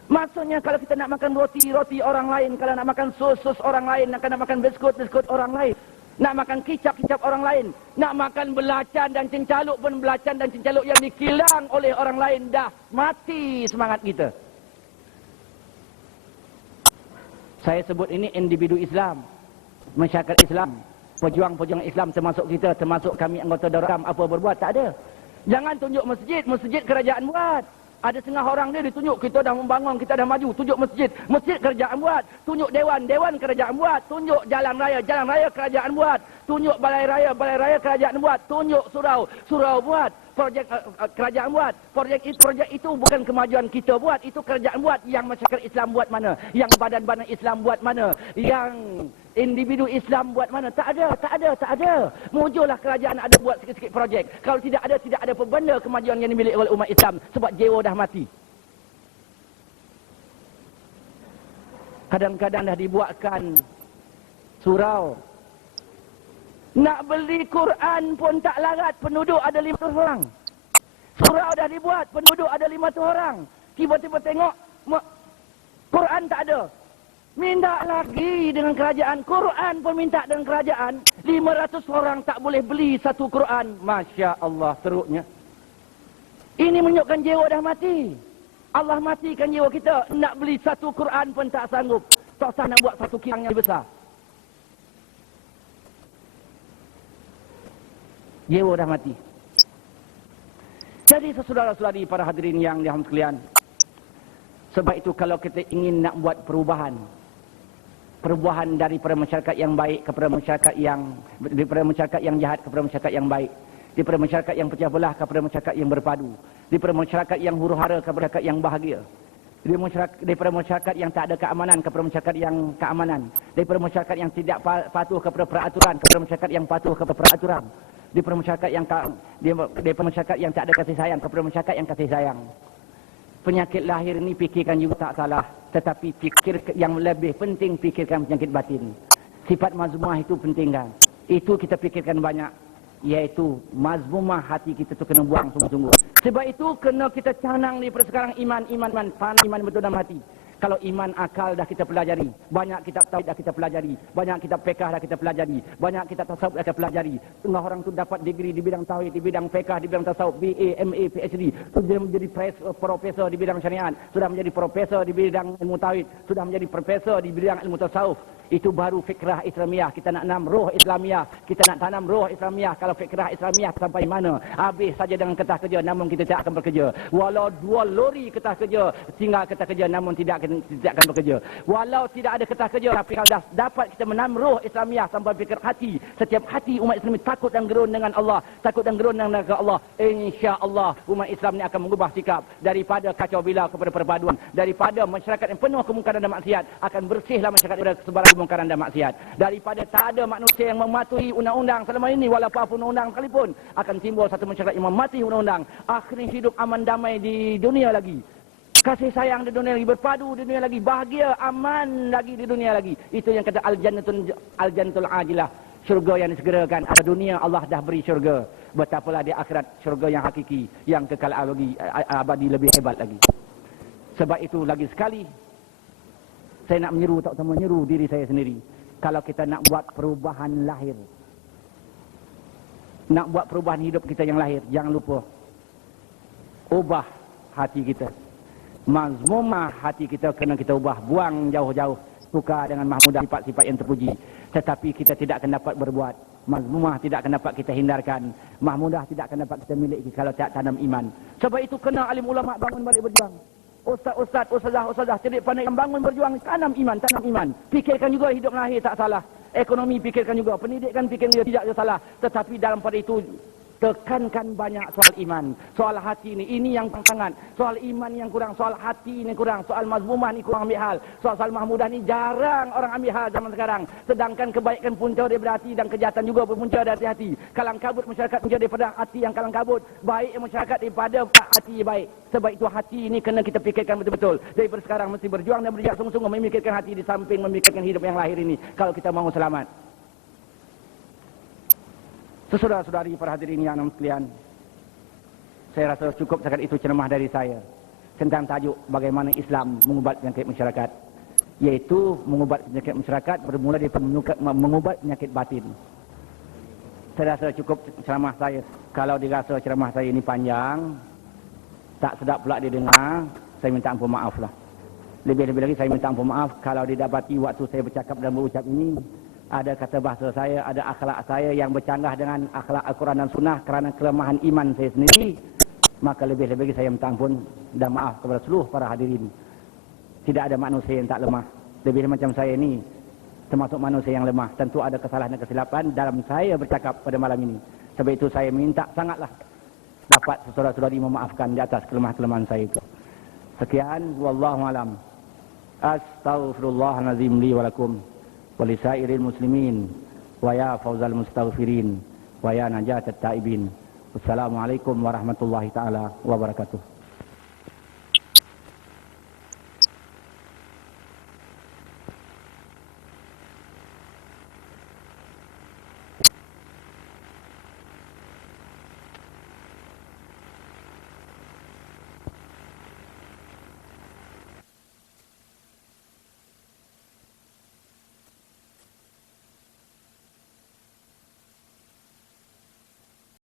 Maksudnya kalau kita nak makan roti orang lain, kalau nak makan sus orang lain, nak makan biskut orang lain, nak makan kicap orang lain, nak makan belacan dan cincaluk pun belacan dan cincaluk yang dikilang oleh orang lain, dah mati semangat kita. Saya sebut ini individu Islam, masyarakat Islam, pejuang-pejuang Islam termasuk kita, termasuk kami anggota Darul apa berbuat, tak ada. Jangan tunjuk masjid kerajaan buat. Ada setengah orang dia ditunjuk, kita dah membangun, kita dah maju, tunjuk masjid kerajaan buat. Tunjuk dewan kerajaan buat. Tunjuk jalan raya kerajaan buat. Tunjuk balai raya kerajaan buat. Tunjuk surau buat. Projek kerajaan buat. Projek itu bukan kemajuan kita buat, itu kerajaan buat. Yang masyarakat Islam buat mana? Yang badan-badan Islam buat mana? Yang individu Islam buat mana? Tak ada. Mujurlah kerajaan ada buat sikit-sikit projek. Kalau tidak ada apa benda kemajuan yang dimiliki oleh umat Islam. Sebab jiwa dah mati. Kadang-kadang dah dibuatkan surau. Nak beli Quran pun tak larat, penduduk ada 500 orang. Surau dah dibuat, penduduk ada 500 orang. Tiba-tiba tengok, Quran tak ada. Minta lagi dengan kerajaan. Quran pun minta dengan kerajaan. 500 orang tak boleh beli satu Quran. Masya Allah, teruknya. Ini menunjukkan jiwa dah mati. Allah matikan jiwa kita. Nak beli satu Quran pun tak sanggup. Tak usah nak buat satu kilang yang besar. Jiwa dah mati. Jadi saudara-saudari para hadirin yang dirahmati sekalian, sebab itu kalau kita ingin nak buat perubahan daripada masyarakat yang baik kepada masyarakat yang jahat kepada masyarakat yang baik, daripada masyarakat yang pecah belah kepada masyarakat yang berpadu, daripada masyarakat yang huru-hara kepada masyarakat yang bahagia, daripada masyarakat yang tak ada keamanan kepada masyarakat yang keamanan, daripada masyarakat yang tidak patuh kepada peraturan kepada masyarakat yang patuh kepada peraturan, daripada masyarakat yang tak ada kasih sayang kepada masyarakat yang kasih sayang. Penyakit lahir ni fikirkan juga tak salah, tetapi fikir yang lebih penting fikirkan penyakit batin. Sifat mazmumah itu penting kan. Itu kita fikirkan banyak, iaitu mazmumah hati kita tu kena buang sungguh-sungguh. Sebab itu kena kita canang daripada sekarang iman betul dalam hati. Kalau iman akal dah kita pelajari, banyak kitab tauhid dah kita pelajari, banyak kitab fiqh dah kita pelajari, banyak kitab tasawuf dah kita pelajari. Tengah orang tu dapat degree di bidang tauhid, di bidang fiqh, di bidang tasawuf, BA, MA, PhD, sudah menjadi profesor di bidang syariat, sudah menjadi profesor di bidang ilmu tauhid, sudah menjadi profesor di bidang ilmu tasawuf. Itu baru fikrah Islamiyah. Kita nak tanam roh Islamiyah. Kita nak tanam roh Islamiyah. Kalau fikrah Islamiyah sampai mana? Habis saja dengan kertas kerja, namun kita tidak akan bekerja. Walau 2 lori kertas kerja, tinggal kertas kerja, namun tidak akan bekerja. Walau tidak ada kertas kerja, tapi kalau dah dapat kita menanam roh Islamiyah sampai fikir hati, setiap hati umat Islam takut dan gerun dengan Allah, takut dan gerun dengan Allah, insya-Allah umat Islam ni akan mengubah sikap daripada kacau bilau kepada perpaduan, daripada masyarakat yang penuh kemungkaran dan maksiat akan bersihlah masyarakat daripada sebarang kemungkaran dan maksiat, daripada tak ada manusia yang mematuhi undang-undang selama ini, walaupun apa undang sekalipun, akan timbul satu masyarakat yang mematuhi undang-undang, akhirnya hidup aman damai di dunia lagi, kasih sayang di dunia lagi, berpadu di dunia lagi, bahagia, aman lagi di dunia lagi. Itu yang kata al-jannatul ajilah, syurga yang disegerakan. Ada dunia Allah dah beri syurga, betapalah di akhirat syurga yang hakiki, yang kekal abadi lebih hebat lagi. Sebab itu lagi sekali saya nak menyeru, tak sama menyeru diri saya sendiri. Kalau kita nak buat perubahan lahir, nak buat perubahan hidup kita yang lahir, jangan lupa ubah hati kita. Mazmumah hati kita kena kita ubah, buang jauh-jauh, suka dengan mahmudah, sifat-sifat yang terpuji. Tetapi kita tidak akan dapat berbuat. Mazmumah tidak akan dapat kita hindarkan. Mahmudah tidak akan dapat kita miliki kalau tak tanam iman. Sebab itu kena alim ulama bangun balik berjuang. Ustaz, ustazah, cerdik pandai yang bangun berjuang, tanam iman. Fikirkan juga hidup lahir tak salah. Ekonomi fikirkan juga, pendidikan fikirkan juga tidak salah. Tetapi dalam pada itu tekankan banyak soal iman, soal hati ini yang sangat, soal iman yang kurang, soal hati ini kurang, soal mazmumah ini kurang ambil hal, soal mahmudah ini jarang orang ambil hal zaman sekarang. Sedangkan kebaikan punca daripada hati dan kejahatan juga berpunca dari hati. Kalang kabut masyarakat punca daripada hati yang kalang kabut, baik masyarakat daripada hati yang baik. Sebab itu hati ini kena kita fikirkan betul-betul. Daripada sekarang mesti berjuang dan berjaya sungguh-sungguh memikirkan hati di samping memikirkan hidup yang lahir ini, kalau kita mahu selamat. Saudara-saudari para hadirin yang sekalian, saya rasa cukup setakat itu ceramah dari saya tentang tajuk bagaimana Islam mengubat penyakit masyarakat, iaitu mengubat penyakit masyarakat bermula dari mengubat penyakit batin. Saya rasa cukup ceramah saya. Kalau dirasa ceramah saya ini panjang, tak sedap pula didengar, saya minta ampun maaf lah. Lebih-lebih lagi saya minta ampun maaf kalau didapati waktu saya bercakap dan berucap ini ada kata bahasa saya, ada akhlak saya yang bercanggah dengan akhlak Al-Quran dan Sunnah kerana kelemahan iman saya sendiri, maka lebih-lebih saya minta ampun dan maaf kepada seluruh para hadirin. Tidak ada manusia yang tak lemah. Lebih macam saya ini termasuk manusia yang lemah. Tentu ada kesalahan dan kesilapan dalam saya bercakap pada malam ini. Sebab itu saya minta sangatlah dapat saudara-saudari memaafkan di atas kelemahan-kelemahan saya itu. Sekian, wallahu alam. Astaghfirullahalazim li wa lakum wa lisairil muslimin wa ya fauzal mustaghfirin wa ya najatat taibin. Wassalamualaikum warahmatullahi taala wabarakatuh.